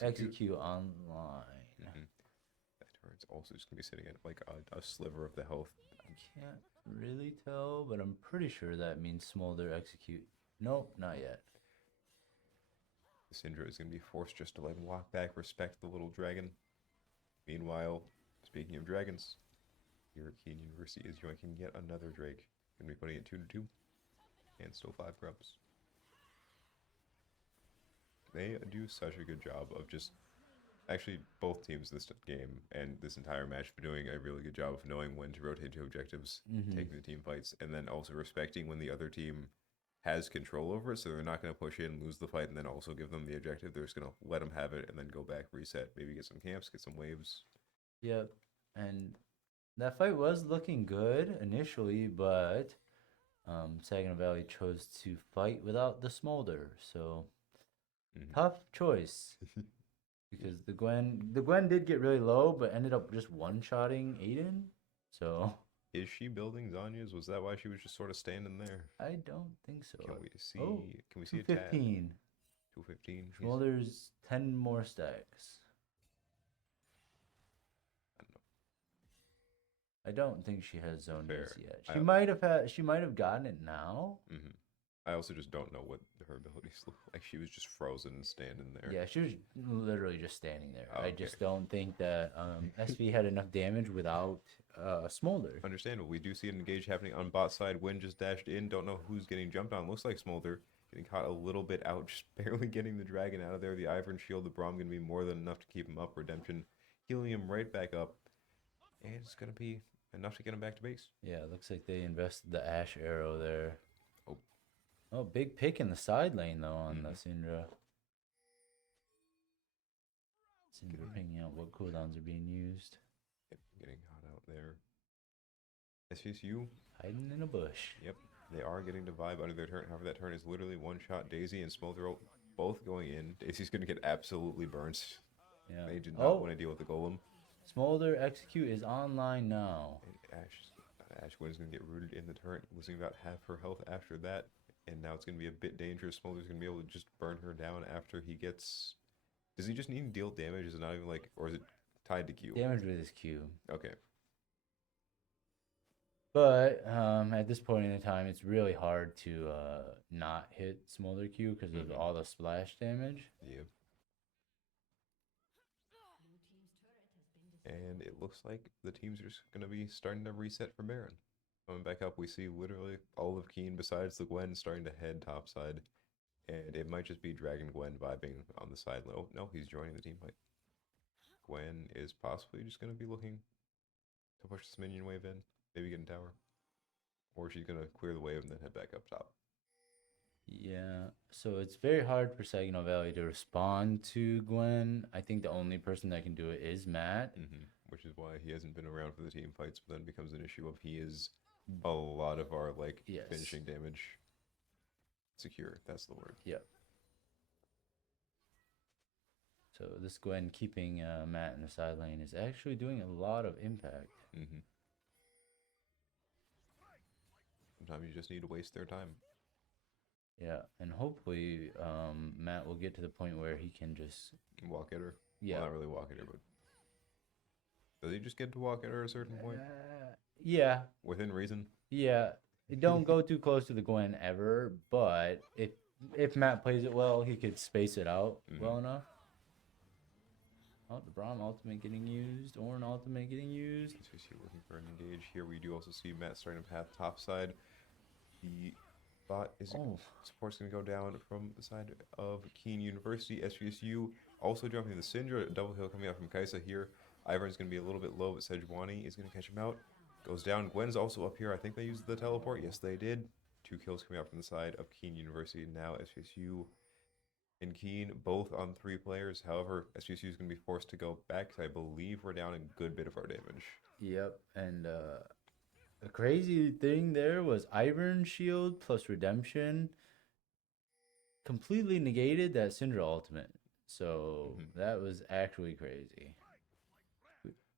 execute online. It's also just going to be sitting at like a sliver of the health. I can't really tell, but I'm pretty sure that means Smolder execute. Nope, not yet. Syndra is going to be forced just to like walk back, respect the little dragon. Meanwhile, speaking of dragons, here at Kean University is yoinking yet another Drake. Going to be putting it 2-2. And still 5 grubs. They do such a good job of just... Actually, both teams this game and this entire match are doing a really good job of knowing when to rotate to objectives, taking the team fights, and then also respecting when the other team has control over it, so they're not going to push in, lose the fight, and then also give them the objective. They're just going to let them have it and then go back, reset, maybe get some camps, get some waves. Yep, and that fight was looking good initially, but Saginaw Valley chose to fight without the Smolder, so tough choice. because the Gwen did get really low, but ended up just one-shotting Aiden. So Is she building Zanya's? Was that why she was just sort of standing there? I don't think so. Can we see? Oh, Can we see a tab? 215. 215. Smolder's 10 more stacks. I don't know. I don't think she has zone Fair. ace yet. She might have had. She might have gotten it now. Mm-hmm. I also just don't know what her abilities look like. She was just frozen and standing there. Yeah, she was literally just standing there. Oh, I okay. just don't think that SV had enough damage without Smolder. Understandable. We do see an engage happening on bot side. Win just dashed in. Don't know who's getting jumped on. Looks like Smolder getting caught a little bit out, just barely getting the dragon out of there. The Ivern shield, the Braum going to be more than enough to keep him up. Redemption healing him right back up. And it's going to be enough to get him back to base. Yeah, it looks like they invested the Ash arrow there. Oh. Oh, big pick in the side lane though on the Syndra. Syndra picking out what cooldowns are being used. Yep, getting caught out there. SVSU hiding in a bush. Yep, they are getting to vibe under their turn. However, that turn is literally one shot. Daisy and Smolder both going in. Daisy's going to get absolutely burnt. Yeah. They did not want to deal with the golem. Smolder execute is online now. And Ash Wynn's going to get rooted in the turret, losing about half her health after that. And now it's going to be a bit dangerous. Smolder's going to be able to just burn her down after he gets... Does he just need to deal damage? Is it not even like... Or is it tied to Q? Damage with his Q. Okay. But at this point in the time, it's really hard to not hit Smolder Q because of all the splash damage. Yep. And it looks like the teams are just going to be starting to reset for Baron. Coming back up, we see literally all of Kean besides the Gwen starting to head topside. And it might just be Dragon Gwen vibing on the side. Oh, no, he's joining the team fight. Gwen is possibly just going to be looking to push this minion wave in. Maybe get in tower. Or she's going to clear the wave and then head back up top. Yeah, so it's very hard for Saginaw Valley to respond to Gwen. I think the only person that can do it is Matt. Which is why he hasn't been around for the team fights, but then becomes an issue of he is a lot of our finishing damage secure. That's the word. Yep. So this Gwen keeping Matt in the side lane is actually doing a lot of impact. Sometimes you just need to waste their time. Yeah, and hopefully Matt will get to the point where he can just walk at her. Yeah, well, not really walk at her, but does he just get to walk at her at a certain point? Yeah, within reason. Yeah, don't go too close to the Gwen ever. But if Matt plays it well, he could space it out well enough. Oh, the Braum ultimate getting used. Ornn ultimate getting used. SVSU looking for an engage. Here we do also see Matt starting to path topside. The bot is support's going to go down from the side of Kean University. SVSU also jumping the Syndra. Double kill coming out from Kaisa here. Ivern's going to be a little bit low, but Sejuani is going to catch him out. Goes down. Gwen's also up here. I think they used the teleport. Yes, they did. 2 kills coming out from the side of Kean University. Now SVSU and Kean both on 3 players. However, SVSU is going to be forced to go back because I believe we're down a good bit of our damage. Yep, and a crazy thing there was Ivern shield plus redemption completely negated that Syndra ultimate. So that was actually crazy.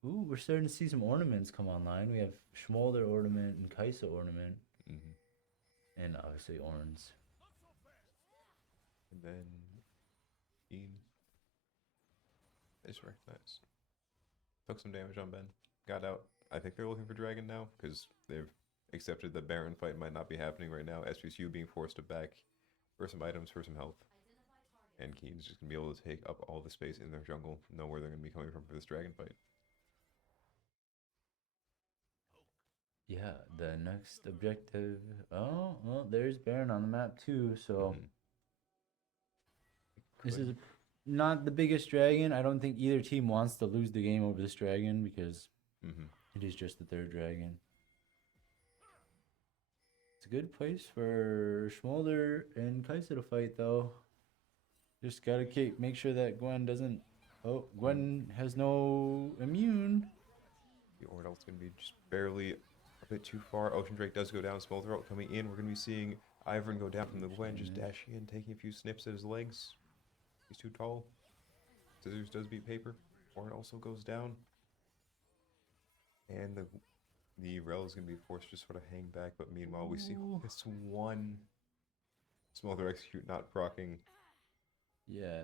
Ooh, we're starting to see some ornaments come online. We have Smolder ornament and Kaisa ornament. And obviously Ornn's. And then Kean is recognized. Took some damage on Ben. Got out. I think they're looking for Dragon now because they've accepted the Baron fight might not be happening right now. SVSU being forced to back for some items, for some health. And Kean's just going to be able to take up all the space in their jungle. Know where they're going to be coming from for this Dragon fight. Yeah, the next objective. Oh, well, there's Baron on the map too. So this is not the biggest dragon. I don't think either team wants to lose the game over this dragon because it is just the 3rd dragon. It's a good place for Smolder and Kaisa to fight, though. Just gotta make sure that Gwen doesn't. Oh, Gwen has no immune. The Ornn ult's gonna be just barely a bit too far. Ocean Drake does go down. Smolder ult coming in. We're gonna be seeing Ivern go down from the Gwen, just dashing in, taking a few snips at his legs. He's too tall. Scissors does beat paper. Horn also goes down. And the Rel is going to be forced to sort of hang back, but meanwhile we see Ooh. this one Smolder execute not proccing. Yeah,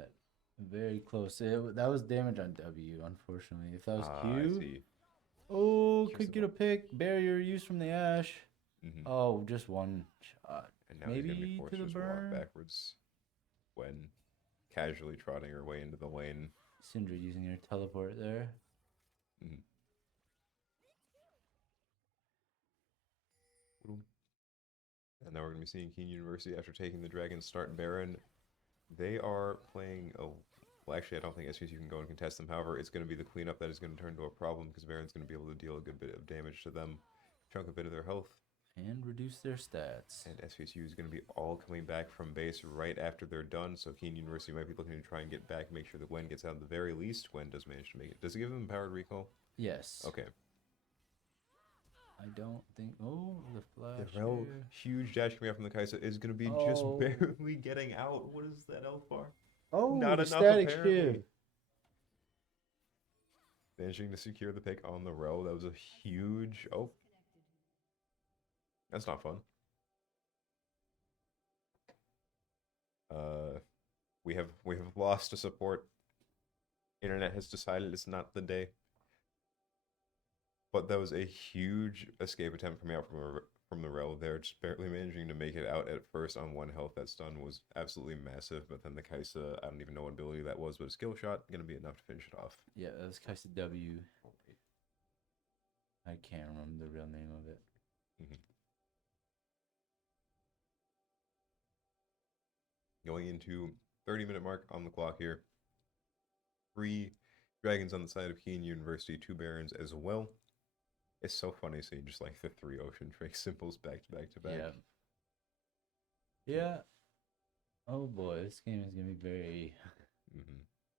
very close. That was damage on W, unfortunately. If that was I Q, see. oh, Q's could the get a pick. Barrier used from the Ash. Mm-hmm. Oh, just one shot. And now he's going to be Maybe forced to to the just walk burn. backwards when casually trotting her way into the lane. Syndra using her teleport there. Mm-hmm. And now we're going to be seeing Kean University after taking the Dragon start Baron. They are playing a. Well, actually, I don't think SVSU can go and contest them. However, it's going to be the cleanup that is going to turn into a problem because Baron's going to be able to deal a good bit of damage to them, chunk a bit of their health. And reduce their stats. And SVSU is going to be all coming back from base right after they're done. So Kean University might be looking to try and get back, make sure that Gwen gets out at the very least. Gwen does manage to make it. Does it give them powered recall? Yes. Okay. I don't think. Oh, the flash. The Rel, Here. huge dash coming out from the Kaisa is going to be just Oh. barely getting out. What is that elf bar? Oh, Not the enough, static apparently. shift. Managing to secure the pick on the Rel. That was a huge. Oh. That's not fun. We have lost a support. Internet has decided it's not the day. But that was a huge escape attempt coming out from the Rel there, just barely managing to make it out at first on 1 health. That stun was absolutely massive, but then the Kaisa, I don't even know what ability that was, but a skill shot, going to be enough to finish it off. Yeah, that was Kaisa W. I can't remember the real name of it. Mm-hmm. Going into 30-minute mark on the clock here. 3 dragons on the side of Kean University, 2 barons as well. It's so funny seeing just like the 3 ocean drake symbols back to back to back. Yeah. Yeah. Oh boy, this game is gonna be very,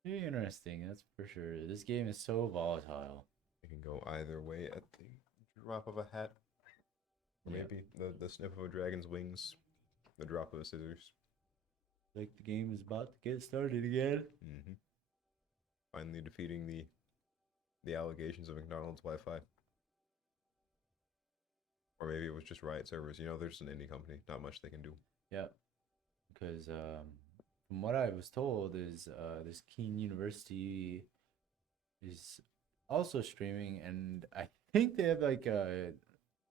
very interesting. That's for sure. This game is so volatile. It can go either way at the drop of a hat, or maybe the snip of a dragon's wings, the drop of a scissors. Like the game is about to get started again. Finally defeating the allegations of McDonald's Wi-Fi. Or maybe it was just Riot servers. You know, they're just an indie company. Not much they can do. Yeah. Because from what I was told is this Kean University is also streaming, and I think they have like a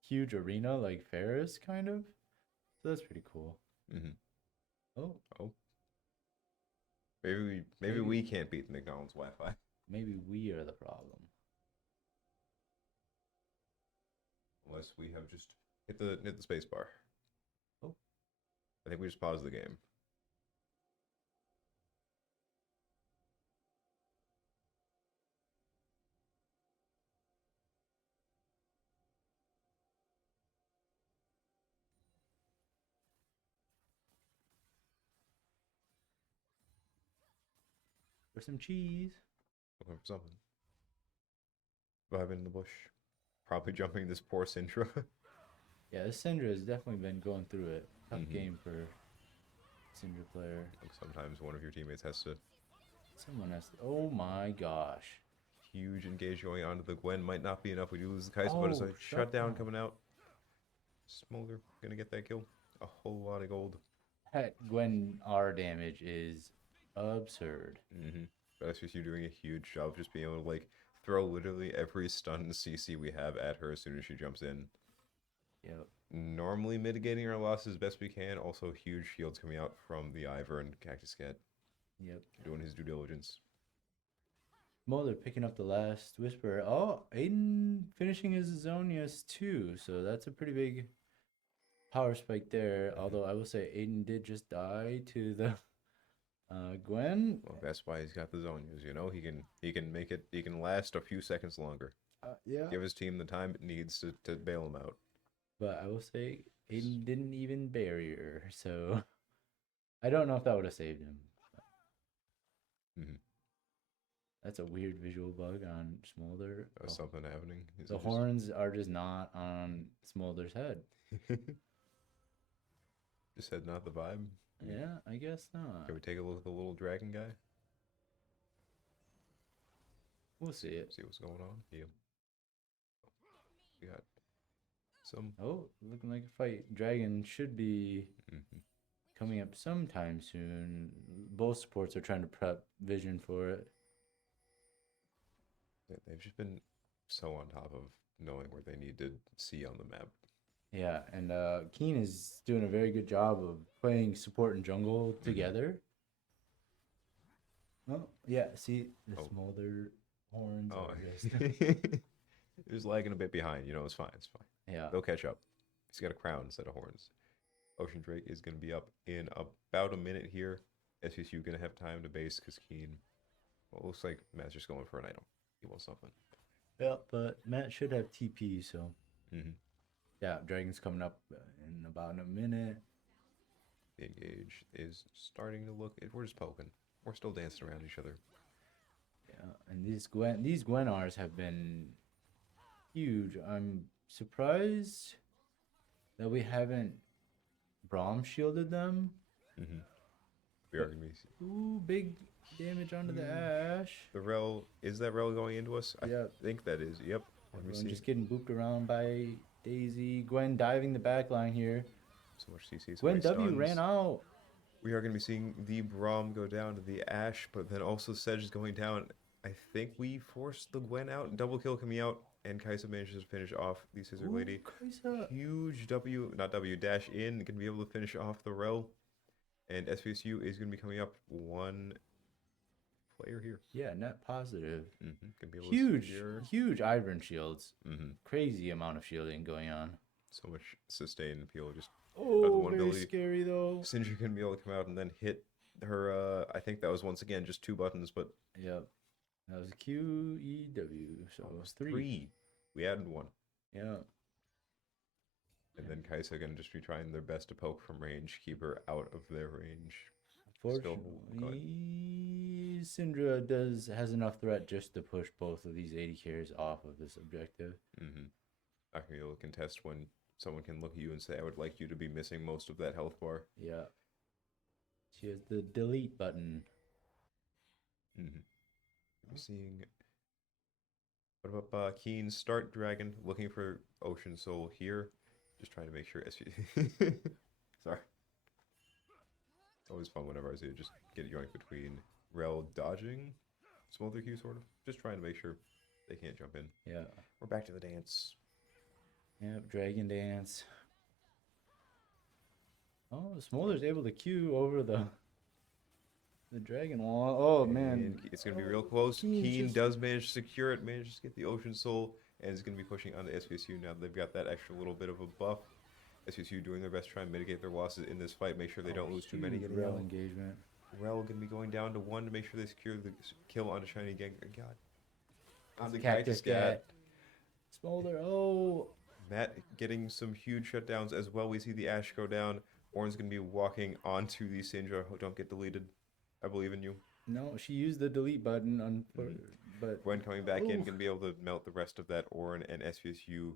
huge arena like Ferris kind of. So that's pretty cool. Oh. Maybe we can't beat the McDonald's Wi-Fi. Maybe we are the problem. Unless we have just hit the space bar. Oh. I think we just paused the game. For some cheese. Looking for something. Vibing in the bush. Probably jumping this poor Syndra. Yeah, this Syndra has definitely been going through it. Tough game for Syndra player. Like sometimes one of your teammates has to. Someone has to. Oh my gosh. Huge engage going on to the Gwen. Might not be enough. We do lose the Kaisa, but it's a shutdown coming out. Smolder gonna get that kill. A whole lot of gold. That Gwen R damage is absurd. But SVSU doing a huge job of just being able to like throw literally every stun CC we have at her as soon as she jumps in. Yep. Normally mitigating our losses as best we can. Also huge shields coming out from the Ivor and Cactus Cat. Yep. Doing his due diligence. Mulder picking up the last Whisper. Oh, Aiden finishing his Zonius too. So that's a pretty big power spike there. Although I will say Aiden did just die to the Gwen. Well, that's why he's got the Zonias. You know, he can make it. He can last a few seconds longer. Yeah. Give his team the time it needs to bail him out. But I will say Aiden didn't even barrier, so I don't know if that would have saved him. That's a weird visual bug on Smolder. Something happening. The horns are just not on Smolder's head. Just head not the vibe. Yeah, I guess not. Can we take a look at the little dragon guy? We'll see it. See what's going on. Yeah. We got some. Oh, looking like a fight. Dragon should be Mhm. coming up sometime soon. Both supports are trying to prep Vision for it. They've just been so on top of knowing where they need to see on the map. Yeah, and Kean is doing a very good job of playing support and jungle together. Oh, yeah, see the Oh. smolder horns Oh, are just it was lagging a bit behind. It's fine. It's fine. yeah. They'll catch up. He's got a crown instead of horns. Ocean Drake is going to be up in about a minute here. SVSU going to have time to base because Kean, well, it looks like Matt's just going for an item. He wants something. Yeah, but Matt should have TP, so Mm-hmm. yeah, Dragon's coming up in about a minute. The engage is starting to look. We're just poking. We're still dancing around each other. Yeah, and these Gwenars have been huge. I'm surprised that we haven't Braum shielded them. Mm-hmm. We are going to be. Ooh, big damage onto the Ash. The rel, is that rel going into us? I Yep. think that is. Yep. Let me Everyone see. just getting booped around by Daisy. Gwen diving the back line here. So much CC. So Gwen many W stuns. ran out. We are going to be seeing the Braum go down to the Ash, but then also Sedge is going down. I think we forced the Gwen out. Double kill coming out, and Kaisa manages to finish off the Scissor Ooh, Lady. Kaisa. Huge dash in. Going to be able to finish off the rel. And SVSU is going to be coming up one player here. Yeah, net positive. Mm-hmm. Gonna be able Huge, to huge Ivern shields. Mm-hmm. Crazy amount of shielding going on. So much sustain appeal. Just Oh, one very ability. scary though. Sindri gonna be able to come out and then hit her. I think that was once again just 2 buttons, but Yep. That was QEW. So it was three. We added 1. Yeah. And then Kaisa gonna just be trying their best to poke from range, keep her out of their range. Fortunately, Syndra has enough threat just to push both of these 80 carries off of this objective. Mm-hmm. I can be able to contest when someone can look at you and say, "I would like you to be missing most of that health bar." Yeah. She has the delete button. Mm-hmm. I'm seeing. What about Kean? Start Dragon, looking for Ocean Soul here. Just trying to make sure SV. Sorry. It's always fun whenever I see it. Just get yoinked between rel dodging, smolder Q sort of. Just trying to make sure they can't jump in. Yeah. We're back to the dance. Yep, Dragon Dance. Oh, Smolder's able to Q over the Dragon Wall. Oh, man. And it's going to be real close. Kean does manage to secure it, manages to get the Ocean Soul, and is going to be pushing on the SVSU now that they've got that extra little bit of a buff. SVSU doing their best to try and mitigate their losses in this fight, make sure they don't lose too many. Rel engagement. Rel going to be going down to 1 to make sure they secure the kill onto Shiny Gang. God. On the Cactus Cat. Smolder, oh. Matt getting some huge shutdowns as well. We see the Ash go down. Orin's going to be walking onto the Syndra. Don't get deleted. I believe in you. No, she used the delete button, but Gwen coming back in, going to be able to melt the rest of that Orin, and SVSU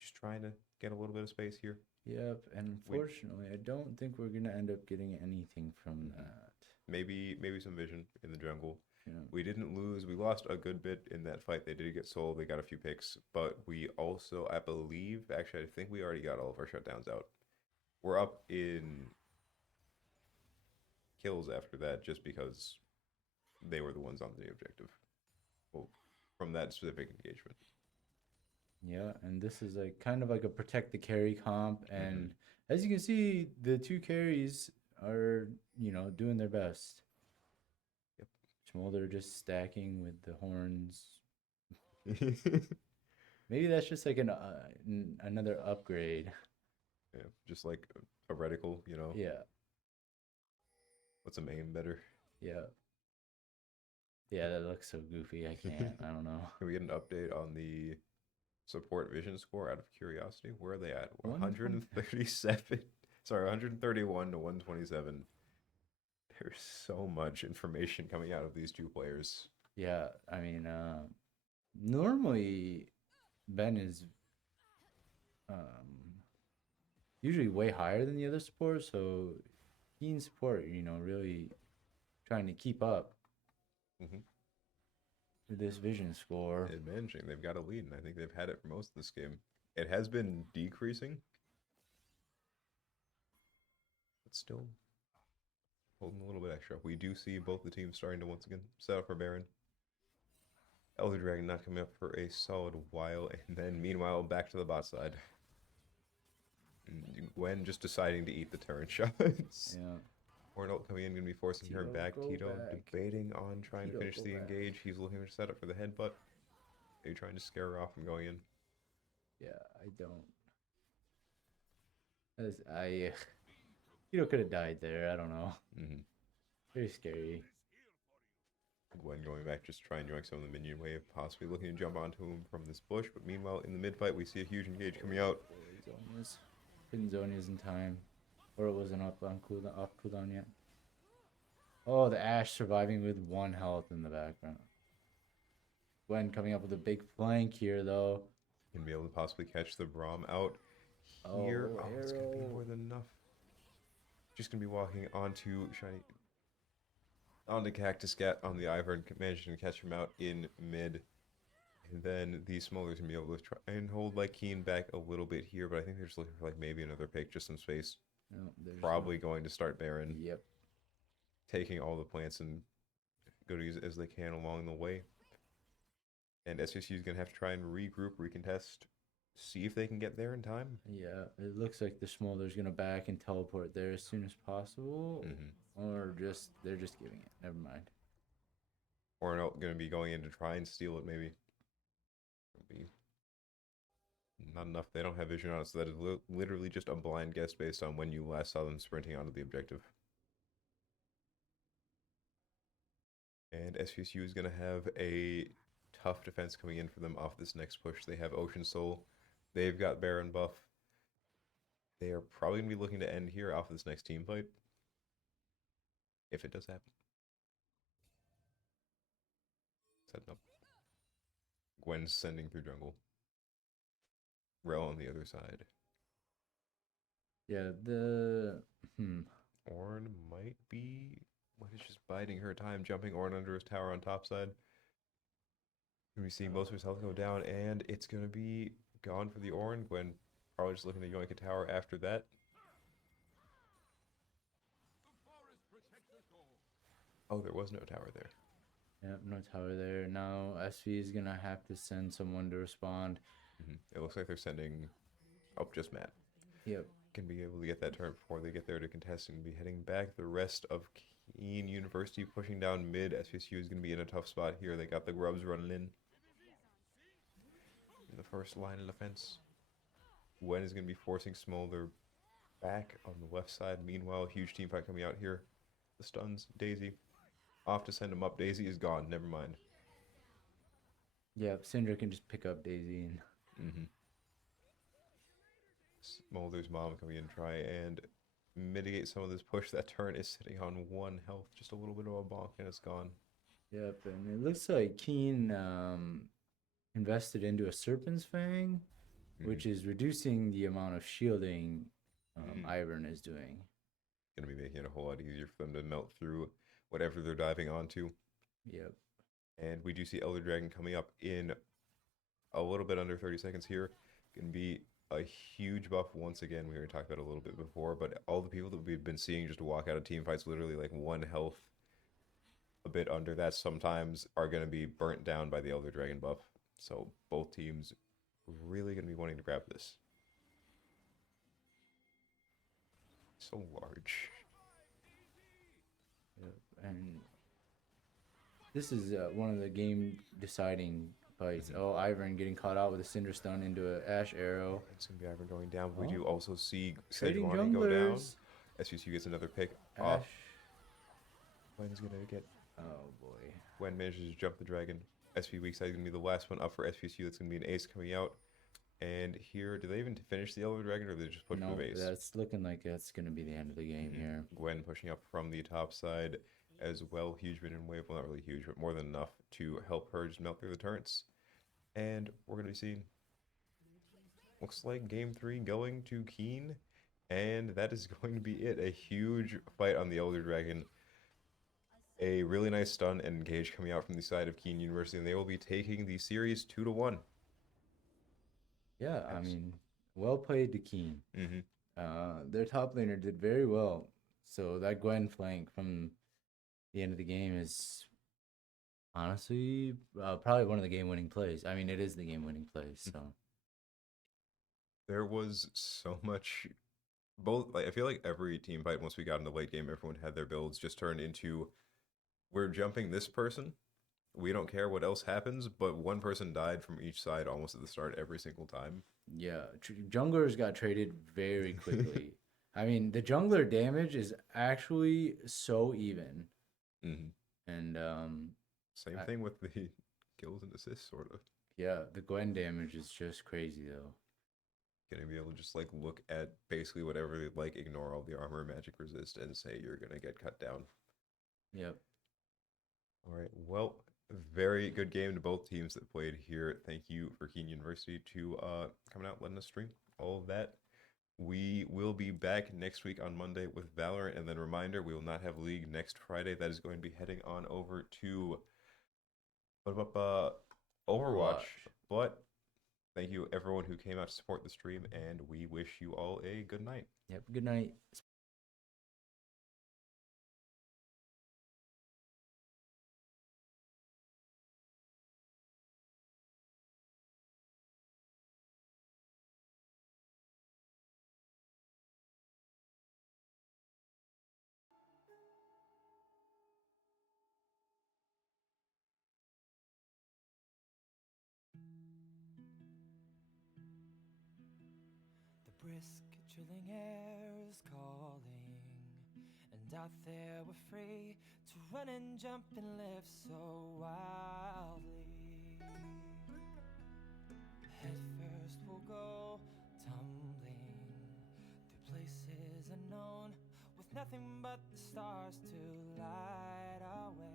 just trying to get a little bit of space here. Yep, and unfortunately, I don't think we're going to end up getting anything from that. Maybe some vision in the jungle. Yeah. We didn't lose. We lost a good bit in that fight. They did get sold. They got a few picks, but we also, I believe, actually, I think we already got all of our shutdowns out. We're up in kills after that just because they were the ones on the objective. Well, from that specific engagement. Yeah, and this is like kind of like a protect the carry comp, and as you can see, the 2 carries are, doing their best. Yep. Smolder just stacking with the horns. Maybe that's just like another upgrade. Yeah, just like a reticle, Yeah. What's a main better? Yeah. Yeah, that looks so goofy. I can't. I don't know. Can we get an update on the support vision score out of curiosity? Where are they at? 137. Sorry, 131 to 127. There's so much information coming out of these 2 players. Yeah, I mean, normally Ben is usually way higher than the other support, so Kean support, really trying to keep up. this vision score. And managing. They've got a lead, and I think they've had it for most of this game. It has been decreasing, but still holding a little bit extra. We do see both the teams starting to once again set up for Baron. Elder Dragon not coming up for a solid while, and then meanwhile back to the bot side. And Gwen just deciding to eat the turret shots. Yeah. Ornalt coming in, going to be forcing her Tito, back. go Tito back. debating on trying Tito, to finish go the back. engage. He's looking to set up for the headbutt. Maybe trying to scare her off from going in. Yeah, I don't. Tito could have died there. I don't know. Mm-hmm. Very scary. Gwen going back, just trying to join some of the minion wave, possibly looking to jump onto him from this bush. But meanwhile, in the mid fight, we see a huge engage coming out. Zonia's. Couldn't Zonia's in time. Or it wasn't up on cooldown, off cooldown yet. Oh, the Ashe surviving with 1 health in the background. Gwen coming up with a big flank here, though. Gonna be able to possibly catch the Braum out here. Oh, it's gonna be more than enough. Just gonna be walking onto Cactus Cat on the Ivern, and managing to catch him out in mid. And then the Smolder's gonna be able to try and hold like Kean back a little bit here, but I think they're just looking for like maybe another pick, just some space. No, Probably going to start Baron. Yep. Taking all the plants and goodies as they can along the way. And SVSU is going to have to try and regroup, recontest, see if they can get there in time. Yeah, it looks like the Smolder's gonna back and teleport there as soon as possible. Or they're just giving it. Never mind. Or not going to be going in to try and steal it, maybe. It'll be not enough. They don't have vision on it, so that is literally just a blind guess based on when you last saw them sprinting onto the objective. And SVSU is going to have a tough defense coming in for them off this next push. They have Ocean Soul. They've got Baron buff. They are probably going to be looking to end here off this next team fight. If it does happen. Setting up. Gwen's sending through jungle. Rel on the other side. Yeah, Ornn might be... What is just biding her time, jumping Ornn under his tower on top side. We're going to be seeing most of his health go down, and it's going to be gone for the Ornn. Gwen probably just looking to yoink a tower after that. Oh, there was no tower there. Yep, no tower there. Now SV is gonna have to send someone to respond. It looks like they're sending up just Matt. Yep. Can be able to get that turn before they get there to contest and be heading back. The rest of Kean University pushing down mid. SVSU is going to be in a tough spot here. They got the grubs running in the first line of defense. Gwen is going to be forcing Smolder back on the left side. Meanwhile, huge team fight coming out here. The stuns, Daisy. Off to send him up. Daisy is gone. Never mind. Yep, Syndra can just pick up Daisy and... Smolder's mom coming in to try and mitigate some of this push. That turn is sitting on 1 health. Just a little bit of a bonk and it's gone. Yep, and it looks like Kean invested into a Serpent's Fang, which is reducing the amount of shielding Ivern is doing. Going to be making it a whole lot easier for them to melt through whatever they're diving onto. Yep. And we do see Elder Dragon coming up in a little bit under 30 seconds here. Going to be a huge buff once again. We already talked about it a little bit before, but all the people that we've been seeing just walk out of team fights literally like 1 health, a bit under that sometimes, are going to be burnt down by the Elder Dragon buff. So both teams really going to be wanting to grab this. So large. Yep. And this is one of the game deciding fights. Oh, Ivern getting caught out with a Cinder Stun into an Ashe Arrow. It's going to be Ivern going down. But we do also see Trading Sejuani go down. junglers. SVSU gets another pick Ashe. off. Gwen's going to get... Oh, boy. Gwen manages to jump the dragon. SV weak side is going to be the last one up for SVSU. That's going to be an ace coming out. And here, do they even finish the Elder Dragon, or do they just push No, move ace? that's looking like that's going to be the end of the game here. Gwen pushing up from the top side as well. Huge minion wave. Well, not really huge, but more than enough to help her just melt through the turrets. And we're going to be seeing, looks like game 3 going to Kean. And that is going to be it. A huge fight on the Elder Dragon. A really nice stun and engage coming out from the side of Kean University, and they will be taking the series 2-1. Yeah, I mean, well played to Kean. Mm-hmm. Their top laner did very well. So that Gwen flank from the end of the game is honestly probably one of the game-winning plays. I mean, it is the game-winning play. So There was so much. Both, like, I feel like every team fight once we got in the late game, everyone had their builds just turned into, we're jumping this person. We don't care what else happens, but one person died from each side almost at the start every single time. yeah, junglers got traded very quickly. I mean, the jungler damage is actually so even, Mm-hmm. and Same thing with the kills and assists, sort of. yeah, the Gwen damage is just crazy though. Gonna be able to just like look at basically whatever they like, ignore all the armor, magic resist, and say you're gonna get cut down. Yep. All right. Well, very good game to both teams that played here. Thank you for Kean University to coming out, letting us stream all of that. We will be back next week on Monday with Valorant, and then reminder, we will not have League next Friday. That is going to be heading on over to Overwatch. But thank you everyone who came out to support the stream, and we wish you all a good night. Yep. Good night. The brisk, chilling air is calling, and out there we're free to run and jump and live so wildly. Head first we'll go tumbling through places unknown, with nothing but the stars to light our way.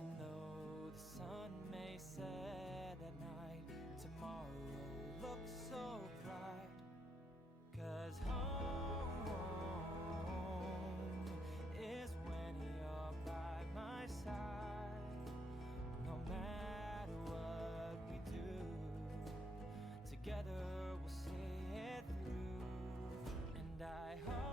And though the sun may set at night, tomorrow looks so bright. 'Cause home is when you're by my side. No matter what we do, together we'll see it through. And I hope